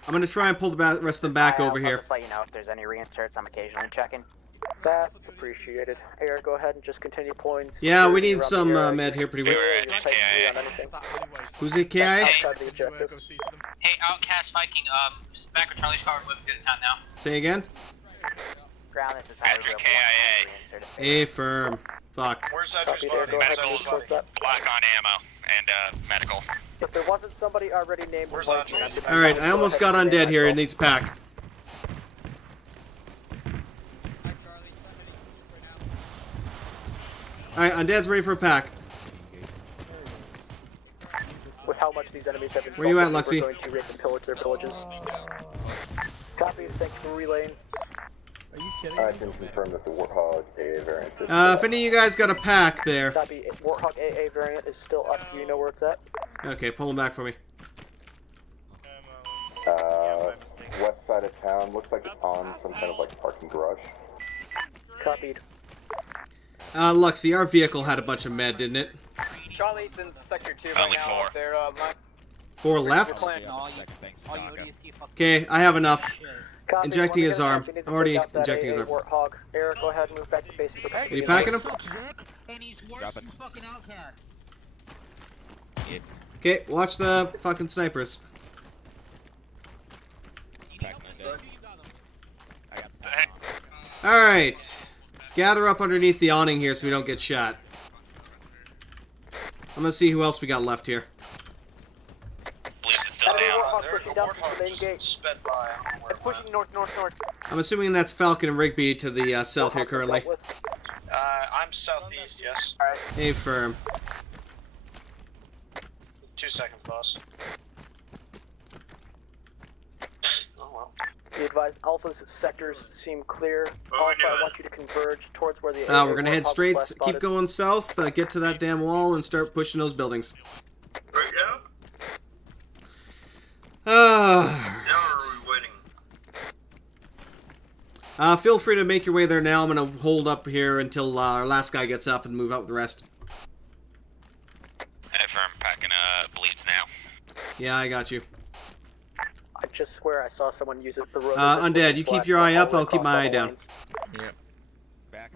I'm gonna try and pull the rest of them back over I'll here. just let you know if there's any reinserts. I'm occasionally checking. That's appreciated. Air, go ahead and just continue pulling. Yeah, we security need around some the area. med here pretty quick. On anything. Who's it, KI? Outside the objective. Hey, Outcast Viking, back with Charlie Star, moving to the town now. Say again? Ground, this is highly real. KIA. A firm. Fuck. Where's that Copy there, go ahead and move towards that. Black on ammo and medical. If there wasn't somebody already named, Alright, I almost got undead here. It needs a pack. Alright, undead's ready for a pack. With how much these enemies have been Where you at, focused, Luxie? we're going to rape and pillage their villages. Copy, thanks for relaying. Are you kidding? I can confirm that the Warthog AA variant is If any of you guys got a pack there. Copy, Warthog AA variant is still up. Do you know where it's at? Okay, pull them back for me. west side of town. Looks like it's on some kind of like parking garage. Copied. Luxie, our vehicle had a bunch of med, didn't it? Charlie's in sector 2 right now. They're, 4 left? Okay, I have enough. Copy. Injecting his arm. You need to I'm already take out that injecting his AA arm. Warthog. Eric, go ahead and move back to base. Are you packing him? And he's worse than fucking Outcast. Okay, watch the fucking snipers. Alright. Gather up underneath the awning here so we don't get shot. I'm gonna see who else we got left here. It's pushing north. I'm assuming that's Falcon and Rigby to the south here currently. I'm southeast, yes. Hey, firm. 2 seconds, boss. Oh well. Be advised, Alpha's sectors seem clear. Alpha, I want you to converge towards where the We're gonna head straight, keep going south, get to that damn wall, and start pushing those buildings. Right now? Feel free to make your way there now. I'm gonna hold up here until our last guy gets up and move out with the rest. And if I'm packing bleeds now. Yeah, I got you. I just swear I saw someone use it the road. Undead, you keep your eye up, I'll keep my eye down. Yep. Back.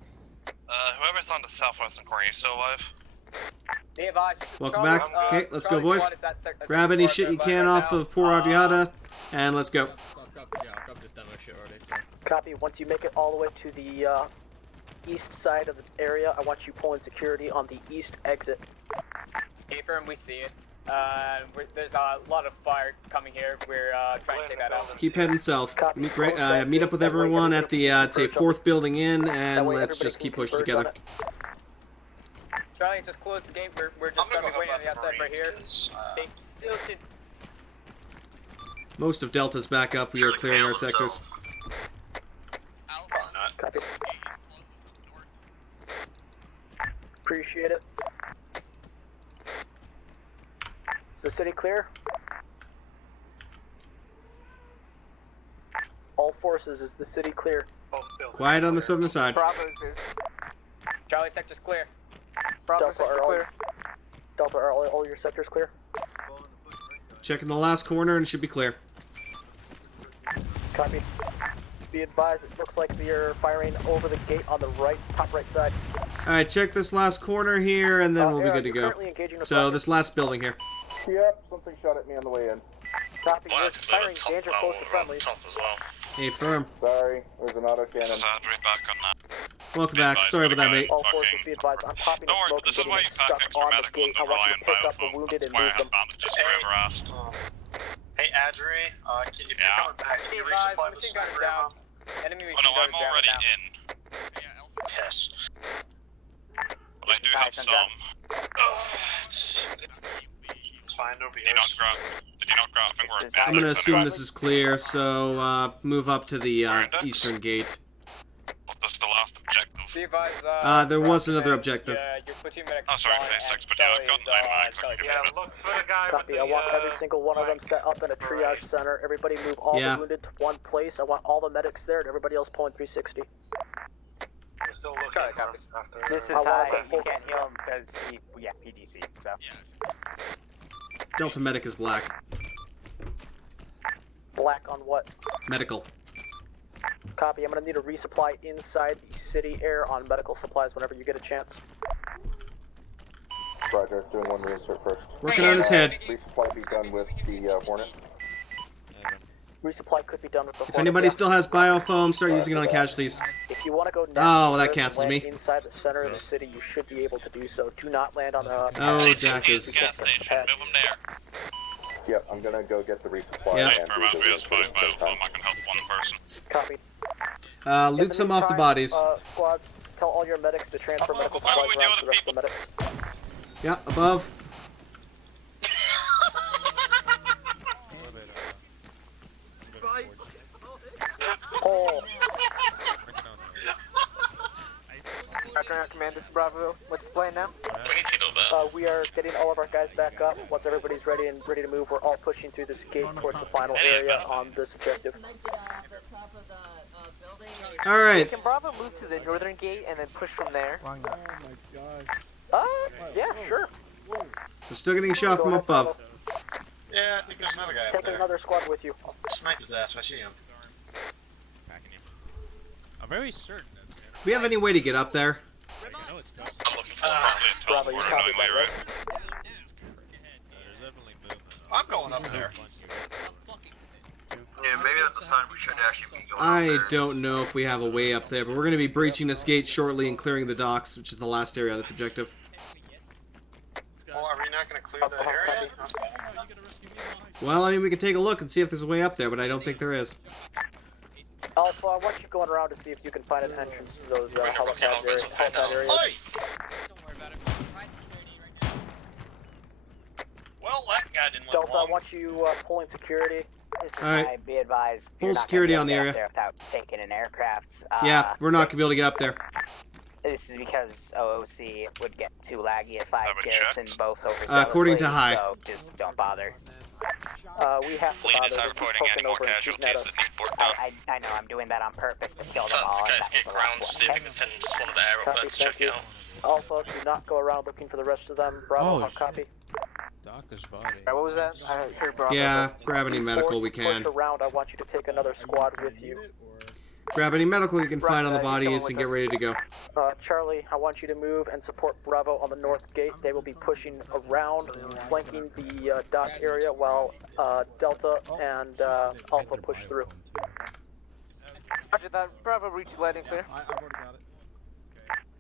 Whoever's on the southwestern corner, you still alive? Welcome back. Okay, let's go, boys. Grab any shit you can off of poor Adriata, and let's go. Copy. Once you make it all the way to the east side of the area, I want you pulling security on the east exit. Affirm, we see it. There's a lot of fire coming here. We're trying to take that out. Keep heading south. Meet up with everyone at the, I'd say, 4th building in, and let's just keep pushing together. Charlie, just close the gate. We're just going to be waiting on the outside right here. They still should... Most of Delta's back up. We are clearing our sectors. Copy. Appreciate it. the city clear? All forces, is the city clear? Quiet on the southern side. Bravo's is. Charlie sector's clear. Bravo Delta, sector are all, clear. Delta, are all your sectors clear? Checking the last corner and it should be clear. Copy. Be advised, it looks like you're firing over the gate on the right, top right side. Alright, check this last corner here and then we'll be Aaron, good to you're go. currently engaging the So project. this last building here. Yep, something shot at me on the way in. Copy, you're firing danger close to friendly. Hey, firm. Sorry, there's an autocannon. Welcome back. Sorry about that, mate. All forces, be advised, I'm popping a smoke and getting stuck on the gate. I want you to pick up the wounded and move them. Hey, Adri, if you're coming back, can you resupply the machine gun is sniper down. ammo? Enemy Oh machine no, gun I'm is down already now. in. Yes. But I do have some. It's fine, nobody Did you not grab? Did you not grab? I think we're at I'm gonna assume this is clear, so move up to the eastern gate. This is the last objective. Be advised, There was another objective. Your platoon medics Oh, sorry, John phase 6, and but yeah, I've got Sully's, 9 mags. I can Sully's. do look for the guy Copy, I want every single one of them set up in a triage center. Everybody move all the wounded to one place. I want all the medics there and everybody else pulling 360. We're still looking for him. This is I want high. some You can't heal him because he, PDC. So. Delta medic is black. Black on what? Medical. Copy, I'm gonna need a resupply inside the city air on medical supplies whenever you get a chance. Roger, doing one reinsert first. Working on his head. Resupply be done with the Hornet. Resupply could be done with the If anybody still has biofoam, start using it on casualties. If you want to go Oh, well, that and cancels land me. inside the center of the city, you should be able to do so. Do not land on the... Oh, Dakas. Yep, I'm gonna go get the resupply Yep. and do the reinsert at the same time. I can help one person. Copy. Loot some off the bodies. Squads, tell all your medics to transfer medical supplies around to the rest of the medics. Yeah, above. Oh. Background command, this is Bravo. What's the plan now? We are getting all of our guys back up. Once everybody's ready to move, we're all pushing through this gate towards the final area on this objective. Alright. Can Bravo move to the northern gate and then push from there? Oh my gosh. Yeah, sure. We're still getting shot from above. Yeah, I think there's another guy up Take there. another squad with you. Snipe his ass if I see him. I'm very certain that's gonna. We have any way to get up there? No, it's not. I'm looking for probably a Bravo, you teleport copied anyway, that, right? There's definitely movement. I'm going up there. Yeah, maybe that's the time we should actually be going I don't know if we have a way up there, but we're going to be breaching this gate shortly and clearing the docks, which is the last area on this objective. Well, are we not going to clear the area? Well, I mean, we can take a look and see if there's a way up there, but I don't think there is. Alpha, I want you going around to see if you can find an entrance to those helipad areas. Hey! Well, that guy didn't Delta, I long. want you pulling security. Alright. Be advised. Full you're not security gonna on the be able to area. get up there without taking an aircraft. Yeah, we're not going to be able to get up there. This is because OOC would get too laggy if I garrison both over According to High. So just don't bother. We have to bother. They're just poking over and shooting at us. I know, I'm doing that on purpose to kill them all. And that's the last one. Copy, thank you. Alpha, do not go around looking for the rest of them. Bravo, Oh, copy. Doctor's body. What was that? I heard Bravo. Yeah, grab any medical we Push can. around, I want you to take another squad with you. Grab any medical you can find on the bodies and get ready to go. Charlie, I want you to move and support Bravo on the north gate. They will be pushing around, flanking the dock area while Delta and Alpha push through. Roger that. Bravo, reach landing clear. I've already got it.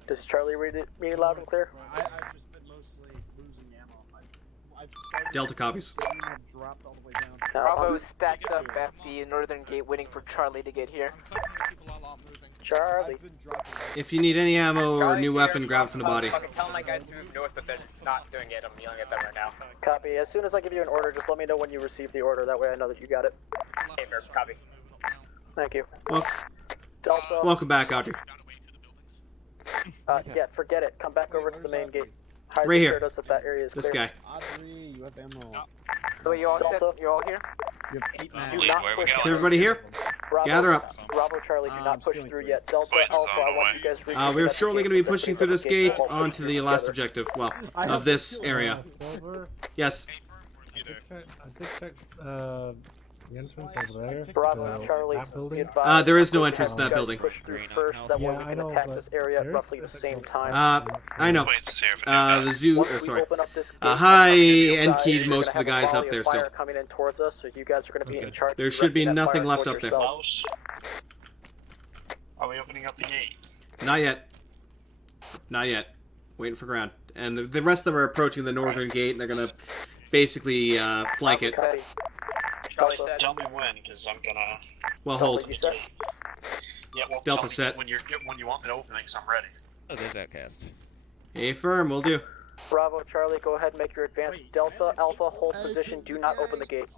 Does Charlie read it loud and clear? I've just been mostly losing ammo. I've started Delta copies. I've dropped all the way down. Bravo stacked up at the northern gate waiting for Charlie to get here. Charlie. If you need any ammo or a new weapon, grab it from the body. Fucking tell my guys to move north, but they're not doing it. I'm yelling at them right now. Copy. As soon as I give you an order, just let me know when you receive the order. That way I know that you got it. Hey, Merv, copy. Thank you. Well, Delta. welcome back, Audrey. Yeah, forget it. Come back over to the main gate. Right here. Us that area is This clear. guy. Audrey, you have ammo. So you all set? You all here? You have 8 mags. Lead, where we Is going? everybody here? Bravo, Gather up. Bravo Charlie, do not push through yet. Delta Wait, Alpha, it's on I the want way. you guys to We're reach shortly that going to be gate. pushing through this gate onto the last objective, well, of this area. Yes. I did check the entrance over there. Bravo, Charlie, that building. There is no entrance to that building. Push through first, that way Yeah, we I can know, attack but this area at there's roughly the a same good- time. I know. Wait, it's here for new The guys. zoo, Once we sorry. open up this gate, Hi, on the end side, keyed you're most of gonna the have a guys volley up there of fire still. coming in towards us, so you guys are going to be in charge. There of should be directing that nothing fire left towards up there. yourself. Mouse. Are we opening up the gate? Not yet. Not yet. Waiting for ground. And the rest of them are approaching the northern gate, and they're going to basically flank it. Copy. Charlie said. Tell me when, because I'm gonna. Well, hold. You said? Yeah, well, Delta tell me set. when you want me to open it, 'cause I'm ready. Oh, there's Outcast. A firm, will do. Bravo, Charlie, go ahead and make your advance. Delta, Alpha, hold position. Do not open the gate.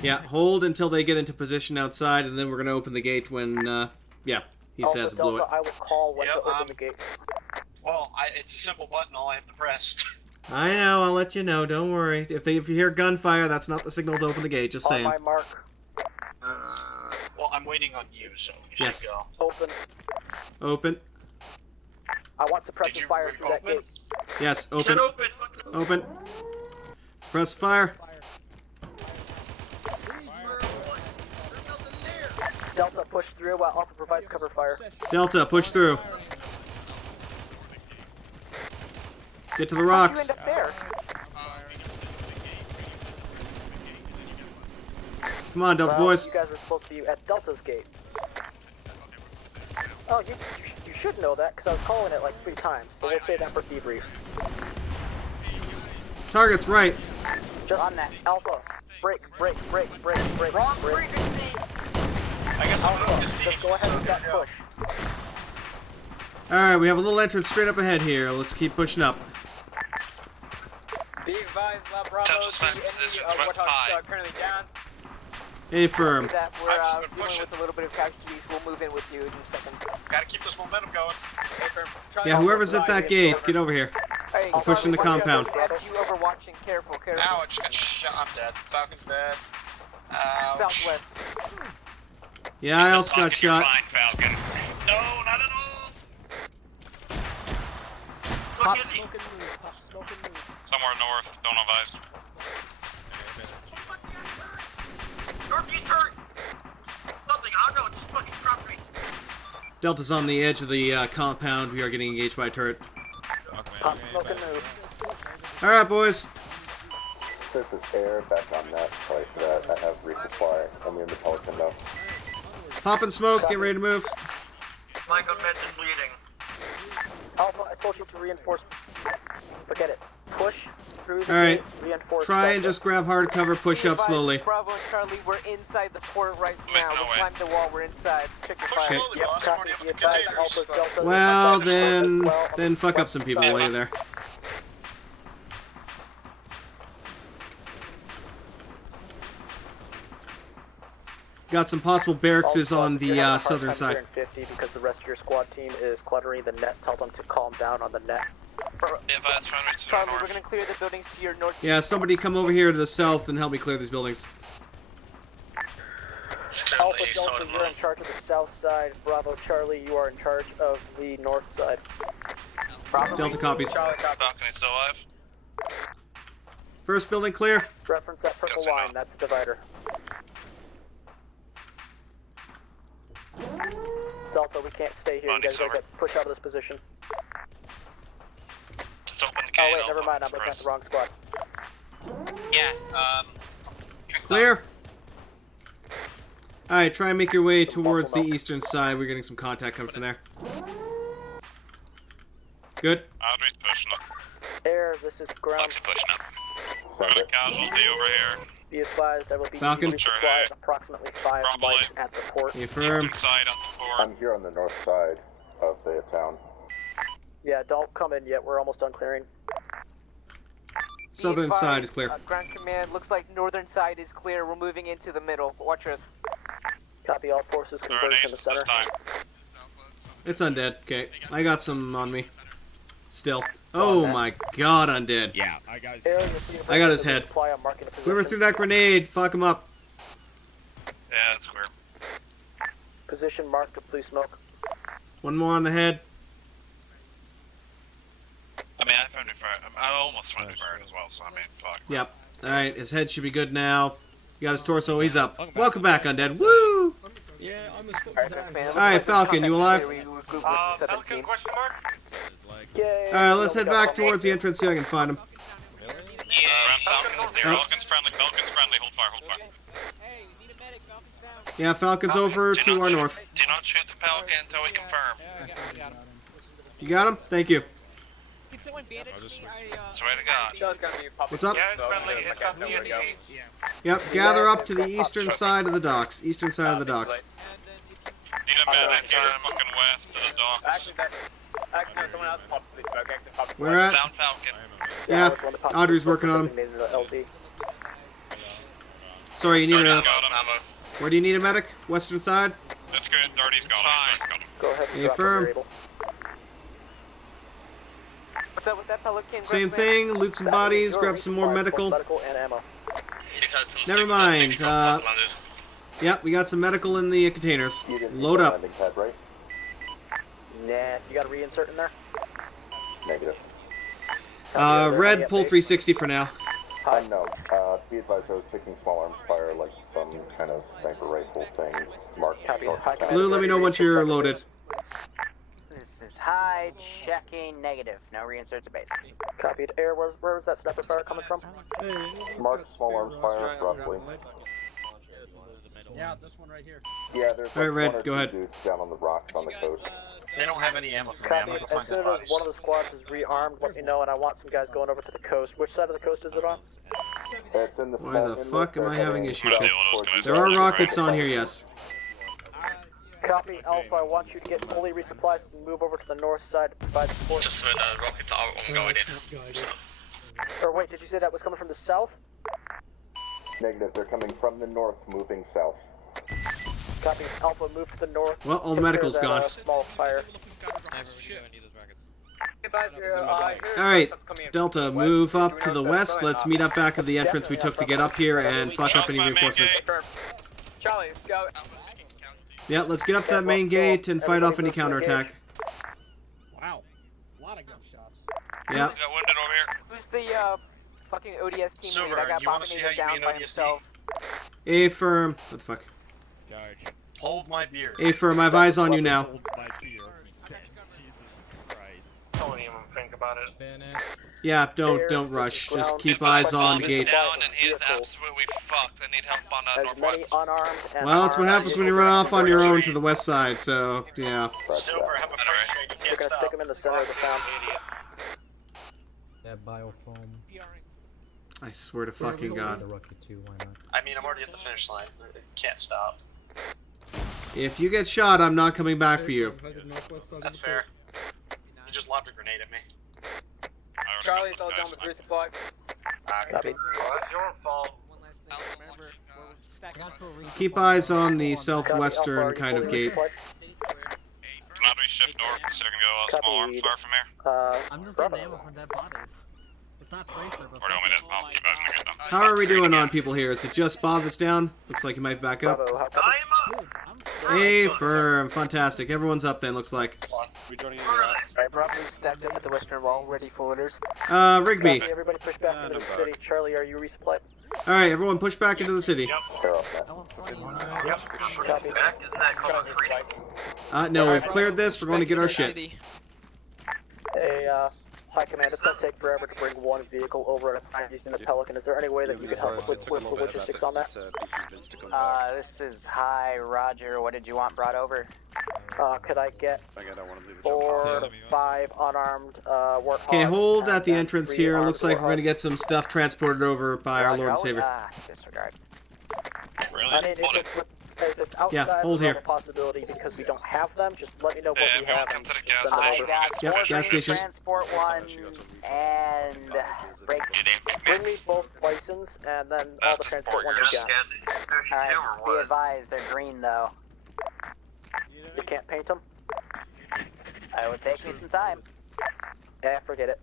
Yeah, hold until they get into position outside, and then we're going to open the gate when, yeah, he Alpha, says Delta, blow it. I will call when Yep, to open the gate. Well, it's a simple button. All I have to press. I know, I'll let you know, don't worry. If you hear gunfire, that's not the signal to open the gate, just On saying. my mark. Well, I'm waiting on you, so you Yes. should go. Open. Open. I want suppressive fire through that gate. Yes, open. Open. Suppress fire. Delta, push through while Alpha provides cover fire. Delta, push through. Get to the rocks. You end up there. Come on, Delta Well, boys. You guys are supposed to be at Delta's gate. Oh, you should know that, because I was calling it like 3 times, but we'll say that for debrief. Target's right. Just on that. Alpha, break. Wrong frequency. I guess I'm gonna Just go ahead with that push. Alright, we have a little entrance straight up ahead here. Let's keep pushing up. Be advised, La Bravo, the enemy Warthog's currently down. A firm. That we're dealing with a little bit of casualties. We'll move in with you in a second. Gotta keep this momentum going. Yeah, whoever's at that gate, get over here. Hey, We're pushing the compound. You overwatching? Careful. Ouch! I'm dead. Falcon's dead. Ouch. Southwest. Yeah, I also got shot. Fine, Falcon. No, not at all. Pop smoke and move. Pop smoke and move. Somewhere north, don't advise. Northeast turret! Something, I don't know, it's just fucking property. Delta's on the edge of the compound. We are getting engaged by a turret. Pop smoke and move. Alright, boys. This is air back on that place that I have resupply. I'm in the Pelican though. Pop and smoke, get ready to move. Mike on meds and bleeding. Alpha, I told you to reinforce. Forget it. Push through the Alright. gate, reinforce. Try and Delta. just grab hard cover, push up slowly. Bravo and Charlie, we're inside the port right now. no We way. climbed the wall. We're inside. Check your fire. Slowly, Yep, boss. I'm copy. already up Be the advised, containers. Alpha, Delta. Well, Well, then fuck up some people while you're there. Got some possible barracks on the southern side. 50 because the rest of your squad team is cluttering the net. Tell them to calm down on the net. Be advised, trying to reach the Charlie, north. we're gonna clear the buildings to your north. Yeah, somebody come over here to the south and help me clear these buildings. Alpha Delta, you're in charge of the south side. Bravo Charlie, you are in charge of the north side. Delta copies. Falcon is still alive. First building clear. Reference that purple Yes, I know. line, that's the divider. Delta, we can't stay here. You guys gotta get push out of this position. Just open the Oh gate. wait, I'll never mind. I'm looking at suppress. the wrong squad. Yeah, Clear. Alright, try and make your way towards the eastern side. We're getting some contact coming from there. Good. Audrey's pushing up. Air, this is ground. Luck's pushing up. Got a casualty over here. Be advised, I will be Falcon. resupply at approximately 5 Probably. miles at the port. Affirm. Eastern side on the floor. I'm here on the north side of the town. Yeah, don't come in yet. We're almost done clearing. Southern side is clear. Ground command, looks like northern side is clear. We're moving into the middle. Watch us. Copy, all forces converge in the center. It's undead. Okay. I got some on me. Still. Oh my god, undead. Yeah, I got his I got his head. Whoever threw that grenade, fuck him up. Yeah, that's square. Position marked to please smoke. One more on the head. I mean, I almost found it fired as well, so I mean, fuck. Yep. Alright, his head should be good now. You got his torso, he's up. Welcome back, undead. Woo! Yeah, I'm as Alright, Falcon, you alive? Falcon, question mark? Alright, let's head back towards the entrance, see if I can find him. Falcon's friendly, hold fire. Yeah, Falcon's over to our north. Do not shoot the Falcon until we confirm. You got him? Thank you. Swear to God. What's up? Yeah, it's friendly, it's got the UND. Yep, gather up to the eastern side of the docks. Eastern side of the docks. Need a medic here, fucking west of the dock. Actually, no, someone else popped the smoke. Where at? Found Falcon. Yeah, Audrey's working on him. Sorry, you need a... Where do you need a medic? Western side? That's good, Darty's got him. Go ahead. Any firm? What's up with that Pelican? Same thing, loot some bodies, grab some more medical. And ammo. Never mind, yep, we got some medical in the containers. Load up. Nah, you got a reinsert in there? Negative. Red, pull 360 for now. No. Be advised, I was taking small arms fire like some kind of sniper rifle thing. Mark. Blue, let me know once you're loaded. This is high, checking, negative. No reinserts at base. Copied. Air, where was that sniper fire coming from? Mark, small arms fire, roughly. Yeah, this one right here. Yeah, there's Alright, Red, one or go two ahead. dudes down on the rocks on the coast. They don't have any ammo for me. Copy. As soon as one of the squads is rearmed, let me know, and I want some guys going over to the coast. Which side of the coast is it on? It's in the Why the fuck am I having issues here? There are rockets on here, yes. Copy, Alpha. I want you to get fully resupplied and move over to the north side to provide support. Just when rockets are unguided. Or wait, did you say that was coming from the south? Negative, they're coming from the north, moving south. Copy, Alpha. Move to the north. Well, all the medical's gone. Small fire. Alright, Delta, move up to the west. Let's meet up back at the entrance we took to get up here and fuck up any reinforcements. Charlie, go. Yeah, let's get up to that main gate and fight off any counterattack. Wow. A lot of gunshots. Yeah. Who's the fucking ODS team lead? I got Bombinator down by himself. A firm. What the fuck? Hold my beer. A firm, I have eyes on you now. Don't even think about it. Yeah, don't rush. Just keep eyes on the gate. Down and he is absolutely fucked. I need help on that As many unarmed and Well, that's what happens when you run off on your own to the west side, so, yeah. Silver, have a first rate. You We're can't gonna stop. stick them in the center of the town. That biofoam. I swear to fucking God. The rocket too, why not? I mean, I'm already at the finish line. Can't stop. If you get shot, I'm not coming back for you. That's fair. You just lobbed a grenade at me. Charlie's all done with resupply. Copy. It's your fault. Keep eyes on the southwestern kind of gate. Can we shift north so I can get a lot small arms fire from here? I'm just getting ammo from dead bodies. It's not Tracer, but... Or do you want me to? I'll keep eyes on the gate though. How are we doing on people here? Is it just Bob that's down? Looks like you might back up. Hey, firm. Fantastic. Everyone's up then, looks like. Alright, Bravo stacked up at the western wall, ready for orders. Rigby. Copy, everybody push back into the city. Charlie, are you resupplied? Alright, everyone push back into the city. No, we've cleared this. We're going to get our shit. Hey, High Command, it's gonna take forever to bring one vehicle over at a time using the Pelican. Is there any way that you could help with the logistics on that? This is High, Roger. What did you want brought over? Could I get 4 to 5 unarmed Warthogs? Okay, hold at the entrance here. Looks like we're going to get some stuff transported over by our Lord and Savior. Disregard. I mean, if it's outside hold of here. the possibility because we don't have them, just let me know what we have and send them I over. got Yep, gas station. transport one and Bring me both license and then all the transport ones you got. Alright, be advised, they're green though. You can't paint them? It would take me some time. Yeah, forget it.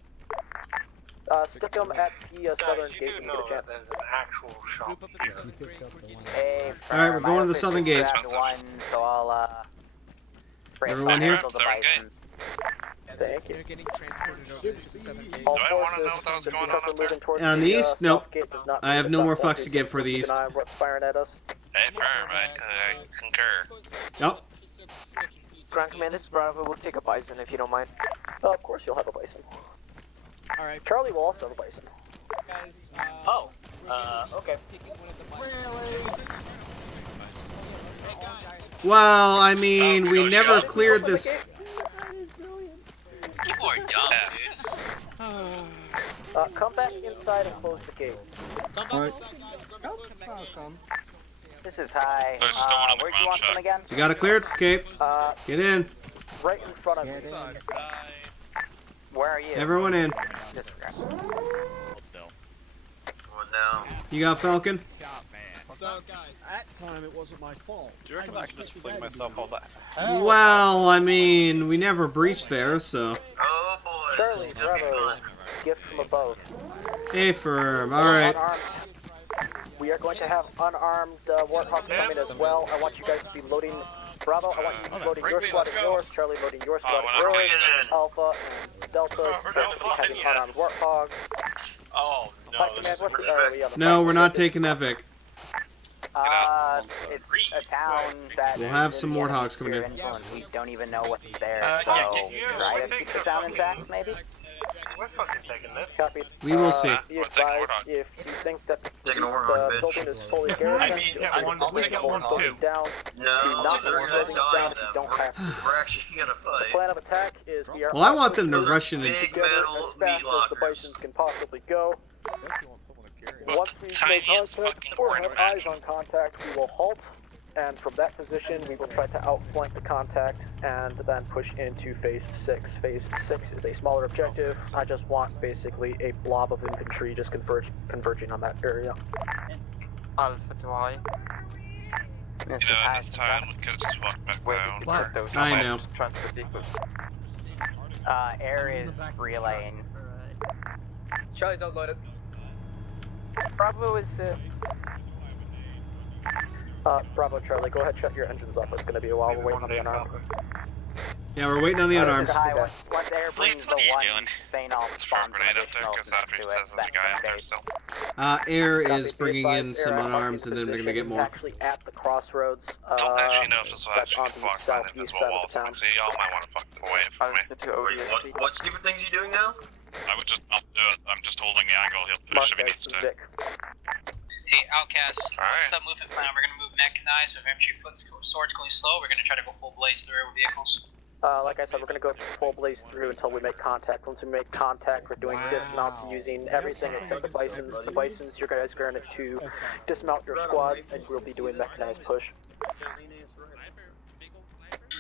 Stick them at the southern gate when you get a chance. There's an actual shop here. Hey, Alright, we're going to the southern gate. One, so I'll Everyone here? handle the bisons. Thank you. They're getting transported over to the southern gate. All Do I want to know forces, what was just going because on we're moving towards On the east? south Nope. gate does not I mean have the no south more won't fucks be to give for the keep east. an eye on what's firing at us. Hey, firm, I concur. Yep. Ground Command, this is Bravo. We'll take a bison if you don't mind. Of course you'll have a bison. Alright. Charlie will also have a bison. Guys, Okay. Well, I mean, we never cleared this. People are dumb, dude. Come back inside and close the gate. This is high. Where do you want them again? You got it cleared? Okay. Get in. Right in front of me. Where are you? Everyone in. You got Falcon? So, guys, at time it wasn't my fault. Do you reckon I can just fling myself all that? Well, I mean, we never breached there, so. Oh boy. Charlie, Bravo, gift from above. Hey, firm. Alright. We are going to have unarmed warthogs coming as well. I want you guys to be loading. Bravo, I want you to be loading your squad and yours. Charlie loading your squad and yours. Alpha and Delta definitely having unarmed warthogs. Oh, no. Flight command, what's the area on the No, we're not taking that Vic. It's a town that We'll have some warthogs coming in. We don't even know what's there, so yeah, try to keep the town intact, maybe? We're fucking taking this. Copied. We will see. Be advised, if you think that the building is fully garrisoned, I'll take out one too. down. No, Do not they're burn gonna buildings die down if you don't have to. We're actually gonna The fight. plan of attack is we are Well, I want them to rush in and. Big together metal as meat fast as the lockers. bisons can possibly go. Once we make Tiniest contact fucking or have quarterback. eyes on contact, we will halt. And from that position, we will try to outflank the contact and then push into phase 6. Phase 6 is a smaller objective. I just want basically a blob of infantry just converging on that area. Alpha to I. You know, this time we could just walk back down. I know. Transport vehicles. Air is relaying. Charlie's unloaded. Bravo is Bravo Charlie, go ahead, shut your engines off. It's gonna be a while. We're waiting on the unarmed. Yeah, we're waiting on the unarmed. Once air brings the one phenol spawn additional to it, that's the Air is bringing in some unarmed, and then we're gonna get more. Actually at the crossroads. Don't actually know if this will that's actually on the block my invisible southeast side of walls, the town. so y'all might want to fuck away from me. What stupid things are you doing now? I would just not do it. I'm just holding the angle. He'll push if he needs to. Hey, Outcast, what's the movement plan? We're gonna move mechanized with infantry foot swords going slow. We're gonna try to go full blaze through with vehicles. Like I said, we're going to go full blaze through until we make contact. Once we make contact, we're doing dismounts using everything except the bisons. The bisons, you guys are going to dismount your squads, and we'll be doing mechanized push.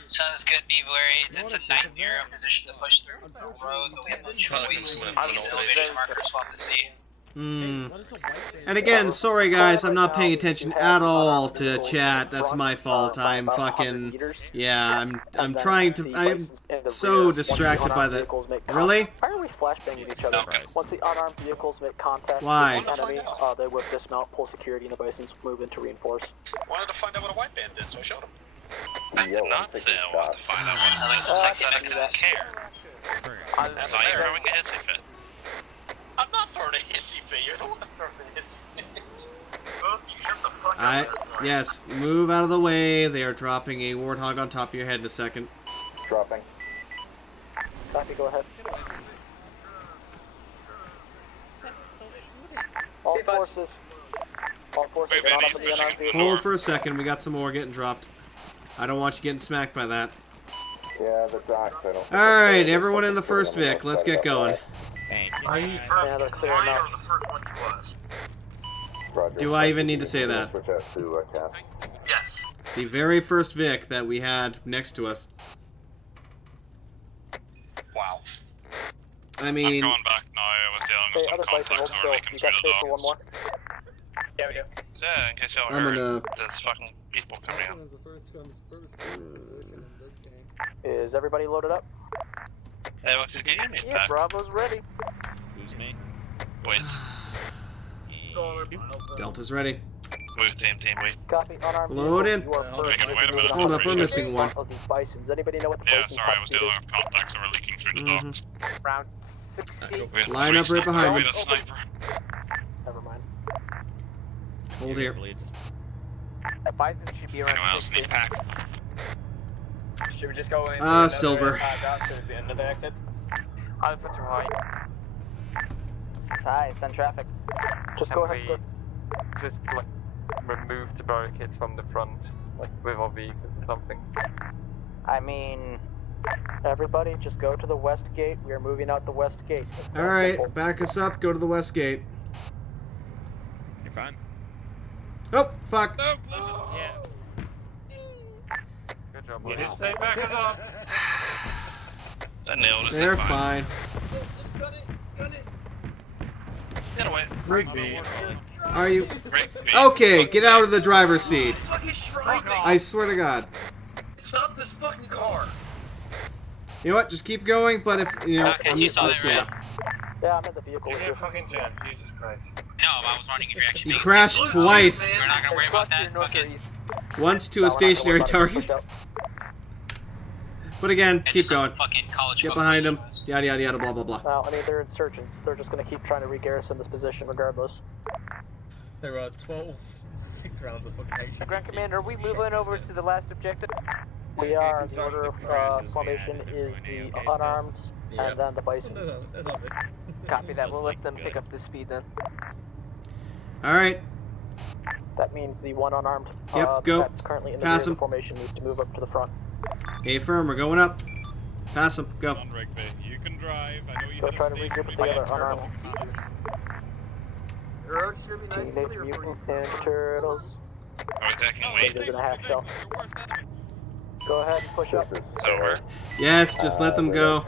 Sounds good, be wary. It's a nightmare position to push through the road, but we have no choice. These elevation markers want to see. And again, sorry guys, I'm not paying attention at all to chat. That's my fault. I'm fucking, yeah, I'm trying to, I'm so distracted by the, really? Why are we flashbanging each other? Once the unarmed vehicles make contact Why? with the enemy, they will dismount, pull security, and the bisons move into reinforce. Wanted to find out what a white band did, so I showed him. I did not say I wanted to find out what it is. I said I didn't care. That's why you're throwing a hissy fit. I'm not throwing a hissy fit. You're the one throwing a hissy fit. Yes, move out of the way. They are dropping a warthog on top of your head in a second. Dropping. Copy, go ahead. All forces, get on up with the unarmed vehicles. Hold for a second. We got some more getting dropped. I don't want you getting smacked by that. Yeah, the docks, I don't. Alright, everyone in the first Vic. Let's get going. Yeah, they're clear enough. Do I even need to say that? Switch out to Cass. Yes. The very first Vic that we had next to us. Wow. I mean... I'm going back now. I was dealing with some conflicts over making through the for one more. Yeah, we do. Yeah, in case y'all I'm heard, gonna... there's fucking people coming in. Is everybody loaded up? Hey, what's your game? Yeah, Bravo's ready. Who's me? Wait. Delta's ready. Move team, wait. Copy, unarmed Load in. vehicle, you are first. Wait a minute. Hold up, we're missing one. Of these bisons. Anybody know what the Yeah, bison sorry, I top was speed dealing is? with contacts that were leaking through the docks. Around 60. Line up right behind me. Get a sniper. Never mind. Hold here. The bison should be around Anyone else 60. need pack? Should we just go in? Silver. To the end of the exit. Alpha to high. It's high, it's on traffic. Just go ahead. Go. Just like remove the barricades from the front, like with our vehicles or something. I mean, Everybody, just go to the west gate. We are moving out the west gate. Alright, back us up. Go to the west gate. You're fine. Oh, fuck. No, yeah. Good job, You boys. need to stay back up. I nailed it. They're fine. Get away. Rigby. Are you... Okay, get out of the driver's seat. I swear to God. Stop this fucking car. You know what? Just keep going, but if... You know, Okay, you saw that, right? Yeah, I'm in the vehicle Give with me a you. fucking jam, Jesus Christ. No, I was running in your direction. You crashed twice. We're not gonna worry about that. North or east. Once to a stationary target. But again, keep going. Get behind them. Yada yada yada blah blah blah. Well, I mean, they're insurgents. They're just going to keep trying to re-garrison this position regardless. There are 6 rounds of fucking HP. Grand Commander, are we moving over to the last objective? We are. The order of formation is the unarmed and then the bison. Copy that. We'll let them pick up the speed then. Alright. That means the one unarmed Yep, go. that's currently in the Pass rear him. of the formation needs to move up to the front. Hey, firm, we're going up. Pass him. Go. On Rigby. You can drive. I know you Go had try a to stage regroup with the meeting other unarmed. The road's gonna be nice and Teenage clear for you. Mutant Ninja Turtles. Are we taking Ninjas lead? and a half shell. Go ahead and push up. It's over. Yes, just let them go.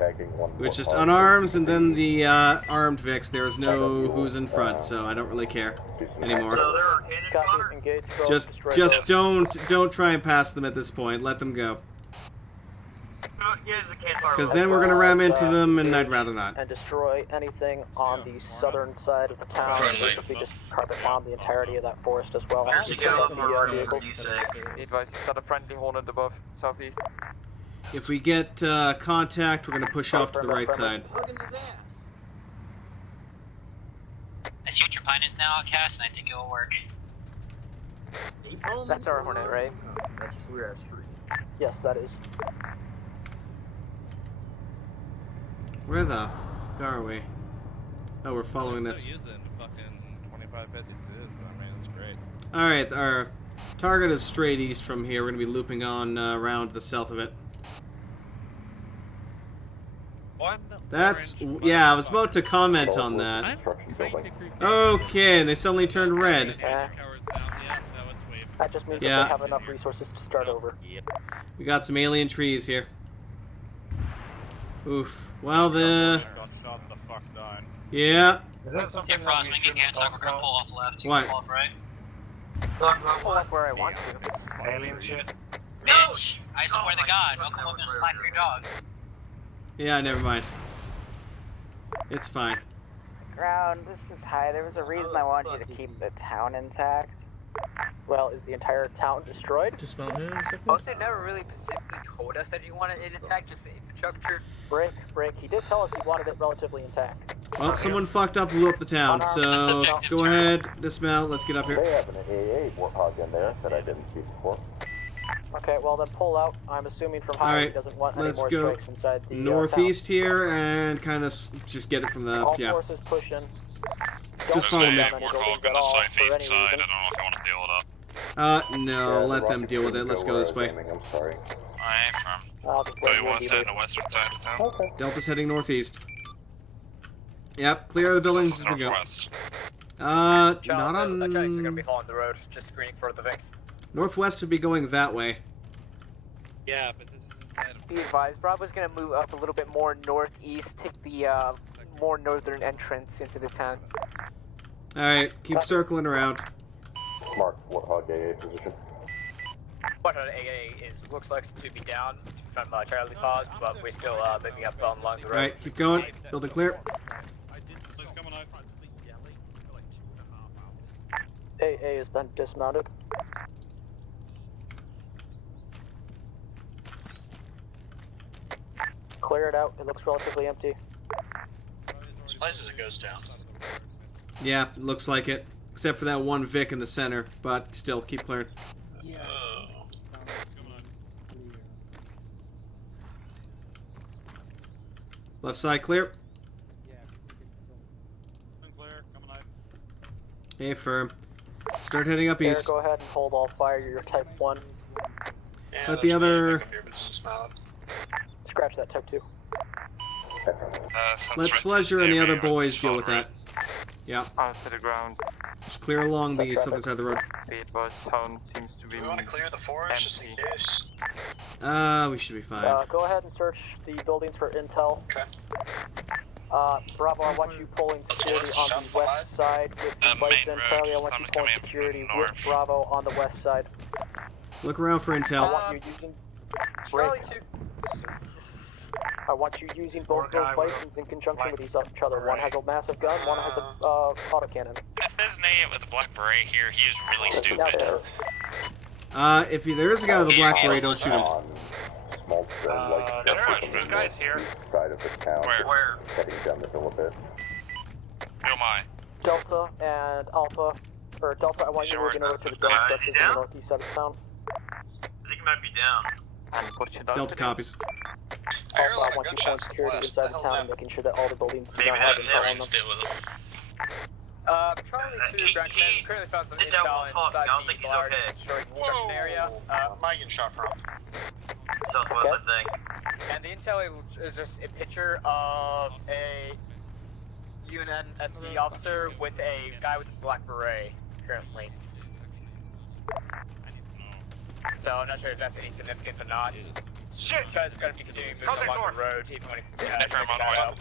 It's just unarms and then the armed Vix. There's no who's in front, so I don't really care anymore. Copy, engage. Just don't try and pass them at this point. Let them go. Because then we're gonna ram into them, and I'd rather not. And destroy anything on the southern side of the town. Basically, just carpet bomb the entirety of that forest as well. Just pick up the vehicles. Advise to start a friendly hornet above, southeast. If we get contact, we're gonna push off to the right side. I see what your plan is now, Cass, and I think it will work. That's our hornet, right? That's just rear street. Yes, that is. Where the f are we? Oh, we're following this. Using fucking 2552, so I mean, it's great. Alright, our target is straight east from here. We're gonna be looping on around the south of it. That's... yeah, I was about to comment on that. Okay, and they suddenly turned red. That just means Yeah. that they have enough resources to start over. We got some alien trees here. Oof. Well, the... Got shot the fuck down. Yeah. Hey, Frost, when you get talk, we're gonna pull off left. You What? can pull off right. Pull up where I want to. Alien shit. Bitch, I swear to God, don't come up and slap your dog. Yeah, never mind. It's fine. Ground, this is high. There was a reason I wanted you to keep the town intact. Well, is the entire town destroyed? Dismount him. Also, never really specifically told us that you wanted it intact, just the infrastructure. Break. He did tell us he wanted it relatively intact. Well, someone fucked up and blew up the town, so go ahead, dismount, let's get up They here. have an AA warthog in there that I didn't see before. Okay, well then pull out. I'm assuming from high he Alright, doesn't want any let's more go strikes inside the northeast here and kind of just get it from the... All yeah. forces push in. Just follow me. Warthog on the southeast side. I don't know if you want to deal with that. No, let them deal with it. Let's go this way. I'm sorry. I ain't from. I'll just So you want to stay on the western side of town? Okay. Delta's heading northeast. Yep, clear the buildings as we go. Northwest. Not Okay, so you're gonna on... be following the road, just screening for the Vix. Northwest would be going that way. Yeah, but this is inside of... Be advised, Bravo's gonna move up a little bit more northeast, take the more northern entrance into the town. Alright, keep circling around. Mark, warthog AA position. What AA is looks like to be down from Charlie Pause, but we're still moving up along the road. Alright, keep going. Building clear. AA has been dismounted. Clear it out. It looks relatively empty. This place is a ghost town. Yeah, looks like it. Except for that one Vic in the center, but still, keep clearing. Left side clear. Clear, coming out. Hey, firm. Start heading up east. Go ahead and hold all fire. You're type 1. Let the other... Scratch that type 2. Let Sledger and the other boys deal with that. Yeah. Onto the ground. Just clear along the southern side of the road. The advanced town seems to be. Do we want to clear the forest just in case? We should be fine. Go ahead and search the buildings for intel. Okay. Bravo, I want you pulling security on the west side with the Bison. Charlie, I want you pulling security with Bravo on the west side. Look around for intel. I want you using... Charlie 2. I want you using both those Bisons in conjunction with each other. One has a massive gun, one has a autocannon. His name with the black beret here, he is really stupid. If there is a guy with a black beret, don't shoot him. Small stone, like guys here. Side of the town. Where? Heading down the hill a bit. Who am I? Delta and Alpha, or Delta, I want you moving over to the dome structures in the northeast side of town. I think he might be down. Delta copies. Also, I want you pulling security inside the town, making sure that all the buildings do not have intel on them. Charlie 2, ground command, currently found some intel inside the large destroyed construction area. Where am I getting shot from? Southwest, I think. And the intel is just a picture of a UNSC officer with a guy with a black beret, currently. So I'm not sure if that's any significance or not. Shit! Guys are going to be continuing moving along the road, even when it out.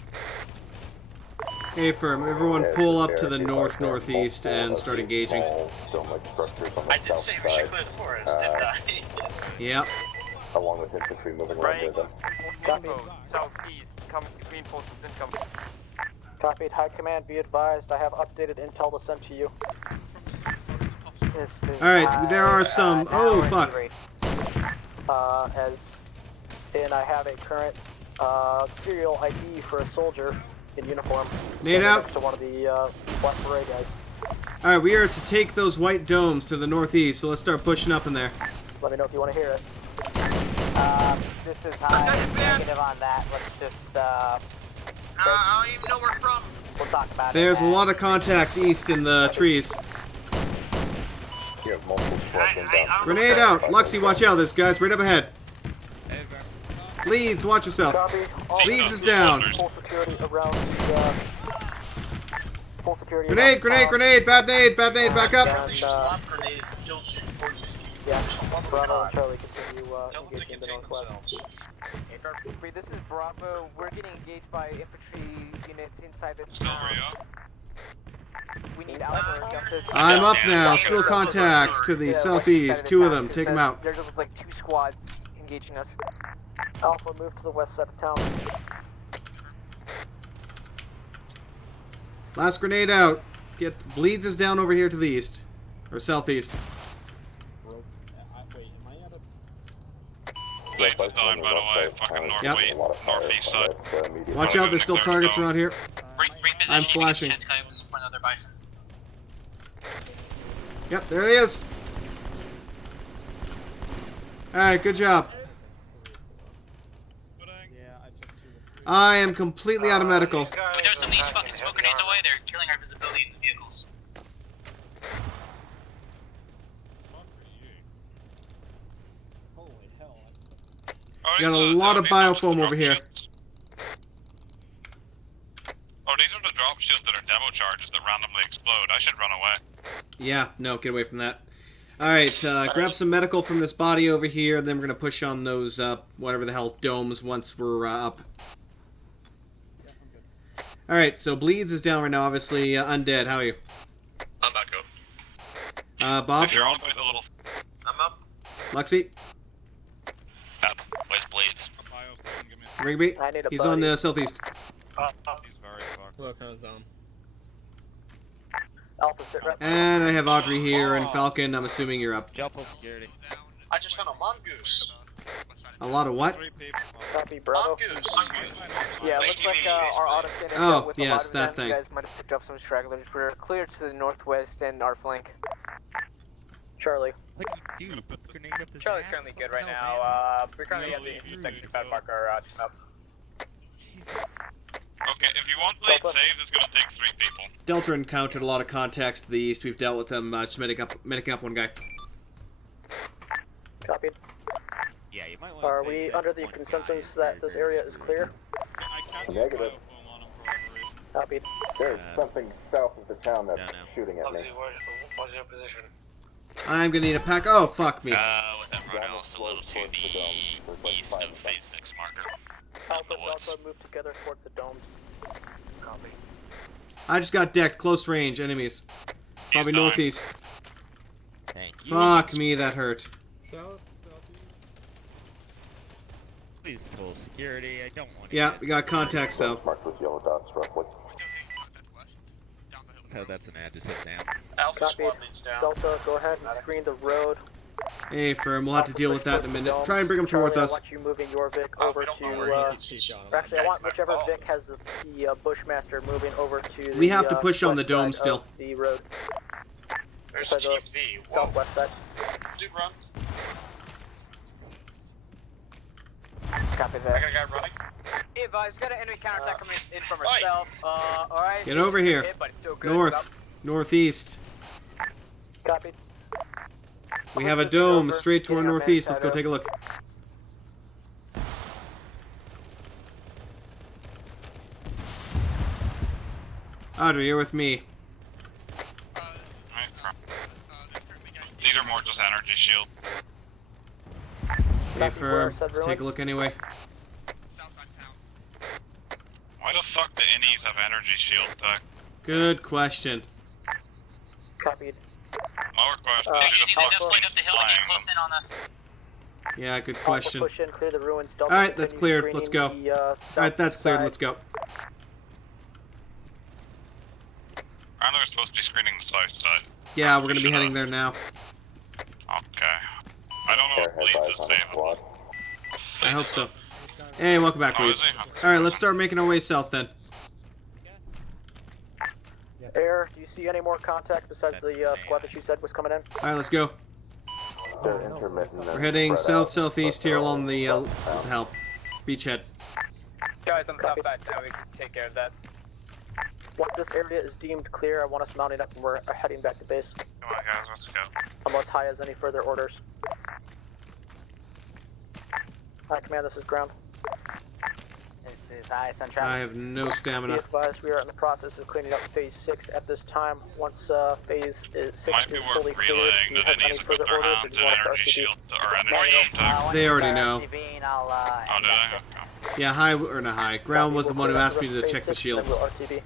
Hey, firm. Everyone pull up to the northeast and start engaging. I did say we should clear the forest, didn't I? Yeah. Along with infantry moving around near them. Copy. Southeast, coming between forces incoming. Copied. High command, be advised. I have updated intel to send to you. Alright, there are some... Oh, fuck. As in, I have a current serial ID for a soldier in uniform. Nade out. Next to one of the black beret guys. Alright, we are to take those white domes to the northeast, so let's start pushing up in there. Let me know if you want to hear it. This is high. Negative on that. Let's just, I don't even know where from. We'll talk about There's a lot of contacts east in the trees. You have multiple squads inbound. Grenade out! Luxie, watch out, this guy's right up ahead. Leeds, watch yourself. Leeds is down. Full security around the, full security Grenade, grenade, grenade! Bad nade, back up! And, yeah, Bravo and Charlie continue engaging in the northwest. This is Bravo. We're getting engaged by infantry units inside the town. We need Alpha. I'm up now. Still contacts to the southeast. Two of them. Take them out. There's like 2 squads engaging us. Alpha, move to the west side of town. Last grenade out. Bleeds is down over here to the east. Or southeast. Bleeds is down, by the way. Fucking northeast side. Watch out, there's still targets around here. I'm flashing. Yep, there he is. Alright, good job. I am completely out of medical. There's some of these fucking smoke grenades away, they're killing our visibility in the vehicles. Got a lot of biofoam over here. Oh, these are the drop shields that are demo charges that randomly explode. I should run away. Yeah, no, get away from that. Alright, grab some medical from this body over here, and then we're going to push on those, whatever the hell, domes once we're up. Alright, so Bleeds is down right now, obviously. Undead, how are you? I'm back up. Bob? If you're on with a little... I'm up. Lexi? Where's Blades? Rigby? He's on the southeast. He's very fucked. What kind of zone? Alpha, sit rep. And I have Audrey here, and Falcon, I'm assuming you're up. Jump on security. I just found a mongoose. A lot of what? Copy, Bravo. Yeah, looks like our auto scan is Oh, with yes, a lot that of them. thing. You guys might have picked up some stragglers. We're clear to the northwest and our flank. Charlie. What do you do? Put a grenade up his Charlie's ass? currently good What right the hell, now. man? We're currently at the intersection of Park our team up. Jesus. Okay, if you want blade saved, it's gonna take 3 people. Delta encountered a lot of contacts to the east. We've dealt with them, just medicing up one guy. Copied. Yeah, you might want Are to we under the consensus that this area is clear? Negative. Copied. There's something south of the town that's shooting at me. What's your position? I'm gonna need a pack. Oh, fuck me. With that run also a little to the east of phase 6 marker. Alpha and Delta move together towards the domes. Copy. I just got decked. Close range enemies. Probably northeast. Thank you. Fuck me, that hurt. Southeast. Please pull security. I don't want to. Yeah, we got contact south. Marked with yellow dots, roughly. Oh, that's an additive down. Alpha Copied. squad leads down. Delta, go ahead and screen the road. Hey, firm, we'll have to deal with that in a minute. Try and bring them towards Charlie, us. I want you moving your Vic over to, actually, I want whichever Vic has the Bushmaster moving over to the, We have to push on the west dome side still. of the road. There's a Inside TV. the southwest side. Dude, run. Copy I that. got a guy running. Hey, advise, got an enemy counterattack coming in from our south. Alright. Get over here. Hit, but it's still good. North. Northeast. Copied. We have a dome straight toward northeast. Let's go take a look. Audrey, you're with me. These are more just energy shield. Hey, firm. Let's take a look anyway. Why the fuck do innies have energy shield tech? Good question. Copied. More question. Using the dust plate up the hill to get close in on us. Yeah, good question. Push in, clear the ruins. Alright, that's cleared. Let's go. Alright, that's cleared. Let's go. Aren't they supposed to be screening the south side? Yeah, we're gonna be heading there now. Okay. I don't know if Bleeds is savable. I hope so. Hey, welcome back, Bleeds. Alright, let's start making our way south then. Air, do you see any more contacts besides the squad that you said was coming in? Alright, let's go. They're intermittent. We're heading south-southeast here along the beachhead. Guys on the south side now, we can take care of that. Once this area is deemed clear, I want us mounting up and we're heading back to base. Come on, guys, let's go. Unless High has any further orders. High Command, this is ground. This is High Sun I Travel. have no Be stamina. advised, we are in the process of cleaning up Phase 6 at this time. Once Phase 6 Might be is worth fully cleared, relaying do you that have it any needs to put further their orders or hands do in you want us to energy RTB? shield or energy dome tech. They already know. I'll, Oh, did I? Yeah, High, or not High. Ground was the one who asked me to check the shields. RTB.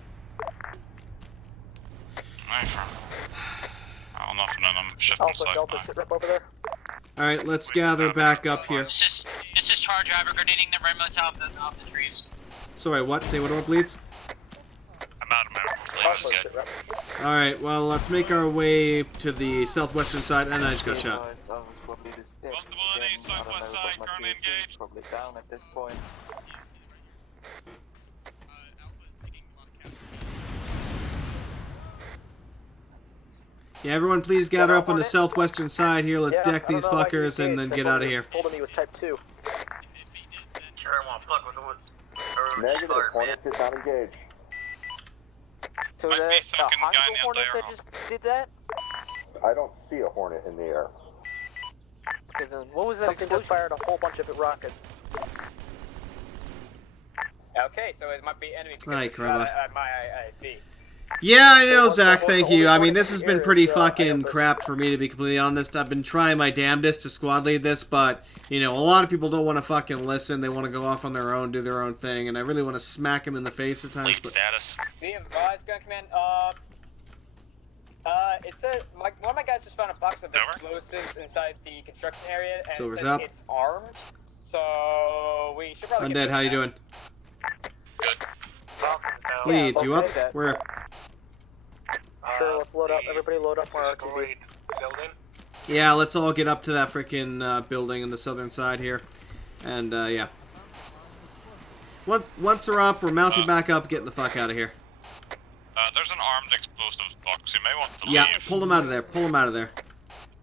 I don't know if none of them shifting Alpha, side Delta, now. sit rep over there. Alright, let's gather back up here. This is Charge Driver grenading them right on top of the trees. Sorry, what? Say what about Bleeds? I'm out of my Alpha, Bleeds is sit good. rep. Alright, well, let's make our way to the southwestern side, and I just got shot. Multiple enemies, southwest side, currently engaged. Probably down at this point. Yeah, everyone please gather up on the southwestern side here. Let's deck these fuckers and then get out of here. Told me was type 2. Sure, I want to fuck with the wood. Negative. Hornet is not engaged. So Might the be second guy Hydro in the Hornet other that just did that? I don't see a Hornet in the air. Because what was that Something just fired a whole bunch of rockets. Okay, so it might be enemy. Right, Karama. My IIC. Yeah, I know, Zach, thank you. I mean, this has been pretty fucking crap for me, to be completely honest. I've been trying my damnedest to squad lead this, but, you know, a lot of people don't want to fucking listen. They want to go off on their own, do their own thing, and I really want to smack them in the face at times, but... Status. Be advised, Gun Command. It says one of my guys just found a box of explosives inside the construction area, and Silver's it says up. it's armed. So we should probably. Undead, how you doing? Good. Leads, you up? Where? Sure, let's load up. Everybody load up for our RTB. Building. Yeah, let's all get up to that freaking building on the southern side here. And, yeah. Once we're up, we're mounted back up, getting the fuck out of here. There's an armed explosives box. You may want to leave. Yeah, pull them out of there. Pull them out of there. Do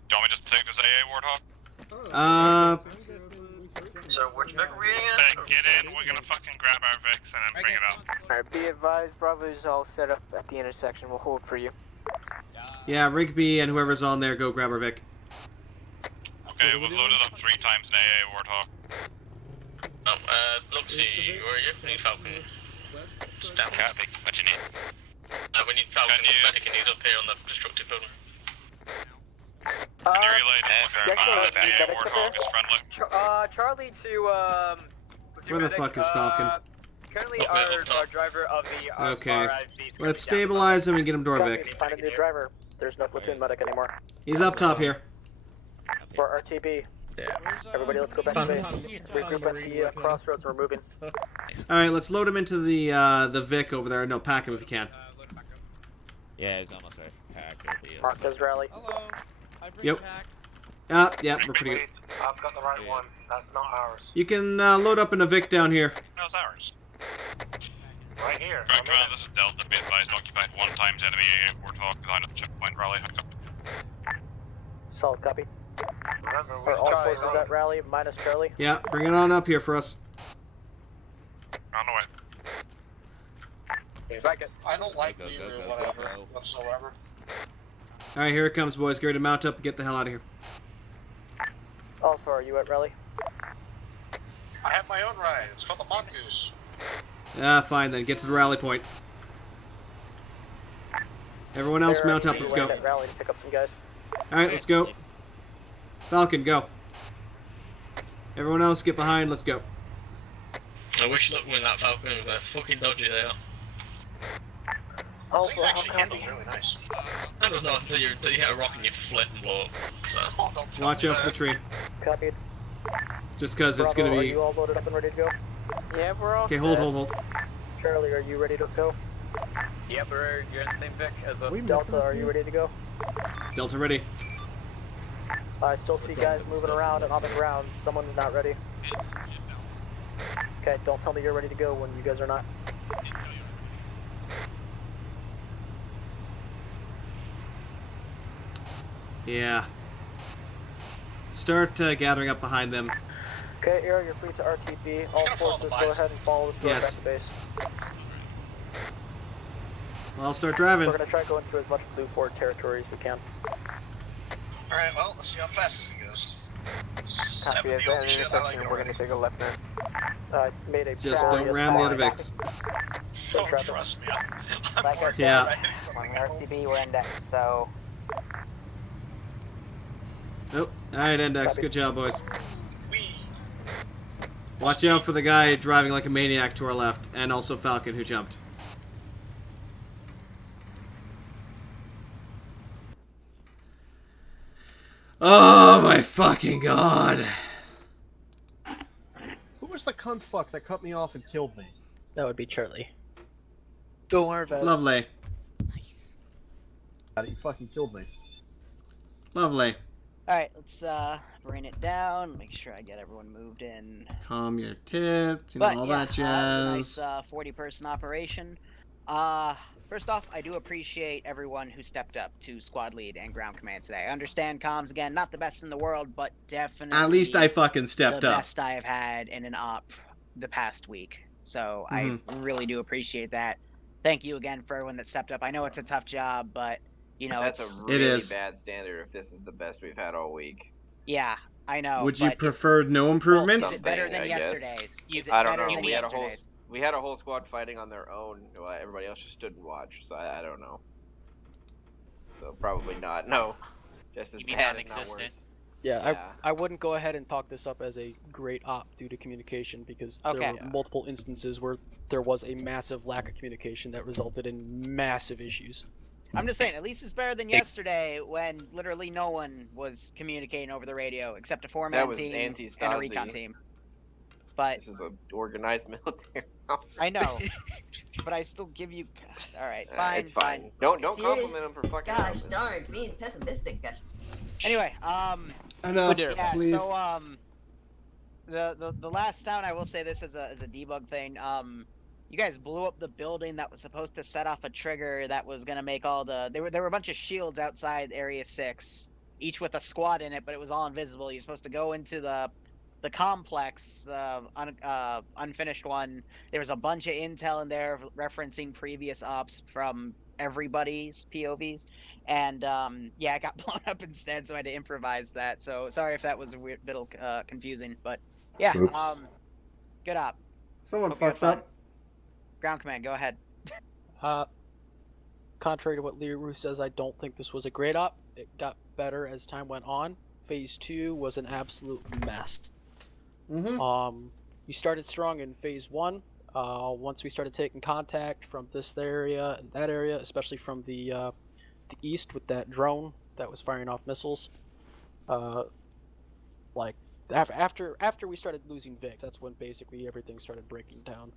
you want me just to take this AA Warthog? So which Vic are we in? Get in, we're gonna fucking grab our Vicks and then bring it up. Alright, be advised, Bravo's all set up at the intersection. We'll hold for you. Yeah, Rigby and whoever's on there, go grab our Vic. Okay, we'll load it up 3 times an AA Warthog. Luxie, where are you? We need Falcon. Down. Copy. What you need? We need Falcon. Medic, and he's up here on the destructive building. Can you relay to the AA Warthog is friendly? Charlie to, Where the fuck is Falcon? Currently our driver of the Okay. Let's stabilize him and get him to our Vic. Find a new driver. There's no platoon medic anymore. He's up top here. For RTB. Yeah. Everybody, let's go back to base. Regroup at the crossroads. We're moving. Alright, let's load him into the Vic over there. No, pack him if you can. Yeah, he's almost ready for pack. Marquez rally. Yep. Yeah, we're pretty good. I've got the right one. That's not ours. You can load up in a Vic down here. How's ours? Right here. Right, command, this is Delta. Be advised, occupied 1 times enemy AA Warthog. Design of checkpoint rally. Solid copy. Remember, For all forces at rally, minus Charlie. Yeah, bring it on up here for us. On the way. Seems like it. I don't like either whatever whatsoever. Alright, here it comes, boys. Get ready to mount up and get the hell out of here. Alpha, are you at rally? I have my own ride. It's called the Mongoose. Fine then. Get to the rally point. Everyone else mount up. Let's go. Rally to pick up some guys. Alright, let's go. Falcon, go. Everyone else get behind. Let's go. I wish luck with that Falcon. They're fucking dodgy, they are. This thing's actually handles really nice. That was nice until you hit a rock and you flip and blow up. So. Watch out for the tree. Copied. Just because it's going to Are be... you all loaded up and ready to go? Yeah, we're all Okay, hold. Charlie, are you ready to go? Yep, you're in the same Vic as us. Delta, are you ready to go? Delta ready. I still see guys moving around and on the ground. Someone's not ready. Okay, don't tell me you're ready to go when you guys are not. Yeah. Start gathering up behind them. Okay, Aero, you're free to RTB. All forces, go ahead and follow us back to base. Well, I'll start driving. We're going to try going through as much Blue Fort territory as we can. Alright, well, let's see how fast this thing goes. Copy of that intersection, we're gonna take a left now. Made a just don't ram the other Vics. Don't trust me. Like I said, Yeah. On RTB, we're index, so... Oh, alright, Index. Good job, boys. Watch out for the guy driving like a maniac to our left, and also Falcon who jumped. Oh my fucking god. Who was the cunt fuck that cut me off and killed me? That would be Charlie. Don't worry about it. Lovely. He fucking killed me. Lovely. Alright, let's bring it down, make sure I get everyone moved in. Calm your tits, and all that jazz. Nice 40-person operation. First off, I do appreciate everyone who stepped up to squad lead and ground command today. I understand comms, again, not the best in the world, but definitely... At least I fucking stepped the up. best I have had in an op the past week. So I really do appreciate that. Thank you again for everyone that stepped up. I know it's a tough job, but, you know, that's a really bad standard if this is the best we've had all week. Yeah, I know. Would you prefer no improvements? Use it better than yesterday's. Use it I don't better know. than yesterday's. We had a whole squad fighting on their own. Everybody else just stood and watched. So I don't know. So probably not. No, just as bad, if not worse. Yeah, I wouldn't go ahead and talk this up as a great op due to communication because there were multiple instances where there was a massive lack of communication that resulted in massive issues. I'm just saying, at least it's better than yesterday when literally no one was communicating over the radio except a 4-man team and a recon team. But this is an organized military. I know, but I still give you. All right, fine, it's fine. Don't compliment him for fucking. Gosh darn, being pessimistic. Anyway, Enough, yeah, please. so the last town, I will say this as a debug thing. You guys blew up the building that was supposed to set off a trigger that was gonna make all the. There were a bunch of shields outside Area 6, each with a squad in it, but it was all invisible. You're supposed to go into the complex, the unfinished one. There was a bunch of intel in there referencing previous ops from everybody's POVs, and yeah, it got blown up instead, so I had to improvise that. So sorry if that was a weird bit confusing, but yeah, Oops. good op. Someone Hope you had fucked fun. up. Ground command, go ahead. Contrary to what Leroux says, I don't think this was a great op. It got better as time went on. Phase 2 was an absolute mess. You started strong in Phase 1. Once we started taking contact from this area and that area, especially from the east with that drone that was firing off missiles, like after we started losing Vic, that's when basically everything started breaking down.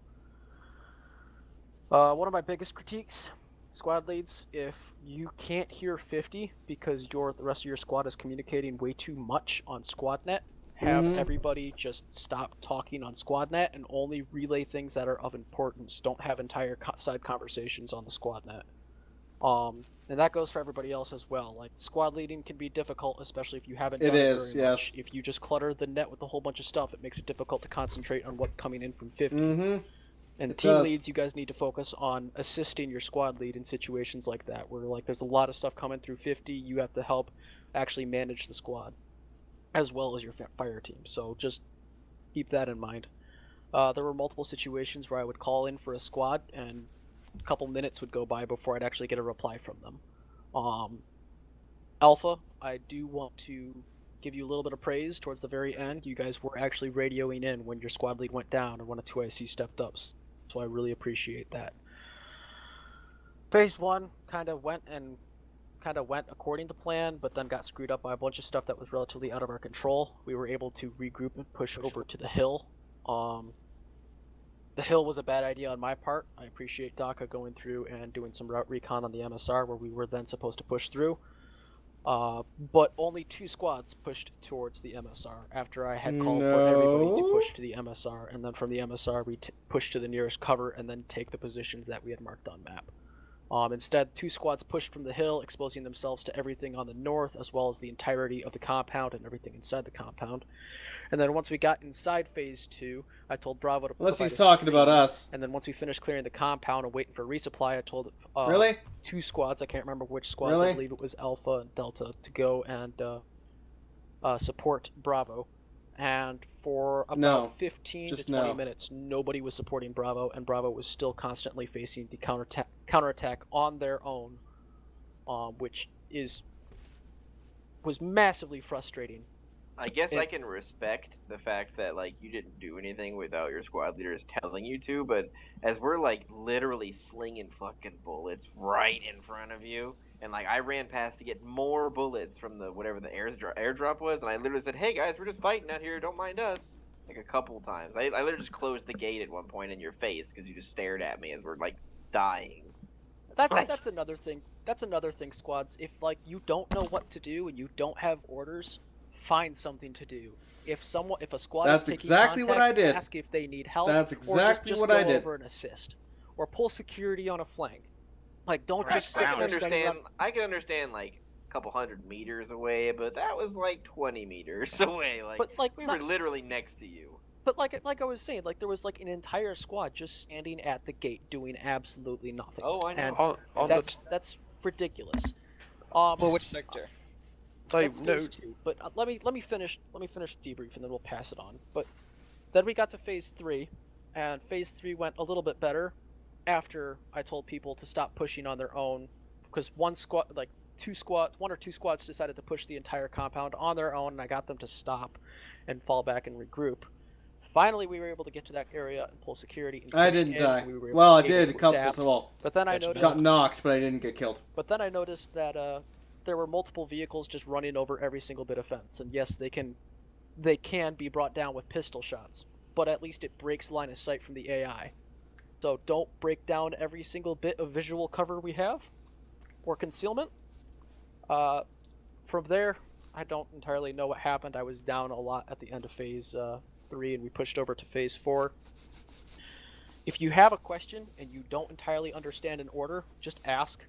One of my biggest critiques, squad leads, if you can't hear 50 because the rest of your squad is communicating way too much on SquadNet, have everybody just stop talking on SquadNet and only relay things that are of importance. Don't have entire side conversations on the SquadNet. And that goes for everybody else as well. Like, squad leading can be difficult, especially if you haven't done it very much. If you just clutter the net with a whole bunch of stuff, it makes it difficult to concentrate on what's coming in from 50. And team leads, you guys need to focus on assisting your squad lead in situations like that, where like there's a lot of stuff coming through 50, you have to help actually manage the squad, as well as your fire team. So just keep that in mind. There were multiple situations where I would call in for a squad, and a couple minutes would go by before I'd actually get a reply from them. Alpha, I do want to give you a little bit of praise towards the very end. You guys were actually radioing in when your squad lead went down and when a 2IC stepped up. So I really appreciate that. Phase 1 kind of went according to plan, but then got screwed up by a bunch of stuff that was relatively out of our control. We were able to regroup and push over to the hill. The hill was a bad idea on my part. I appreciate DACA going through and doing some route recon on the MSR where we were then supposed to push through. But only 2 squads pushed towards the MSR after I had called for everybody to push to the MSR, and then from the MSR we pushed to the nearest cover and then take the positions that we had marked on map. Instead, 2 squads pushed from the hill, exposing themselves to everything on the north as well as the entirety of the compound and everything inside the compound. And then once we got inside Phase 2, I told Bravo to unless he's talking about us. And then once we finished clearing the compound and waiting for resupply, I told 2 squads, I can't remember which squads, I believe it was Alpha and Delta, to go and support Bravo. And for about 15 to 20 minutes, nobody was supporting Bravo, and Bravo was still constantly facing the counterattack on their own, which was massively frustrating. I guess I can respect the fact that like you didn't do anything without your squad leaders telling you to, but as we're like literally slinging fucking bullets right in front of you, and like I ran past to get more bullets from the whatever the airdrop was, and I literally said, "Hey guys, we're just fighting out here. Don't mind us." Like a couple times, I literally just closed the gate at one point in your face because you just stared at me as we're like dying. That's another thing. That's another thing, squads. If like you don't know what to do and you don't have orders, find something to do. If a squad that's is taking exactly contact, what I did. Ask if they need help. That's exactly or just what go I did. over and assist, or pull security on a flank. Like don't Right. just sit there standing around. I can understand like a couple 100 meters away, but that was like 20 meters away. Like we were literally next to you. But like I was saying, like there was like an entire squad just standing at the gate doing absolutely nothing. Oh, I know. And that's ridiculous. Well, which sector? That's phase 2. But let me finish debrief and then we'll pass it on. But then we got to phase 3, and phase 3 went a little bit better after I told people to stop pushing on their own, because one or two squads decided to push the entire compound on their own, and I got them to stop and fall back and regroup. Finally, we were able to get to that area and pull security. And I didn't die. Well, I did a couple. But then I noticed got knocked, but I didn't get killed. But then I noticed that there were multiple vehicles just running over every single bit of fence, and yes, they can be brought down with pistol shots. but at least it breaks line of sight from the AI. So don't break down every single bit of visual cover we have, or concealment. From there, I don't entirely know what happened. I was down a lot at the end of Phase 3, and we pushed over to Phase 4. If you have a question and you don't entirely understand an order, just ask.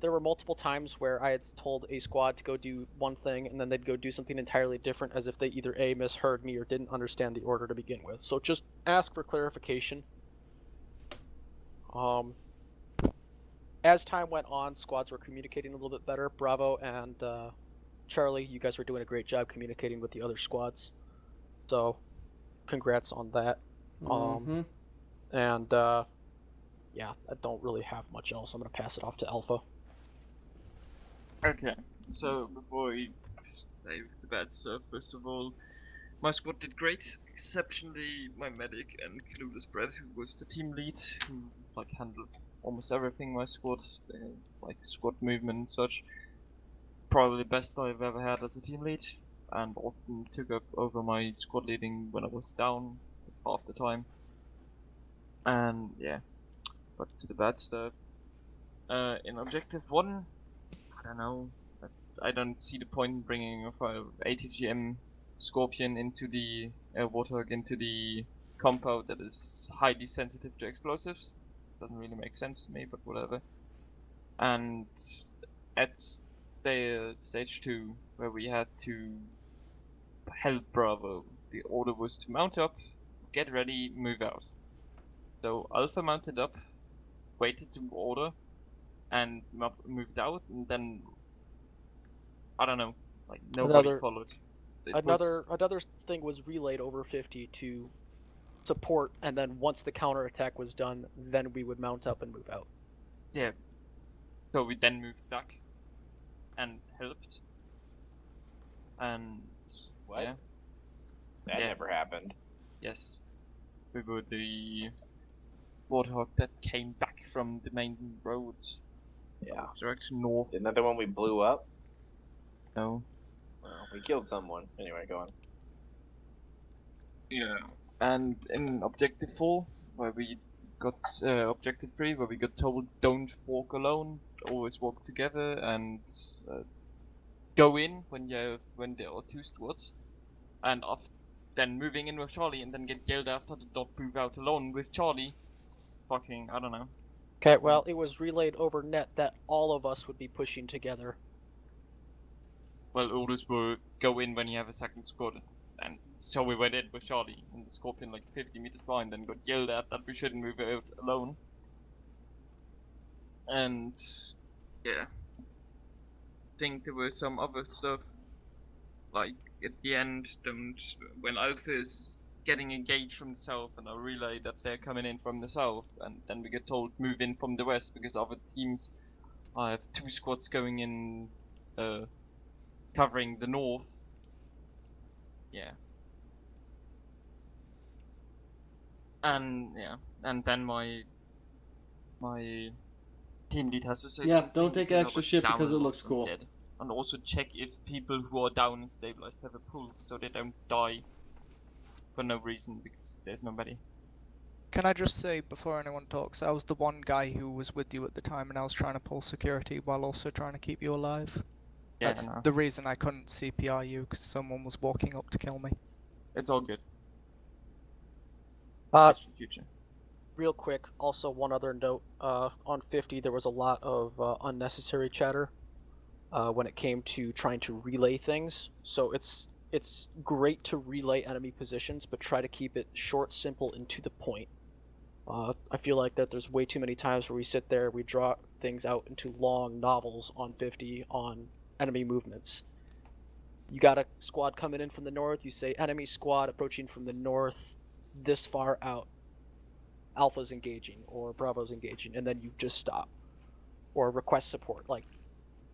There were multiple times where I had told a squad to go do one thing, and then they'd go do something entirely different, as if they either A, misheard me or didn't understand the order to begin with. So just ask for clarification. As time went on, squads were communicating a little bit better. Bravo and Charlie, you guys were doing a great job communicating with the other squads. So, congrats on that. And yeah, I don't really have much else. I'm gonna pass it off to Alpha. Okay, so before we stay with the bad stuff, first of all, my squad did great, exceptionally my medic and Clueless Brett, who was the team lead, who like handled almost everything my squad, like squad movement and such. Probably the best I've ever had as a team lead, and often took up over my squad leading when I was down half the time. And yeah, but to the bad stuff. In Objective 1, I don't know, I don't see the point in bringing a ATGM Scorpion into the Warthog into the compound that is highly sensitive to explosives. Doesn't really make sense to me, but whatever. And at stage 2, where we had to help Bravo, the order was to mount up, get ready, move out. So Alpha mounted up, waited to order, and moved out, and then I don't know, like nobody followed. Another thing was relayed over 50 to support, and then once the counterattack was done, then we would mount up and move out. Yeah. So we then moved back and helped. And what? Yeah. That never happened. Yes. We were the Warthog that came back from the main road. Yeah. Direction north. Isn't that the one we blew up? No. Well, we killed someone. Anyway, go on. Yeah. And in Objective 4, where we got Objective 3, where we got told don't walk alone, always walk together, and go in when there are two squads, and then moving in with Charlie, and then get yelled after to not move out alone with Charlie. Fucking, I don't know. Okay, well, it was relayed over net that all of us would be pushing together. Well, orders were go in when you have a second squad. And so we went in with Charlie and the Scorpion like 50 meters behind and got yelled at that we shouldn't move out alone. And yeah, I think there were some other stuff, like at the end, when Alpha is getting engaged from the south and I relay that they're coming in from the south, and then we get told move in from the west because other teams have two squads going in, covering the north. Yeah. And yeah, and then my team lead has to say something. Yeah, don't take extra shit because it looks cool. Dead. And also check if people who are down and stabilized have a pulse so they don't die for no reason because there's nobody. Can I just say before anyone talks, I was the one guy who was with you at the time and I was trying to pull security while also trying to keep you alive. Yeah, That's the reason I couldn't CPR you, because someone was walking up to kill me. It's all good. Future. Real quick, also one other note, on 50 there was a lot of unnecessary chatter when it came to trying to relay things. So it's great to relay enemy positions, but try to keep it short, simple, and to the point. I feel like that there's way too many times where we sit there, we draw things out into long novels on 50 on enemy movements. You got a squad coming in from the north, you say enemy squad approaching from the north this far out. Alpha's engaging or Bravo's engaging, and then you just stop. Or request support. Like,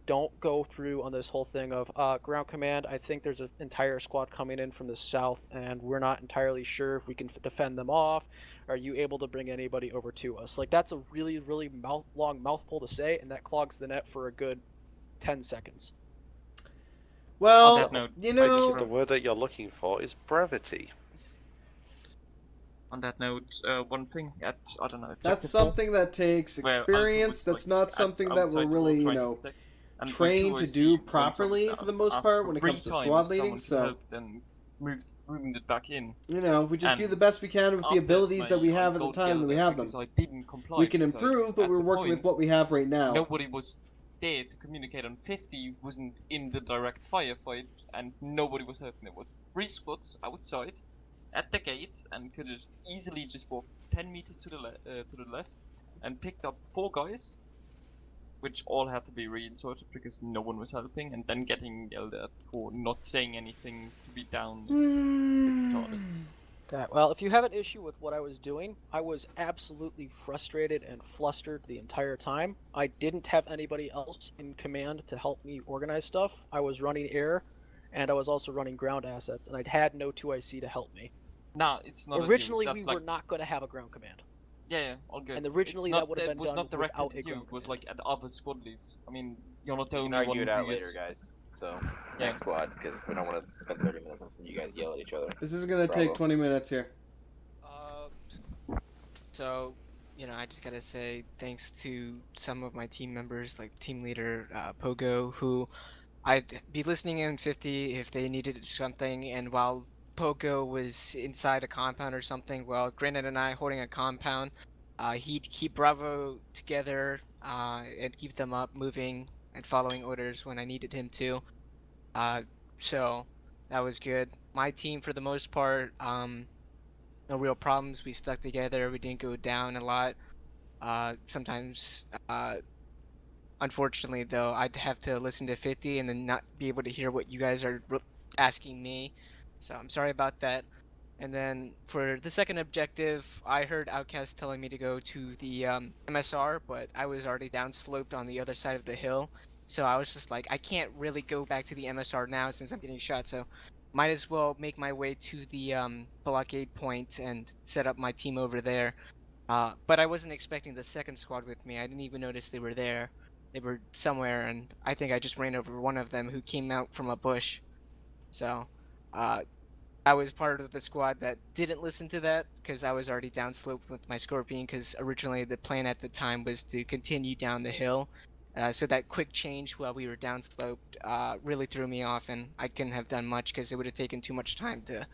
don't go through on this whole thing of ground command, I think there's an entire squad coming in from the south and we're not entirely sure if we can defend them off. Are you able to bring anybody over to us? Like, that's a really, really long mouthful to say, and that clogs the net for a good 10 seconds. Well, you know, the word that you're looking for is brevity. on that note, one thing at, I don't know, That's something that takes experience. That's not something that we're really, you know, trained to do properly for the most part when it comes to squad leading. So, and moved it back in. You know, we just do the best we can with the abilities that we have at the time that we have them. I didn't comply. We can improve, but we're working with what we have right now. Nobody was there to communicate on 50, wasn't in the direct firefight, and nobody was helping. There was 3 squads outside at the gate, and could have easily just walked 10 meters to the left and picked up 4 guys, which all had to be reinserted because no one was helping, and then getting yelled at for not saying anything to be down is retarded. Well, if you have an issue with what I was doing, I was absolutely frustrated and flustered the entire time. I didn't have anybody else in command to help me organize stuff. I was running air, and I was also running ground assets, and I'd had no 2IC to help me. Nah, it's not. Originally, we were not going to have a ground command. Yeah, all good. And originally that would have been was done not directed without at you. a It was like at other squad leads. I mean, you're not the We only can one. argue it out who later, is... guys. So next squad, because we don't want to spend 30 minutes listening to you guys yell at each other. This is gonna take 20 minutes here. So, you know, I just gotta say thanks to some of my team members, like team leader Pogo, who I'd be listening in 50 if they needed something, and while Pogo was inside a compound or something, well, Granite and I holding a compound, he'd keep Bravo together and keep them up, moving and following orders when I needed him to. So that was good. My team, for the most part, no real problems. We stuck together. We didn't go down a lot. Sometimes, unfortunately, though, I'd have to listen to 50 and then not be able to hear what you guys are asking me. So I'm sorry about that. And then for the second objective, I heard Outcast telling me to go to the MSR, but I was already downsloped on the other side of the hill. So I was just like, I can't really go back to the MSR now since I'm getting shot. So might as well make my way to the blockade point and set up my team over there. But I wasn't expecting the second squad with me. I didn't even notice they were there. They were somewhere, and I think I just ran over one of them who came out from a bush. So I was part of the squad that didn't listen to that because I was already downsloped with my Scorpion, because originally the plan at the time was to continue down the hill. So that quick change while we were downsloped really threw me off, and I couldn't have done much because it would have taken too much time to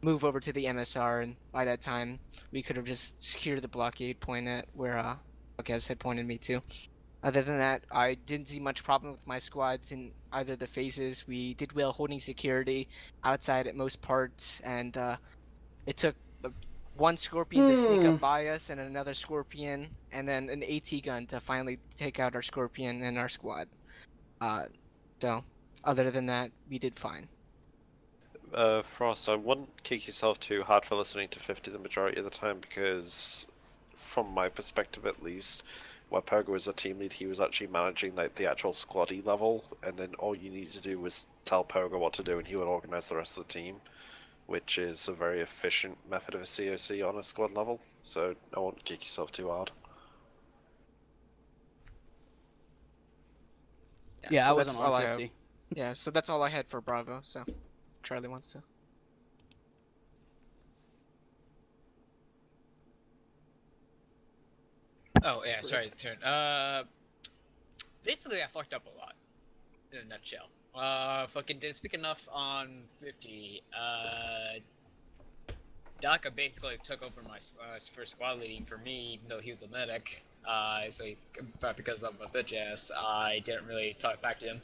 move over to the MSR, and by that time we could have just secured the blockade point at where Outcast had pointed me to. Other than that, I didn't see much problem with my squads in either of the phases. We did well holding security outside at most parts, and it took one Scorpion to sneak up by us and another Scorpion, and then an AT gun to finally take out our Scorpion and our squad. So, other than that, we did fine. Frost, I wouldn't kick yourself too hard for listening to 50 the majority of the time, because from my perspective at least, where Pogo was a team lead, he was actually managing like the actual squaddy level, and then all you need to do was tell Pogo what to do and he would organize the rest of the team, which is a very efficient method of a COC on a squad level, so I won't kick yourself too hard. Yeah, I so wasn't that's all on I have. 50. Yeah, so that's all I had for Bravo, so if Charlie wants to. Oh yeah, sorry, turn. Basically I fucked up a lot, in a nutshell. Fucking didn't speak enough on 50. Daka basically took over my first squad leading for me, even though he was a medic. So because I'm a bitch ass, I didn't really talk back to him.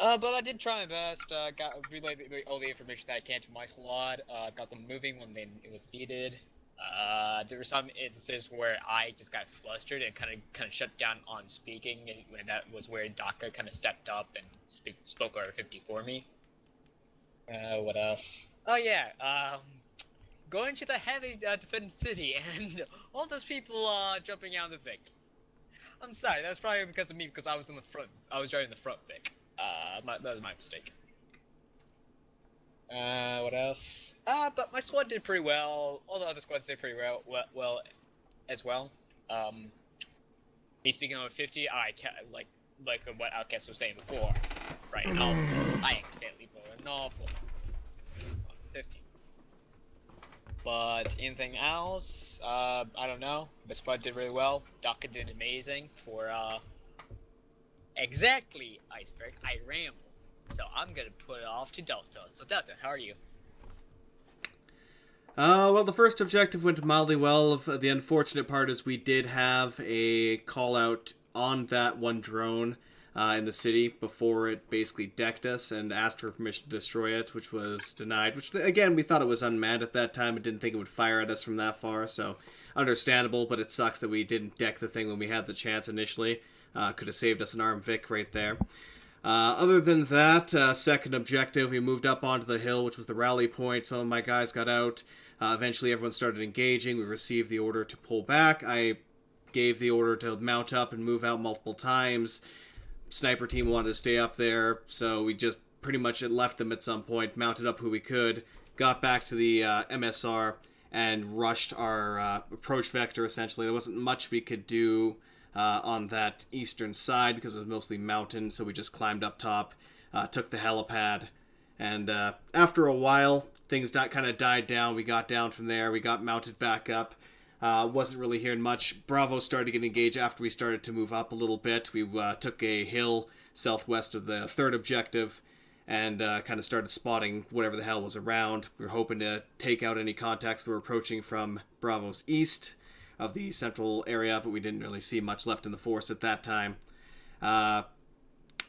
But I did try my best. Got relayed all the information that I can to my squad. Got them moving when it was needed. There were some instances where I just got flustered and kind of shut down on speaking, and that was where Daka kind of stepped up and spoke over 50 for me. What else? Oh yeah, going to the heavy defended city and all those people jumping out of the Vic. I'm sorry, that's probably because of me, because I was in the front. I was driving the front Vic. That was my mistake. What else? But my squad did pretty well. All the other squads did pretty well as well. Me speaking on 50, like what Outcast was saying before, right? I accidentally blew an awful on 50. But But anything else, I don't know. The squad did really well. Daka did amazing for, exactly, Iceberg. I ramble. So I'm gonna put it off to Delta. So Delta, how are you? Well, the first objective went mildly well. The unfortunate part is we did have a call out on that one drone in the city before it basically decked us and asked for permission to destroy it, which was denied. Which, again, we thought it was unmanned at that time and didn't think it would fire at us from that far, so understandable, but it sucks that we didn't deck the thing when we had the chance initially. Could have saved us an arm Vic right there. Other than that, second objective, we moved up onto the hill, which was the rally point. Some of my guys got out. Eventually, everyone started engaging. We received the order to pull back. I gave the order to mount up and move out multiple times. Sniper team wanted to stay up there, so we just pretty much left them at some point, mounted up who we could, got back to the MSR, and rushed our approach vector, essentially. There wasn't much we could do on that eastern side because it was mostly mountain, so we just climbed up top, took the helipad, and after a while, things kind of died down. We got down from there. We got mounted back up. Wasn't really hearing much. Bravo started to get engaged after we started to move up a little bit. We took a hill southwest of the third objective and kind of started spotting whatever the hell was around. We were hoping to take out any contacts that were approaching from Bravo's east of the central area, but we didn't really see much left in the force at that time.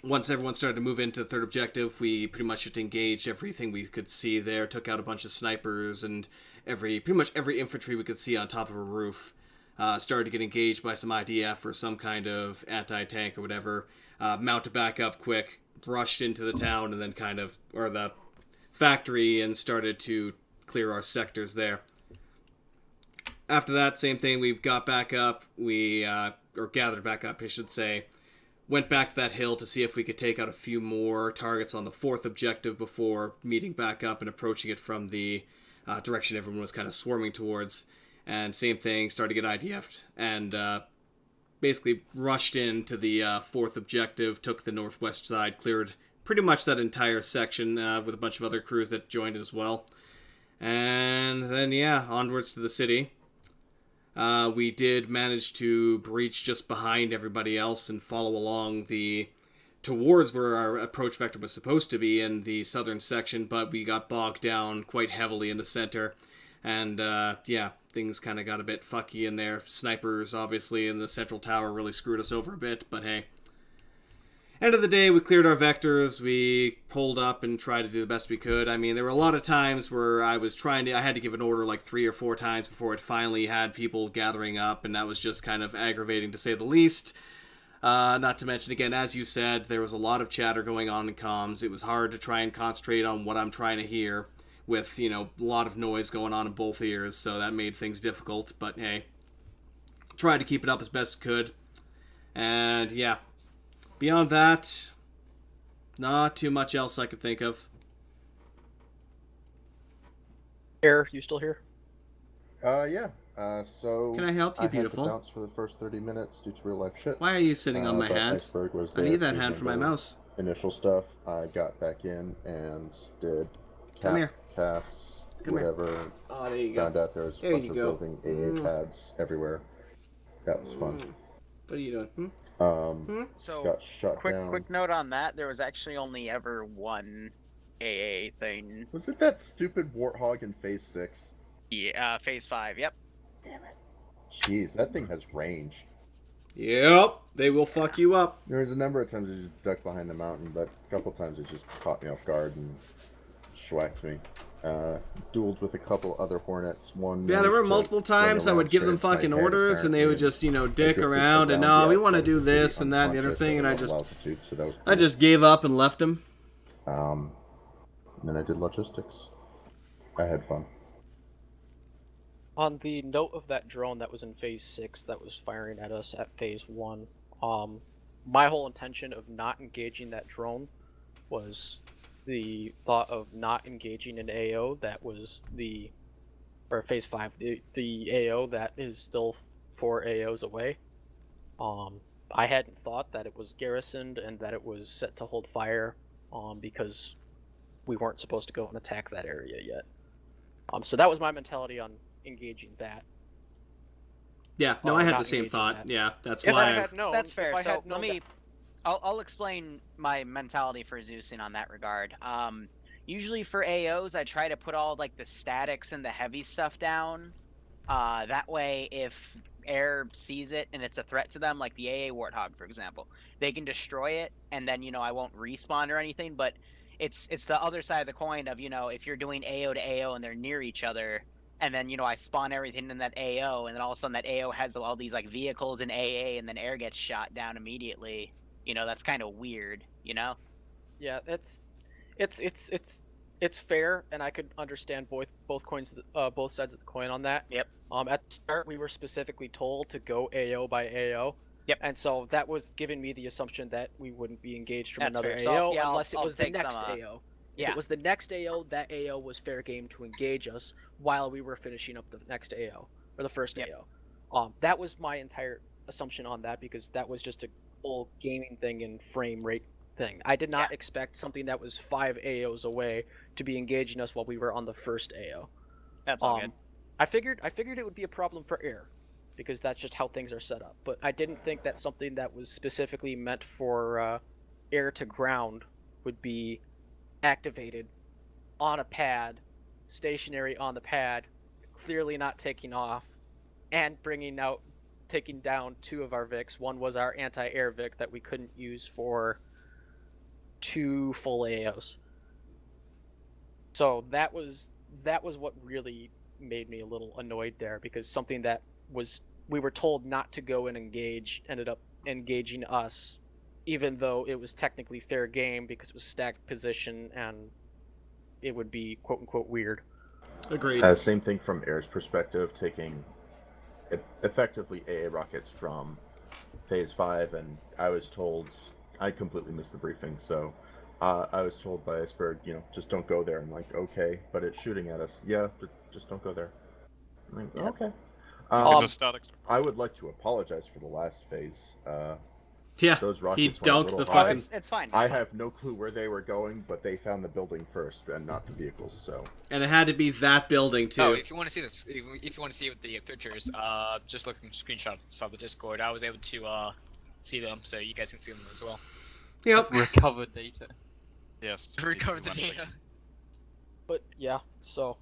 Once everyone started to move into the third objective, we pretty much just engaged everything we could see there, took out a bunch of snipers and pretty much every infantry we could see on top of a roof. Started to get engaged by some IDF or some kind of anti-tank or whatever. Mounted back up quick, rushed into the town and then or the factory, and started to clear our sectors there. After that, same thing, we got back up, or gathered back up, I should say. Went back to that hill to see if we could take out a few more targets on the fourth objective before meeting back up and approaching it from the direction everyone was kind of swarming towards. And same thing, started to get IDF'd and basically rushed into the fourth objective, took the northwest side, cleared pretty much that entire section with a bunch of other crews that joined as well. And then, yeah, onwards to the city. We did manage to breach just behind everybody else and follow along towards where our approach vector was supposed to be in the southern section, but we got bogged down quite heavily in the center. And, yeah, things kind of got a bit fucky in there. Snipers, obviously, in the central tower really screwed us over a bit, but hey. End of the day, we cleared our vectors, we pulled up and tried to do the best we could. I mean, there were a lot of times where I had to give an order like 3 or 4 times before it finally had people gathering up, and that was just kind of aggravating to say the least. Not to mention, again, as you said, there was a lot of chatter going on in comms. It was hard to try and concentrate on what I'm trying to hear with, a lot of noise going on in both ears, so that made things difficult, but hey, tried to keep it up as best could. And yeah. Beyond that, not too much else I could think of. Air, you still here? Yeah. So can I help you, beautiful? I had to bounce for the first 30 minutes due to real life shit. Why are you sitting on my hand? I need that hand for my mouse. Initial stuff. I got back in and did casts, whatever. Oh, there you Found out there was a bunch of roving AA pads everywhere. That was fun. What are you doing? So, got shut down. Quick note on that, there was actually only ever one AA thing. Was it that stupid Warthog in Phase 6? Yeah, Phase 5, yep. Damn it. Jeez, that thing has range. Yep, they will fuck you up. There was a number of times I just ducked behind the mountain, but a couple times it just caught me off guard and schwacked me. Dueled with a couple other Hornets. Yeah, there were multiple times I would give them fucking orders, and they would just, dick around, and no, we want to do this and that and the other thing, and I just gave up and left them. And then I did logistics. I had fun. On the note of that drone that was in Phase 6 that was firing at us at Phase 1, my whole intention of not engaging that drone was the thought of not engaging an AO that was or Phase 5, the AO that is still 4 AOs away. I hadn't thought that it was garrisoned and that it was set to hold fire, because we weren't supposed to go and attack that area yet. So that was my mentality on engaging that. Yeah, no, I had not the same engaging thought. that. Yeah, that's If why. I had known, That's fair. If I So had known let me. I'll explain my mentality for Zeusing on that regard. Usually for AOs, I try to put all like the statics and the heavy stuff down. That way, if air sees it and it's a threat to them, like the AA Warthog, for example, they can destroy it, and then I won't respawn or anything. But it's the other side of the coin of if you're doing AO to AO and they're near each other, and then I spawn everything in that AO, and then all of a sudden that AO has all these like vehicles in AA, and then air gets shot down immediately. That's kind of weird. Yeah, it's fair, and I could understand both sides of the coin on that. Yep. At the start, we were specifically told to go AO by AO. Yep. And so that was giving me the assumption that we wouldn't be engaged from That's another fair. AO So, unless it I'll was the take next some, AO. If yeah. it was the next AO, that AO was fair game to engage us while we were finishing up the next AO or the first AO. That was my entire assumption on that because that was just a whole gaming thing and frame rate thing. I did not expect something that was 5 AOs away to be engaging us while we were on the first AO. That's all good. I figured it would be a problem for air because that's just how things are set up. But I didn't think that something that was specifically meant for air to ground would be activated on a pad, stationary on the pad, clearly not taking off, and taking down 2 of our Vics. One was our anti-air Vic that we couldn't use for 2 full AOs. So that was what really made me a little annoyed there because something that we were told not to go and engage ended up engaging us, even though it was technically fair game because it was stacked position and it would be quote unquote weird. Agreed. Same thing from Air's perspective, taking effectively AA rockets from Phase 5, and I was told, I completely missed the briefing, so I was told by Iceberg, just don't go there. I'm like, okay, but it's shooting at us. Yeah, just don't go there. I'm like, okay. I would like to apologize for the last phase. Yeah, those rockets he dunked the fucking. It's fine. I have no clue where they were going, but they found the building first and not the vehicles. So. And it had to be that building too. Oh, if you want to see this, if you want to see the pictures, just look at screenshots of the Discord. I was able to see them, so you guys can see them as well. Yep. Recovered data. Yes. Recovered the data. But yeah, so.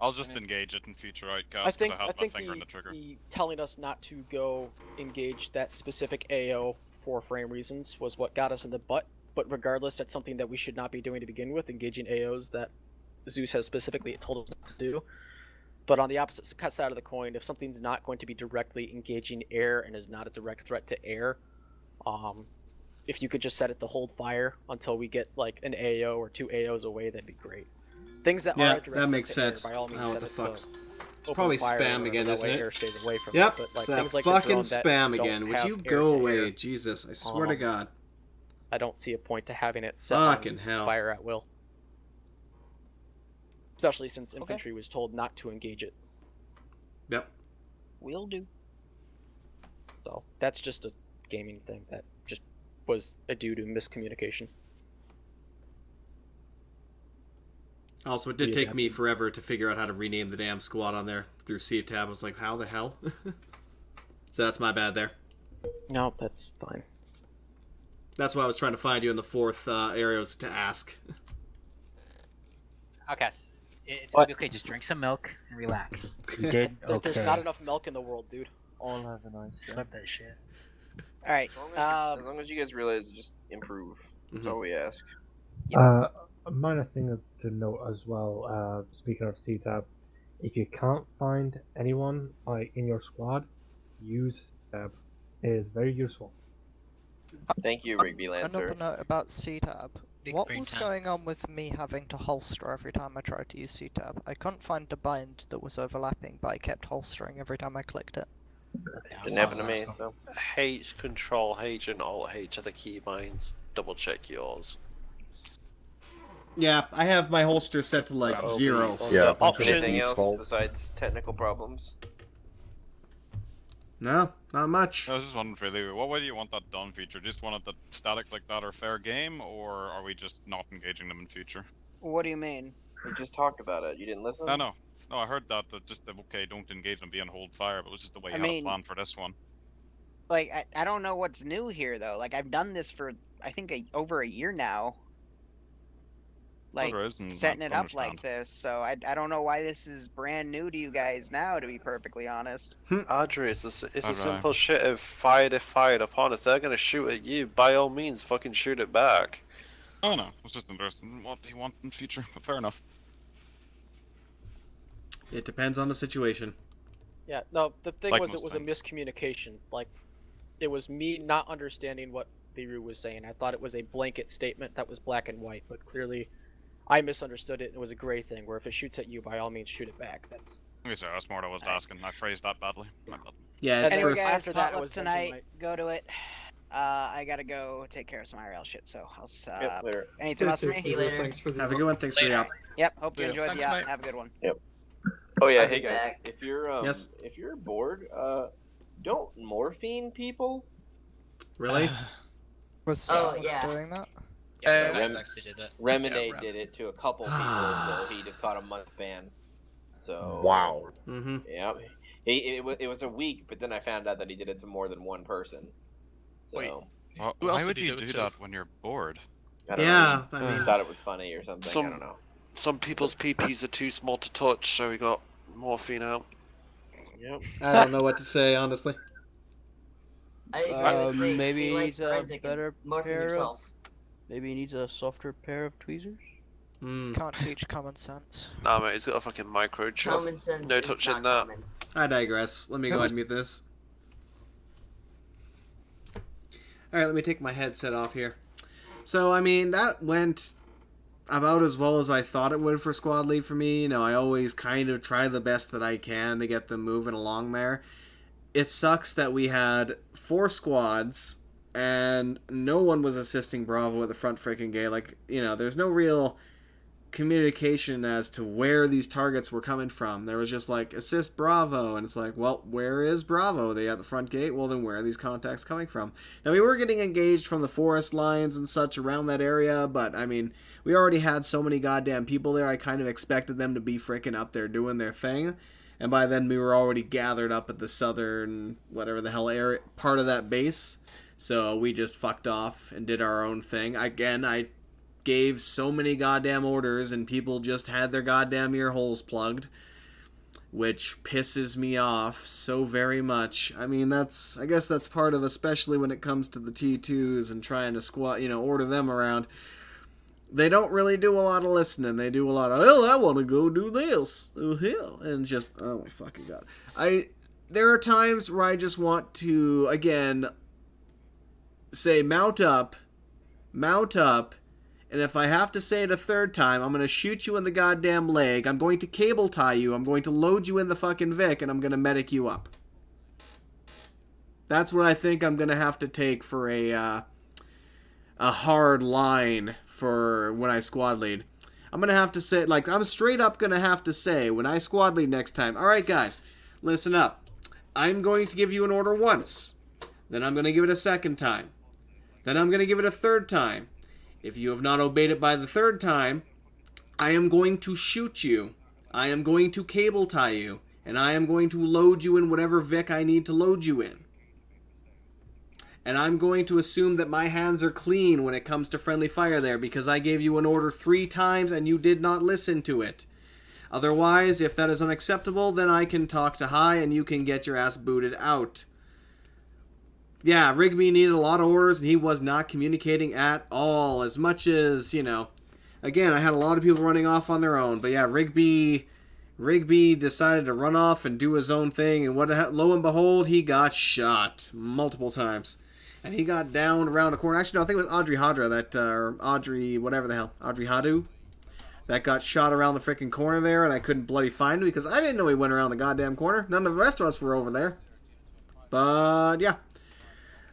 I'll just engage it in future outcasts I think because I had my finger on the trigger. The telling us not to go engage that specific AO for frame reasons was what got us in the butt. But regardless, that's something that we should not be doing to begin with, engaging AOs that Zeus has specifically told us not to do. But on the opposite side of the coin, if something's not going to be directly engaging air and is not a direct threat to air, if you could just set it to hold fire until we get like an AO or 2 AOs away, that'd be great. Things that are that makes sense. By all means, what the fuck's? It's probably spam again, isn't it? Air stays away from yep, it, but, like, it's that things like fucking the drone spam that again. Would don't you have go air-to-air, away? Jesus, I swear to God. I don't see a point to having it set Fucking on hell. fire at will. Especially since infantry was told not to engage it. Yep. Will do. So, that's just a gaming thing that just was due to miscommunication. Also, it did take me forever to figure out how to rename the damn squad on there through C-Tab. I was like, how the hell? So that's my bad there. No, that's fine. That's why I was trying to find you in the 4th areas to ask. Okay, it's gonna be okay. Just drink some milk and relax. You did okay. There's not enough milk in the world, dude. All have a nice day. Flip that shit. All right. As long as you guys realize, just improve. That's all we ask. A minor thing to note as well, speaking of C-Tab, if you can't find anyone in your squad, use C-Tab. It is very useful. Thank you, Rigby Lancer. Another note about C-Tab. Big What brain was time. going on with me having to holster every time I tried to use C-Tab? I couldn't find a bind that was overlapping, but I kept holstering every time I clicked it. Didn't happen to me, so. H, Control H, and Alt H are the keybinds. Double check yours. Yeah, I have my holster set to like 0. Yeah, Anything else besides technical problems? No, not much. I was just wondering, really, what way do you want that done feature? Just want it that static like that are fair game, or are we just not engaging them in future? What do you mean? We just talked about it. You didn't listen? No, I heard that. Just okay, don't engage and be on hold fire. But it was just the way you had a plan for this one. Like, I don't know what's new here though. Like, I've done this for I think over a year now. Like, setting it up like this, so I don't know why this is brand new to you guys now, to be perfectly honest. Audrey, it's a simple shit of fired upon. If they're gonna shoot at you, by all means, fucking shoot it back. Oh no, it's just interested in what you want in the future, but fair enough. It depends on the situation. Yeah, no, the thing Like was, it most was a miscommunication. Like, it was me not understanding what Liru was saying. I thought it was a blanket statement that was black and white, but clearly I misunderstood it, and it was a gray thing, where if it shoots at you, by all means shoot it back. That's... Okay, sorry, that's more what I was asking. I phrased that badly. My bad. Yeah, it's anyway, first... guys, after that, I potluck was tonight. thinking, Go to it. I gotta go take care of some IRL shit, so I'll later. anything else for me? See you later. Thanks for the Have a good one. Thanks for the op. Yep, hope you Yeah. enjoyed Thanks, the op. mate. Have a good one. Yep. Oh yeah, I'll hey be guys, back. if you're Yes. if you're bored, don't morphine people. Really? Was Oh, yeah. doing that? Yeah, Rem- actually did that. Remonade did it to a couple people, so he just caught a month ban. So Wow. Mm-hmm. yeah, it was a week, but then I found out that he did it to more than one person. So Wait. Well, Who else why did would he you do it do to? that when you're bored? I don't Yeah, know. I mean... Thought it was funny or something. I don't know. Some people's PPs are too small to touch, so he got morphine out. Yep. I don't know what to say, honestly. I agree with Snake. Maybe He he likes needs a forensic and better morphing pair himself. Maybe he needs a softer pair of tweezers. Can't teach common sense. Nah, mate, he's got a fucking microchip. Common sense No is touching not that. common. I digress. Let me go ahead and mute this. Alright, let me take my headset off here. So, I mean, that went about as well as I thought it would for squad lead for me. You know, I always kind of try the best that I can to get them moving along there. It sucks that we had 4 squads and no one was assisting Bravo at the front freaking gate. Like, you know, there's no real communication as to where these targets were coming from. There was just like, assist Bravo, and it's like, well, where is Bravo? They at the front gate? Well, then where are these contacts coming from? Now, we were getting engaged from the forest lines and such around that area, but I mean, we already had so many goddamn people there, I kind of expected them to be freaking up there doing their thing, and by then we were already gathered up at the southern, whatever the hell area, part of that base, so we just fucked off and did our own thing. Again, I gave so many goddamn orders and people just had their goddamn ear holes plugged, which pisses me off so very much. I mean, I guess that's part of, especially when it comes to the T2s and trying to order them around. They don't really do a lot of listening. They do a lot of, oh, I want to go do this. Oh, hell. And just, oh my fucking god. There are times where I just want to, again, say mount up, and if I have to say it a third time, I'm going to shoot you in the goddamn leg, I'm going to cable tie you, I'm going to load you in the fucking Vic, and I'm going to medic you up. That's what I think I'm going to have to take for a hard line for when I squad lead. I'm going to have to say, like, I'm straight up going to have to say, when I squad lead next time, alright guys, listen up. I'm going to give you an order once. Then I'm going to give it a second time. Then I'm going to give it a third time. If you have not obeyed it by the third time, I am going to shoot you. I am going to cable tie you. And I am going to load you in whatever Vic I need to load you in. And I'm going to assume that my hands are clean when it comes to friendly fire there, because I gave you an order 3 times and you did not listen to it. Otherwise, if that is unacceptable, then I can talk to High and you can get your ass booted out. Yeah, Rigby needed a lot of orders and he was not communicating at all. As much as, you know, again, I had a lot of people running off on their own. But yeah, Rigby decided to run off and do his own thing. And lo and behold, he got shot multiple times. And he got down around the corner. Actually, no, I think it was Audrey Hadra or Audrey, whatever the hell, Audrey Hadu, that got shot around the freaking corner there. And I couldn't bloody find him because I didn't know he went around the goddamn corner. None of the rest of us were over there. But yeah.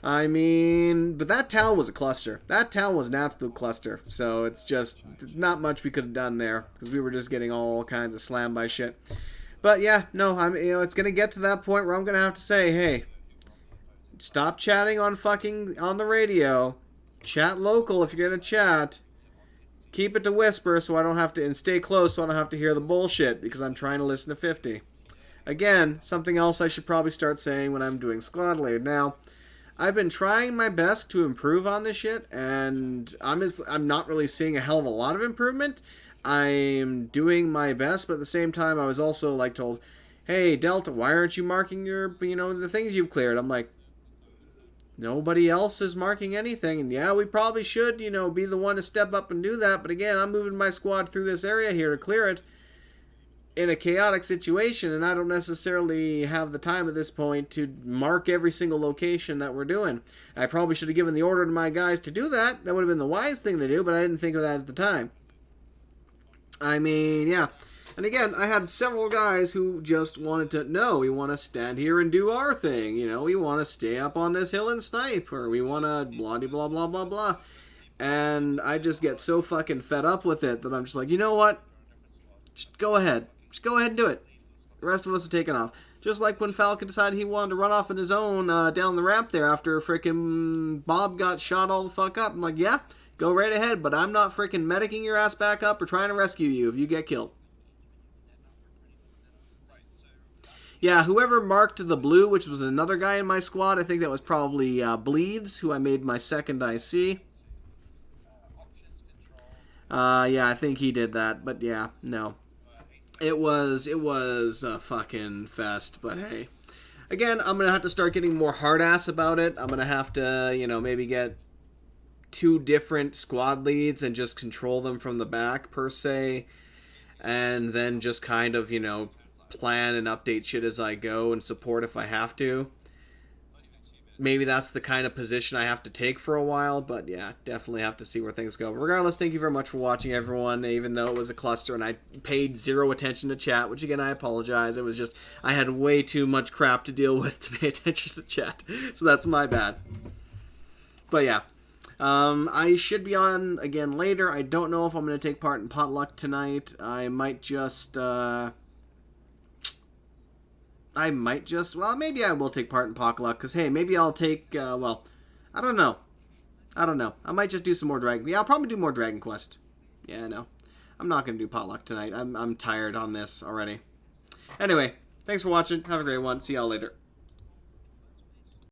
I mean, but that town was a cluster. That town was an absolute cluster. So it's just not much we could have done there because we were just getting all kinds of slammed by shit. But yeah, no, it's gonna get to that point where I'm gonna have to say, hey, stop chatting on the radio. Chat local if you're gonna chat. keep it to whisper so I don't have to, and stay close so I don't have to hear the bullshit, because I'm trying to listen to 50. Again, something else I should probably start saying when I'm doing squad leader. Now, I've been trying my best to improve on this shit, and I'm not really seeing a hell of a lot of improvement. I'm doing my best, but at the same time, I was also like told, "Hey Delta, why aren't you marking your, the things you've cleared?" I'm like, nobody else is marking anything, and yeah, we probably should, be the one to step up and do that. But again, I'm moving my squad through this area here to clear it in a chaotic situation, and I don't necessarily have the time at this point to mark every single location that we're doing. I probably should have given the order to my guys to do that. That would have been the wise thing to do, but I didn't think of that at the time. I mean, yeah. And again, I had several guys who just wanted to, no, we want to stand here and do our thing. We want to stay up on this hill and snipe, or we want to blah, blah, blah, blah, blah. And I just get so fucking fed up with it that I'm just like, you know what? Just go ahead. Just go ahead and do it. The rest of us are taking off. Just like when Falcon decided he wanted to run off on his own down the ramp there after frickin' Bob got shot all the fuck up. I'm like, yeah, go right ahead, but I'm not frickin' medicing your ass back up or trying to rescue you if you get killed. Yeah, whoever marked the blue, which was another guy in my squad, I think that was probably Bleeds, who I made my second IC. Yeah, I think he did that, but yeah, no. It was a fucking fest, but hey. Again, I'm going to have to start getting more hard-ass about it. I'm going to have to, maybe get 2 different squad leads and just control them from the back, per se. And then just kind of, plan and update shit as I go and support if I have to. Maybe that's the kind of position I have to take for a while, but yeah, definitely have to see where things go. But regardless, thank you very much for watching, everyone, even though it was a cluster and I paid 0 attention to chat, which again, I apologize. It was just, I had way too much crap to deal with to pay attention to chat, so that's my bad. But yeah, I should be on again later. I don't know if I'm going to take part in Potluck tonight. I might just, well, maybe I will take part in Potluck, because, hey, maybe I'll take, well, I don't know. I might just do some more Dragon. Yeah, I'll probably do more Dragon Quest. Yeah, no. I'm not going to do Potluck tonight. I'm tired on this already. Anyway, thanks for watching. Have a great one. See y'all later.